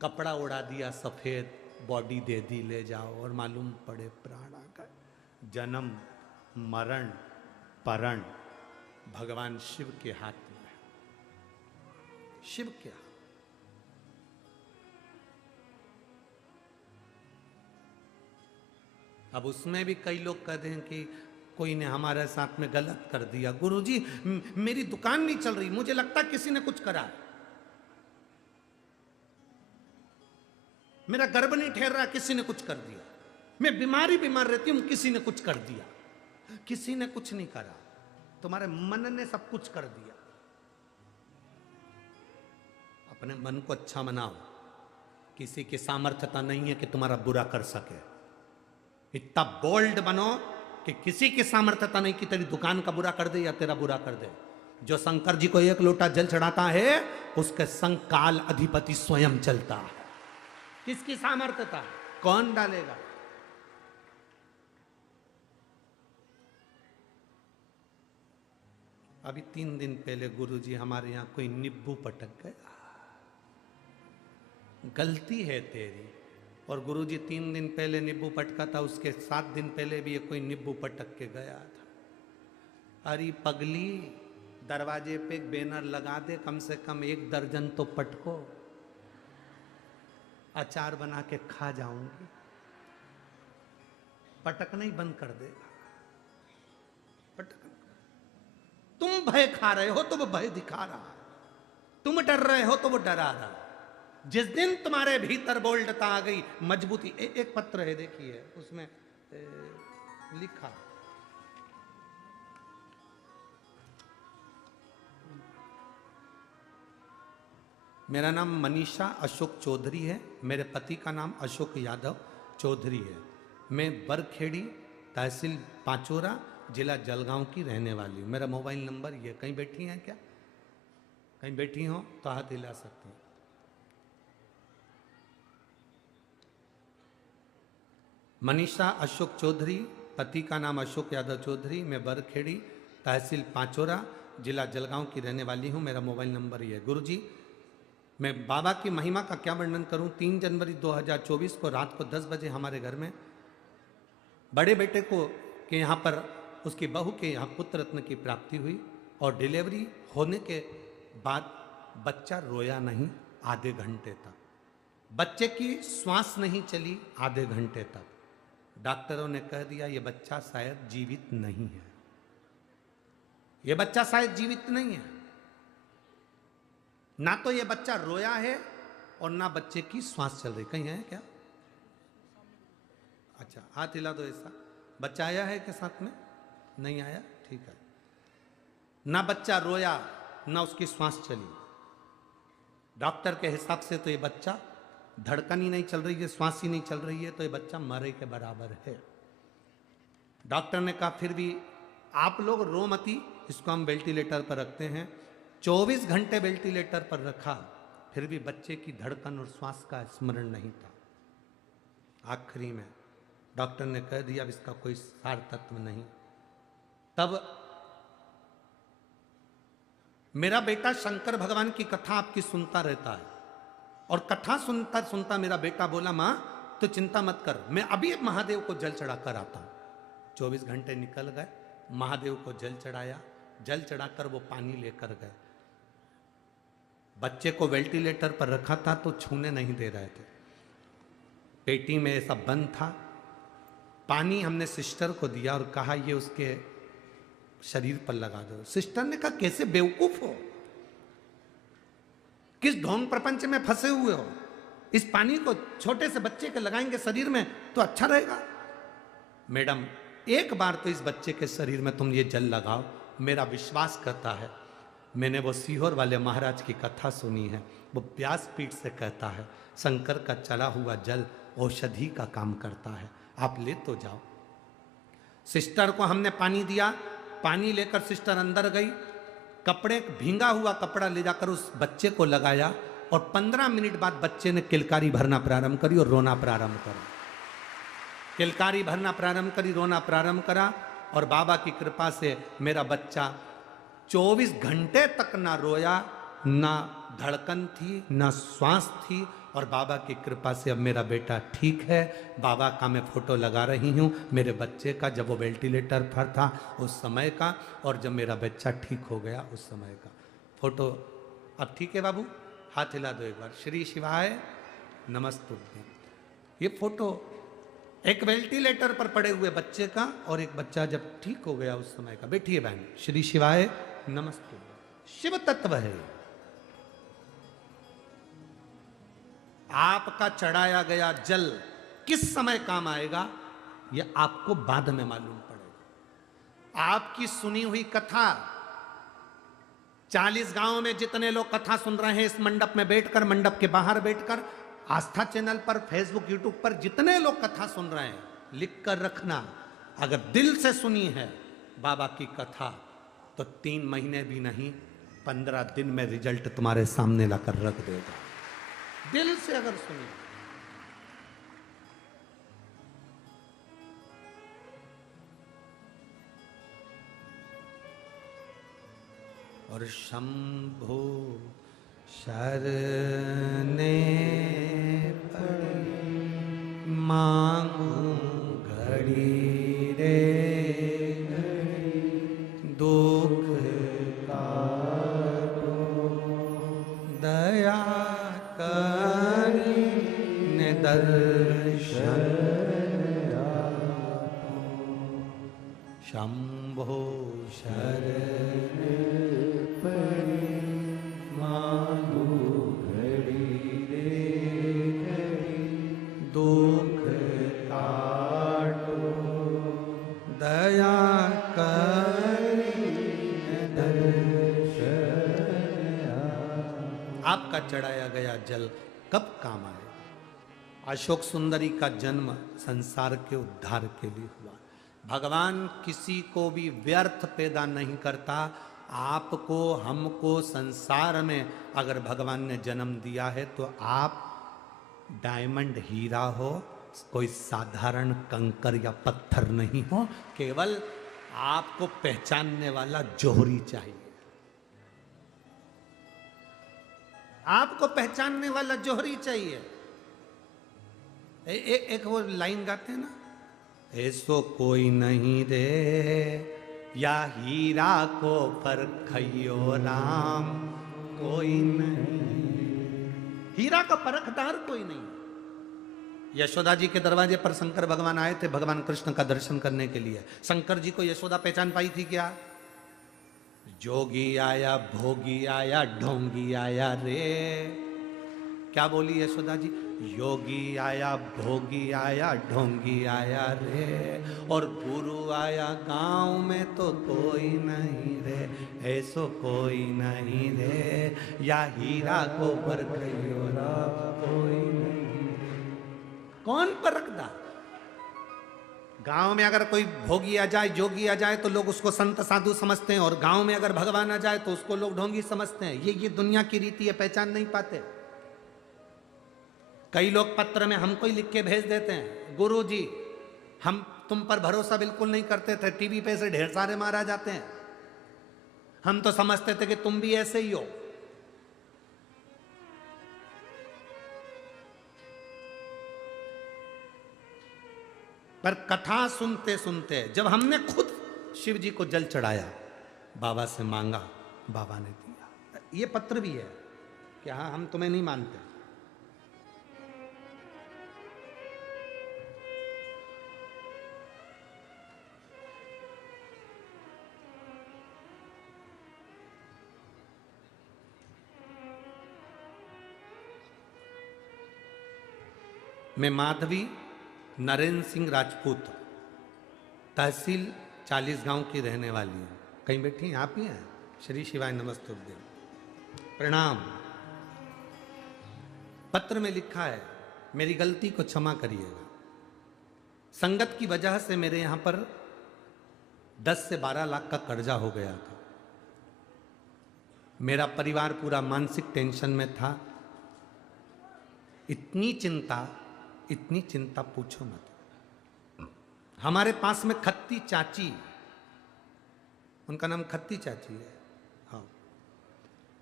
कपड़ा उड़ा दिया सफेद, बॉडी दे दी ले जाओ, और मालूम पड़े प्राण आ गए। जन्म, मरण, परण भगवान शिव के हाथ में है, शिव के हाथ। अब उसमें भी कई लोग कहते हैं कि कोई ने हमारे साथ में गलत कर दिया, गुरुजी मेरी दुकान नहीं चल रही, मुझे लगता किसी ने कुछ करा, मेरा गर्भ नहीं ठहर रहा, किसी ने कुछ कर दिया, मैं बीमार रहती हूं, किसी ने कुछ कर दिया। किसी ने कुछ नहीं करा, तुम्हारे मन ने सब कुछ कर दिया। अपने मन को अच्छा बनाओ, किसी की सामर्थ्यता नहीं है कि तुम्हारा बुरा कर सके। इतना बोल्ड बनो कि किसी की सामर्थ्यता नहीं कि तेरी दुकान का बुरा कर दे या तेरा बुरा कर दे। जो शंकर जी को एक लोटा जल चढ़ाता है उसके संग काल अधिपति स्वयं चलता है। किसकी सामर्थ्यता, कौन डालेगा? अभी 3 दिन पहले गुरुजी हमारे यहां कोई नींबू पटक गया, गलती है तेरी। और गुरुजी 3 दिन पहले नींबू पटका था, उसके 7 दिन पहले भी ये कोई नींबू पटक के गया था। अरे पगली, दरवाजे पे एक बैनर लगा दे, कम से कम 1 दर्जन तो पटको, अचार बना के खा जाऊंगी। पटकना ही बंद कर देगा। पटक, तुम भय खा रहे हो तो वो भय दिखा रहा है, तुम डर रहे हो तो वो डरा रहा है। जिस दिन तुम्हारे भीतर बोल्डता आ गई, मजबूती, एक पत्र है देखिए, उसमें लिखा, मेरा नाम मनीषा अशोक चौधरी है, मेरे पति का नाम अशोक यादव चौधरी है, मैं बरखेड़ी तहसील पाचोरा जिला जलगांव की रहने वाली हूँ। मेरा मोबाइल नंबर ये, कहीं बैठी हैं क्या? कहीं बैठी हो तो हाथ हिला सकते हैं। मनीषा अशोक चौधरी, पति का नाम अशोक यादव चौधरी, मैं बरखेड़ी तहसील पाचोरा जिला जलगांव की रहने वाली हूँ। मेरा मोबाइल नंबर ये है। गुरुजी, मैं बाबा की महिमा का क्या वर्णन करूं। 3 जनवरी 2024 को रात को 10 बजे हमारे घर में बड़े बेटे को के यहाँ पर उसकी बहू के यहाँ पुत्र रत्न की प्राप्ति हुई और डिलीवरी होने के बाद बच्चा रोया नहीं आधे घंटे तक, बच्चे की श्वास नहीं चली आधे घंटे तक। डॉक्टरों ने कह दिया ये बच्चा शायद जीवित नहीं है, ये बच्चा शायद जीवित नहीं है। ना तो ये बच्चा रोया है और ना बच्चे की श्वास चल रही। कहीं है क्या? अच्छा, हाथ हिला दो ऐसा। बच्चा आया है के साथ में? नहीं आया, ठीक है। ना बच्चा रोया ना उसकी श्वास चली। डॉक्टर के हिसाब से तो ये बच्चा, धड़कन ही नहीं चल रही है, श्वास ही नहीं चल रही है, तो ये बच्चा मरे के बराबर है। डॉक्टर ने कहा फिर भी आप लोग रो मती, इसको हम वेंटिलेटर पर रखते हैं। 24 घंटे वेंटिलेटर पर रखा, फिर भी बच्चे की धड़कन और श्वास का स्मरण नहीं था। आखिरी में डॉक्टर ने कह दिया अब इसका कोई सार तत्व नहीं। तब मेरा बेटा शंकर भगवान की कथा आपकी सुनता रहता है और कथा सुनता सुनता मेरा बेटा बोला मां तो चिंता मत कर, मैं अभी महादेव को जल चढ़ा कर आता हूं। 24 घंटे निकल गए, महादेव को जल चढ़ाया, जल चढ़ाकर वो पानी लेकर गए। बच्चे को वेंटिलेटर पर रखा था तो छूने नहीं दे रहे थे, पेटी में ऐसा बंद था। पानी हमने सिस्टर को दिया और कहा ये उसके शरीर पर लगा दो। सिस्टर ने कहा कैसे बेवकूफ हो, किस ढोंग प्रपंच में फंसे हुए हो, इस पानी को छोटे से बच्चे के लगाएंगे शरीर में तो अच्छा रहेगा। मैडम एक बार तो इस बच्चे के शरीर में तुम ये जल लगाओ, मेरा विश्वास करता है। मैंने वो सीहोर वाले महाराज की कथा सुनी है, वो व्यासपीठ से कहता है शंकर का चला हुआ जल औषधि का काम करता है, आप ले तो जाओ। सिस्टर को हमने पानी दिया, पानी लेकर सिस्टर अंदर गई, कपड़े भींगा हुआ कपड़ा ले जाकर उस बच्चे को लगाया और 15 मिनट बाद बच्चे ने किलकारी भरना प्रारंभ करी और रोना प्रारंभ करा। किलकारी भरना प्रारंभ करी, रोना प्रारंभ करा और बाबा की कृपा से मेरा बच्चा 24 घंटे तक ना रोया, ना धड़कन थी, ना श्वास थी और बाबा की कृपा से अब मेरा बेटा ठीक है। बाबा का मैं फोटो लगा रही हूँ मेरे बच्चे का, जब वो वेंटिलेटर पर था उस समय का और जब मेरा बच्चा ठीक हो गया उस समय का फोटो। अब ठीक है बाबू, हाथ हिला दो एक बार। श्री शिवाय नमस्तुभ्यं। ये फोटो एक वेंटिलेटर पर पड़े हुए बच्चे का और एक बच्चा जब ठीक हो गया उस समय का। बैठिए बहन। श्री शिवाय नमस्ते। शिव तत्व है। आपका चढ़ाया गया जल किस समय काम आएगा यह आपको बाद में मालूम पड़ेगा। आपकी सुनी हुई कथा 40 गांव में जितने लोग कथा सुन रहे हैं इस मंडप में बैठकर, मंडप के बाहर बैठकर, आस्था चैनल पर, फेसबुक, यूट्यूब पर जितने लोग कथा सुन रहे हैं, लिख कर रखना, अगर दिल से सुनी है बाबा की कथा तो 3 महीने भी नहीं 15 दिन में रिजल्ट तुम्हारे सामने लाकर रख देगा। दिल से अगर सुनी। और शंभो शरणे पड़ी मांगू घड़ी रे दुख काटो दया करी ने दर्शन शंभो शरणे दुख काटो दया करी दर्शन। आपका चढ़ाया गया जल कब काम आएगा। अशोक सुंदरी का जन्म संसार के उद्धार के लिए हुआ। भगवान किसी को भी व्यर्थ पैदा नहीं करता। आपको, हमको संसार में अगर भगवान ने जन्म दिया है तो आप डायमंड हीरा हो, कोई साधारण कंकर या पत्थर नहीं हो। केवल आपको पहचानने वाला जोहरी चाहिए। आपको पहचानने वाला जोहरी चाहिए। एक वो लाइन गाते हैं ना, ऐसो कोई नहीं रे या हीरा को परखियो राम, कोई नहीं। हीरा का परखदार कोई नहीं। यशोदा जी के दरवाजे पर शंकर भगवान आए थे भगवान कृष्ण का दर्शन करने के लिए। शंकर जी को यशोदा पहचान पाई थी क्या? जोगी आया, भोगी आया, ढोंगी आया रे। क्या बोली यशोदा जी? योगी आया, भोगी आया, ढोंगी आया रे, और गुरु आया गांव में तो कोई नहीं रे, ऐसो कोई नहीं रे, या हीरा को परखियो राम, कोई नहीं। कौन परखदा? गांव में अगर कोई भोगी आ जाए, जोगी आ जाए तो लोग उसको संत साधु समझते हैं, और गांव में अगर भगवान आ जाए तो उसको लोग ढोंगी समझते हैं। ये दुनिया की रीति है, पहचान नहीं पाते। कई लोग पत्र में हमको ही लिख के भेज देते हैं, गुरु जी हम तुम पर भरोसा बिल्कुल नहीं करते थे, टीवी पे से ढेर सारे मारा जाते हैं, हम तो समझते थे कि तुम भी ऐसे ही हो। पर कथा सुनते सुनते जब हमने खुद शिव जी को जल चढ़ाया, बाबा से मांगा, बाबा ने दिया। ये पत्र भी है कि हाँ हम तुम्हें नहीं मानते। मैं माधवी नरेंद्र सिंह राजपूत, तहसील 40 गांव की रहने वाली हूँ। कहीं बैठी हैं? आप ही हैं? श्री शिवाय नमस्ते प्रणाम। पत्र में लिखा है, मेरी गलती को क्षमा करिएगा। संगत की वजह से मेरे यहाँ पर 10 से 12 लाख का कर्जा हो गया था। मेरा परिवार पूरा मानसिक टेंशन में था। इतनी चिंता पूछो मत। हमारे पास में खत्ती चाची, उनका नाम खत्ती चाची है, हाँ,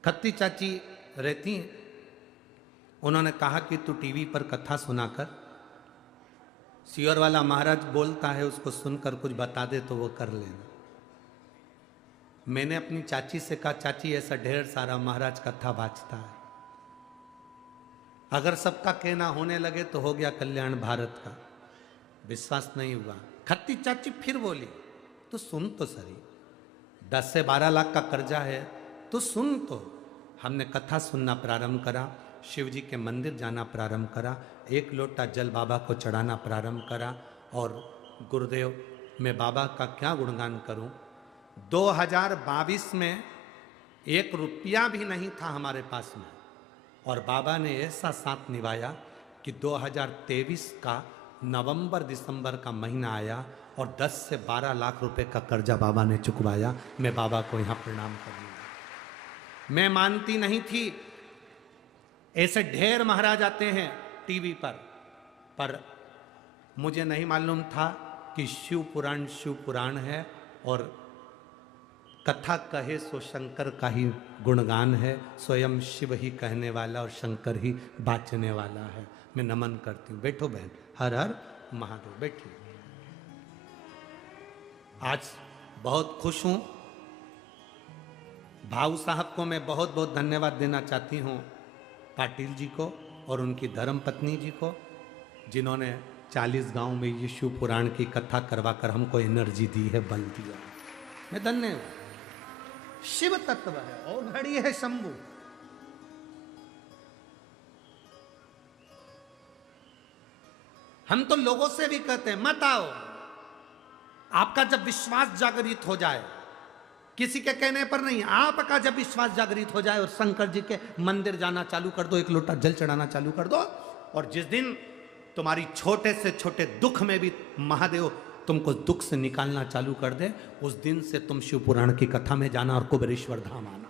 खत्ती चाची रहती हैं। उन्होंने कहा कि तू टीवी पर कथा सुनाकर, सियोर वाला महाराज बोलता है उसको सुनकर कुछ बता दे तो वो कर लेना। मैंने अपनी चाची से कहा, चाची ऐसा ढेर सारा महाराज कथा बाँचता है, अगर सबका कहना होने लगे तो हो गया कल्याण भारत का। विश्वास नहीं हुआ। खत्ती चाची फिर बोली, तो सुन तो सही, 10 से 12 लाख का कर्जा है तो सुन तो। हमने कथा सुनना प्रारंभ करा, शिव जी के मंदिर जाना प्रारंभ करा, 1 लोटा जल बाबा को चढ़ाना प्रारंभ करा। और गुरुदेव, मैं बाबा का क्या गुणगान करूं। 2022 में 1 रुपया भी नहीं था हमारे पास में, और बाबा ने ऐसा साथ निभाया कि 2023 का नवंबर दिसंबर का महीना आया और 10 से 12 लाख रुपए का कर्जा बाबा ने चुकवाया। मैं बाबा को यहाँ प्रणाम करूँगा। मैं मानती नहीं थी, ऐसे ढेर महाराज आते हैं टीवी पर मुझे नहीं मालूम था कि शिव पुराण है और कथा कहे सो शंकर का ही गुणगान है। स्वयं शिव ही कहने वाला और शंकर ही बाचने वाला है। मैं नमन करती हूँ। बैठो बहन, हर हर महादेव, बैठिए। आज बहुत खुश हूं। भाऊ साहब को मैं बहुत बहुत धन्यवाद देना चाहती हूँ, पाटिल जी को और उनकी धर्म पत्नी जी को, जिन्होंने 40 गांव में ये शिव पुराण की कथा करवाकर हमको एनर्जी दी है, बल दिया। मैं धन्य हूं। शिव तत्व है और घड़ी है शंभु। हम तो लोगों से भी कहते हैं मत आओ। आपका जब विश्वास जागृत हो जाए, किसी के कहने पर नहीं, आपका जब विश्वास जागृत हो जाए और शंकर जी के मंदिर जाना चालू कर दो, 1 लोटा जल चढ़ाना चालू कर दो, और जिस दिन तुम्हारी छोटे से छोटे दुख में भी महादेव तुमको दुख से निकालना चालू कर दे, उस दिन से तुम शिव पुराण की कथा में जाना और कुबेरेश्वर धाम आना।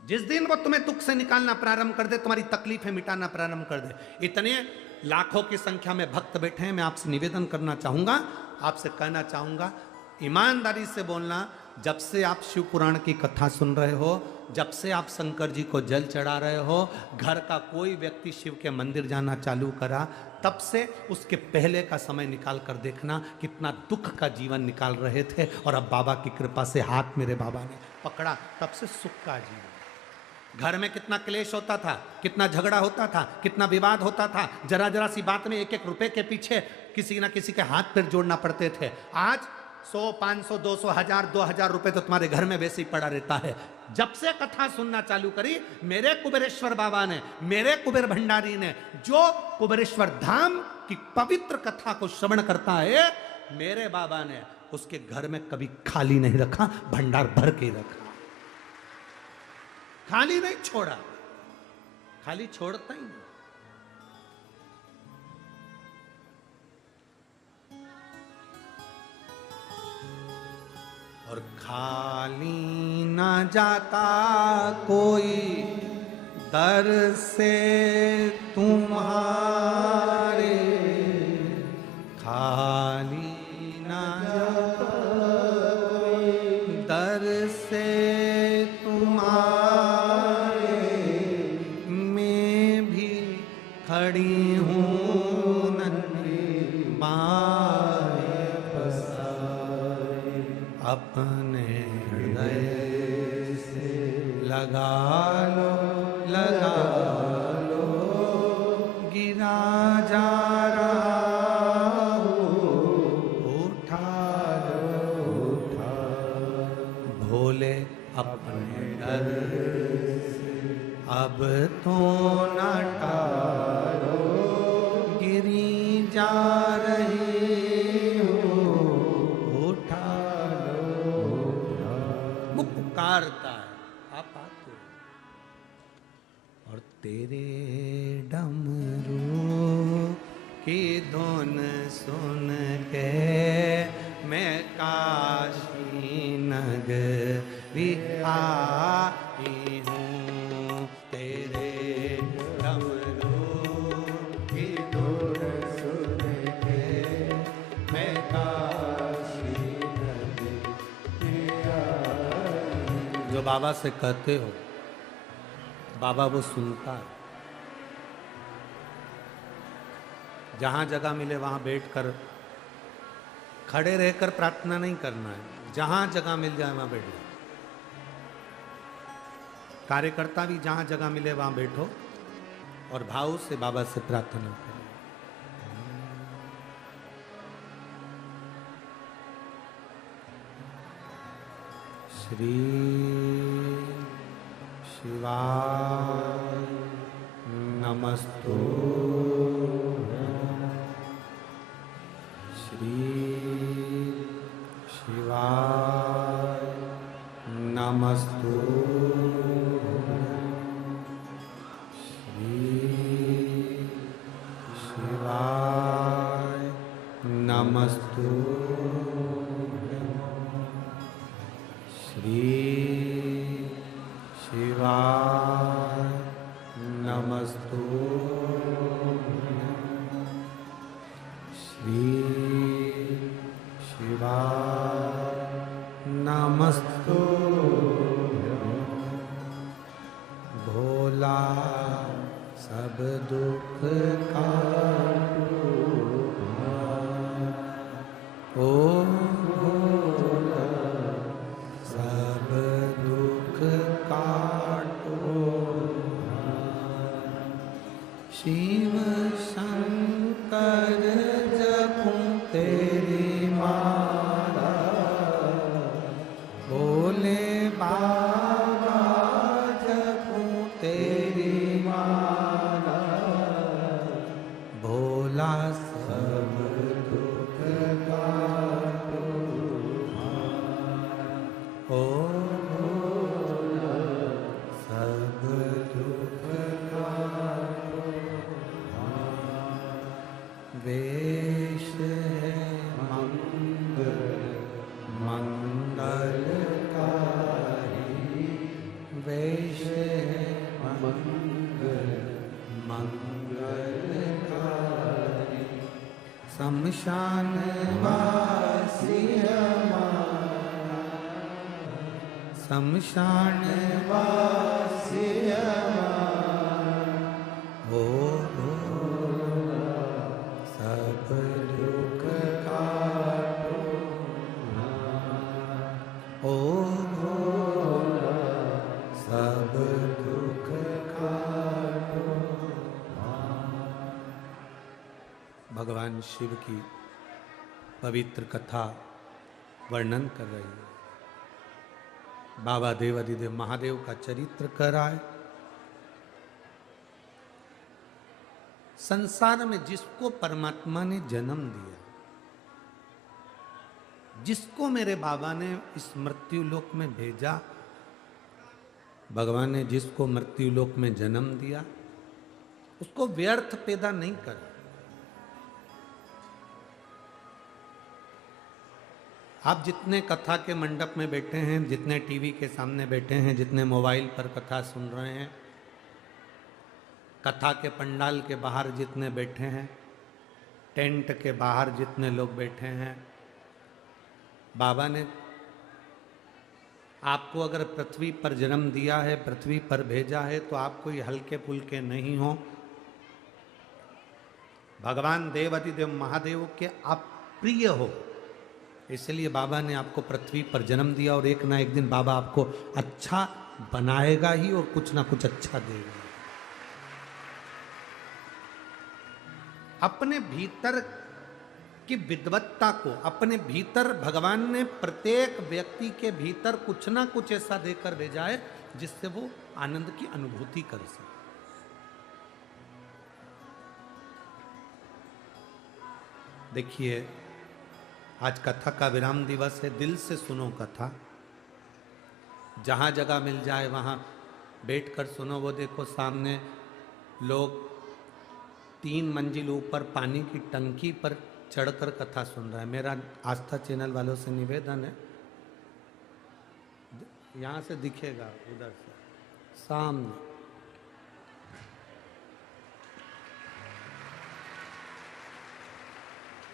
जिस दिन वो तुम्हें दुख से निकालना प्रारंभ कर दे, तुम्हारी तकलीफें मिटाना प्रारंभ कर दे। इतने लाखों की संख्या में भक्त बैठे हैं। मैं आपसे निवेदन करना चाहूंगा, आपसे कहना चाहूंगा, ईमानदारी से बोलना। जब से आप शिव पुराण की कथा सुन रहे हो, जब से आप शंकर जी को जल चढ़ा रहे हो, घर का कोई व्यक्ति शिव के मंदिर जाना चालू करा, तब से उसके पहले का समय निकाल कर देखना कितना दुख का जीवन निकाल रहे थे, और अब बाबा की कृपा से हाथ मेरे बाबा ने पकड़ा, तब से सुख का जीवन। घर में कितना क्लेश होता था, कितना झगड़ा होता था, कितना विवाद होता था, जरा जरा सी बात में 1-1 रुपए के पीछे किसी ना किसी के हाथ पैर जोड़ना पड़ते थे। आज 100, 500, 200, 1000, 2000 रुपए तो तुम्हारे घर में वैसे ही पड़ा रहता है। जब से कथा सुनना चालू करी, मेरे कुबेरेश्वर बाबा ने, मेरे कुबेर भंडारी ने, जो कुबेरेश्वर धाम की पवित्र कथा को श्रवण करता है, मेरे बाबा ने उसके घर में कभी खाली नहीं रखा, भंडार भर के रखा, खाली नहीं छोड़ा, खाली छोड़ता ही नहीं। और खाली ना जाता कोई दर से तुम्हारे, खाली ना जाता कोई दर से तुम्हारे, मैं भी खड़ी हूँ नन्ही माए पसारे, अपने हृदय से लगा लो, लगा लो, गिरा जा रहा हो, उठा लो, उठा, भोले अपने डर से अब तो न टालो, गिरी जा रही हो, उठा लो, वो पुकारता है, आप आते हो। और तेरे डमरू की धुन सुन के मैं काशी नगरी आई हूँ, तेरे डमरू की धुन सुन के मैं काशी नगरी आई हूँ। जो बाबा से कहते हो, बाबा वो सुनता है। जहाँ जगह मिले वहाँ बैठकर, खड़े रहकर प्रार्थना नहीं करना है, जहाँ जगह मिल जाए वहाँ बैठ जाओ। कार्यकर्ता भी जहाँ जगह मिले वहाँ बैठो और भाव से बाबा से प्रार्थना करें। श्री शिवाय नमस्तु। श्री शिवाय नमस्तु। श्री शिवाय नमस्तु। श्री शिवाय नमस्तु। श्री शिवाय नमस्तु। भोला सब दुख काटो। ओ भोला सब दुख काटो। शिव शंकर जपूं तेरी माला। भोले बाबा जपूं तेरी माला। भोला सब दुख काटो। ओ भोला सब दुख काटो। वेश है मंगलकारी। वेश है मंगलकारी। शमशान वासी हमारा। शमशान वासी हमारा। ओ भोला सब दुख काटो। ओ भोला सब दुख काटो। भगवान शिव की पवित्र कथा वर्णन कर रही है। बाबा देवाधिदेव महादेव का चरित्र कर रहा है। संसार में जिसको परमात्मा ने जन्म दिया, जिसको मेरे बाबा ने इस मृत्यु लोक में भेजा, भगवान ने जिसको मृत्यु लोक में जन्म दिया, उसको व्यर्थ पैदा नहीं करा। आप जितने कथा के मंडप में बैठे हैं, जितने टीवी के सामने बैठे हैं, जितने मोबाइल पर कथा सुन रहे हैं, कथा के पंडाल के बाहर जितने बैठे हैं, टेंट के बाहर जितने लोग बैठे हैं, बाबा ने आपको अगर पृथ्वी पर जन्म दिया है, पृथ्वी पर भेजा है, तो आप कोई हल्के फुल्के नहीं हो। भगवान देवाधिदेव महादेव के आप प्रिय हो, इसलिए बाबा ने आपको पृथ्वी पर जन्म दिया। और एक ना एक दिन बाबा आपको अच्छा बनाएगा ही और कुछ ना कुछ अच्छा देगा। अपने भीतर की विद्वत्ता को, अपने भीतर भगवान ने प्रत्येक व्यक्ति के भीतर कुछ ना कुछ ऐसा देकर भेजा है जिससे वो आनंद की अनुभूति कर सके। देखिए, आज कथा का विराम दिवस है। दिल से सुनो कथा। जहां जगह मिल जाए वहां बैठकर सुनो। वो देखो सामने लोग 3 मंजिल ऊपर पानी की टंकी पर चढ़कर कथा सुन रहा है। मेरा आस्था चैनल वालों से निवेदन है, यहाँ से दिखेगा, उधर से सामने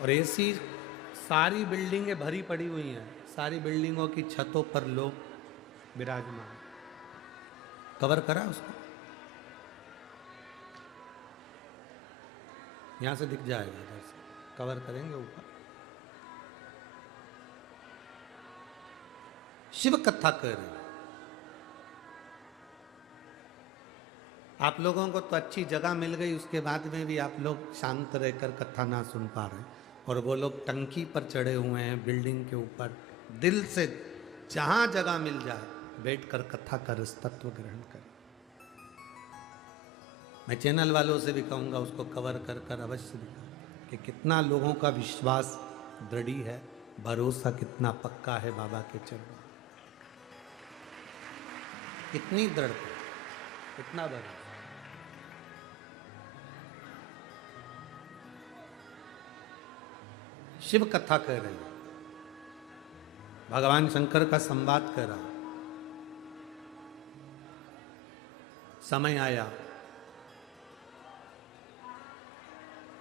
और ऐसी सारी बिल्डिंगें भरी पड़ी हुई हैं। सारी बिल्डिंगों की छतों पर लोग विराजमान। कवर करा उसको, यहां से दिख जाएगा, इधर से कवर करेंगे ऊपर। शिव कथा कर रहे हैं। आप लोगों को तो अच्छी जगह मिल गई, उसके बाद में भी आप लोग शांत रहकर कथा ना सुन पा रहे हैं। और वो लोग टंकी पर चढ़े हुए हैं, बिल्डिंग के ऊपर। दिल से जहां जगह मिल जाए बैठकर कथा का रस तत्व ग्रहण करें। मैं चैनल वालों से भी कहूंगा उसको कवर कर कर अवश्य दिखाओ कि कितना लोगों का विश्वास दृढ़ है, भरोसा कितना पक्का है बाबा के चरणों, कितनी दृढ़ता, कितना भरोसा। शिव कथा कह रहे हैं, भगवान शंकर का संवाद कर रहा। समय आया,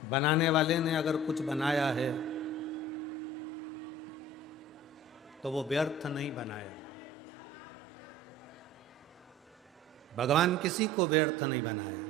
बनाने वाले ने अगर कुछ बनाया है तो वो व्यर्थ नहीं बनाया। भगवान किसी को व्यर्थ नहीं बनाया।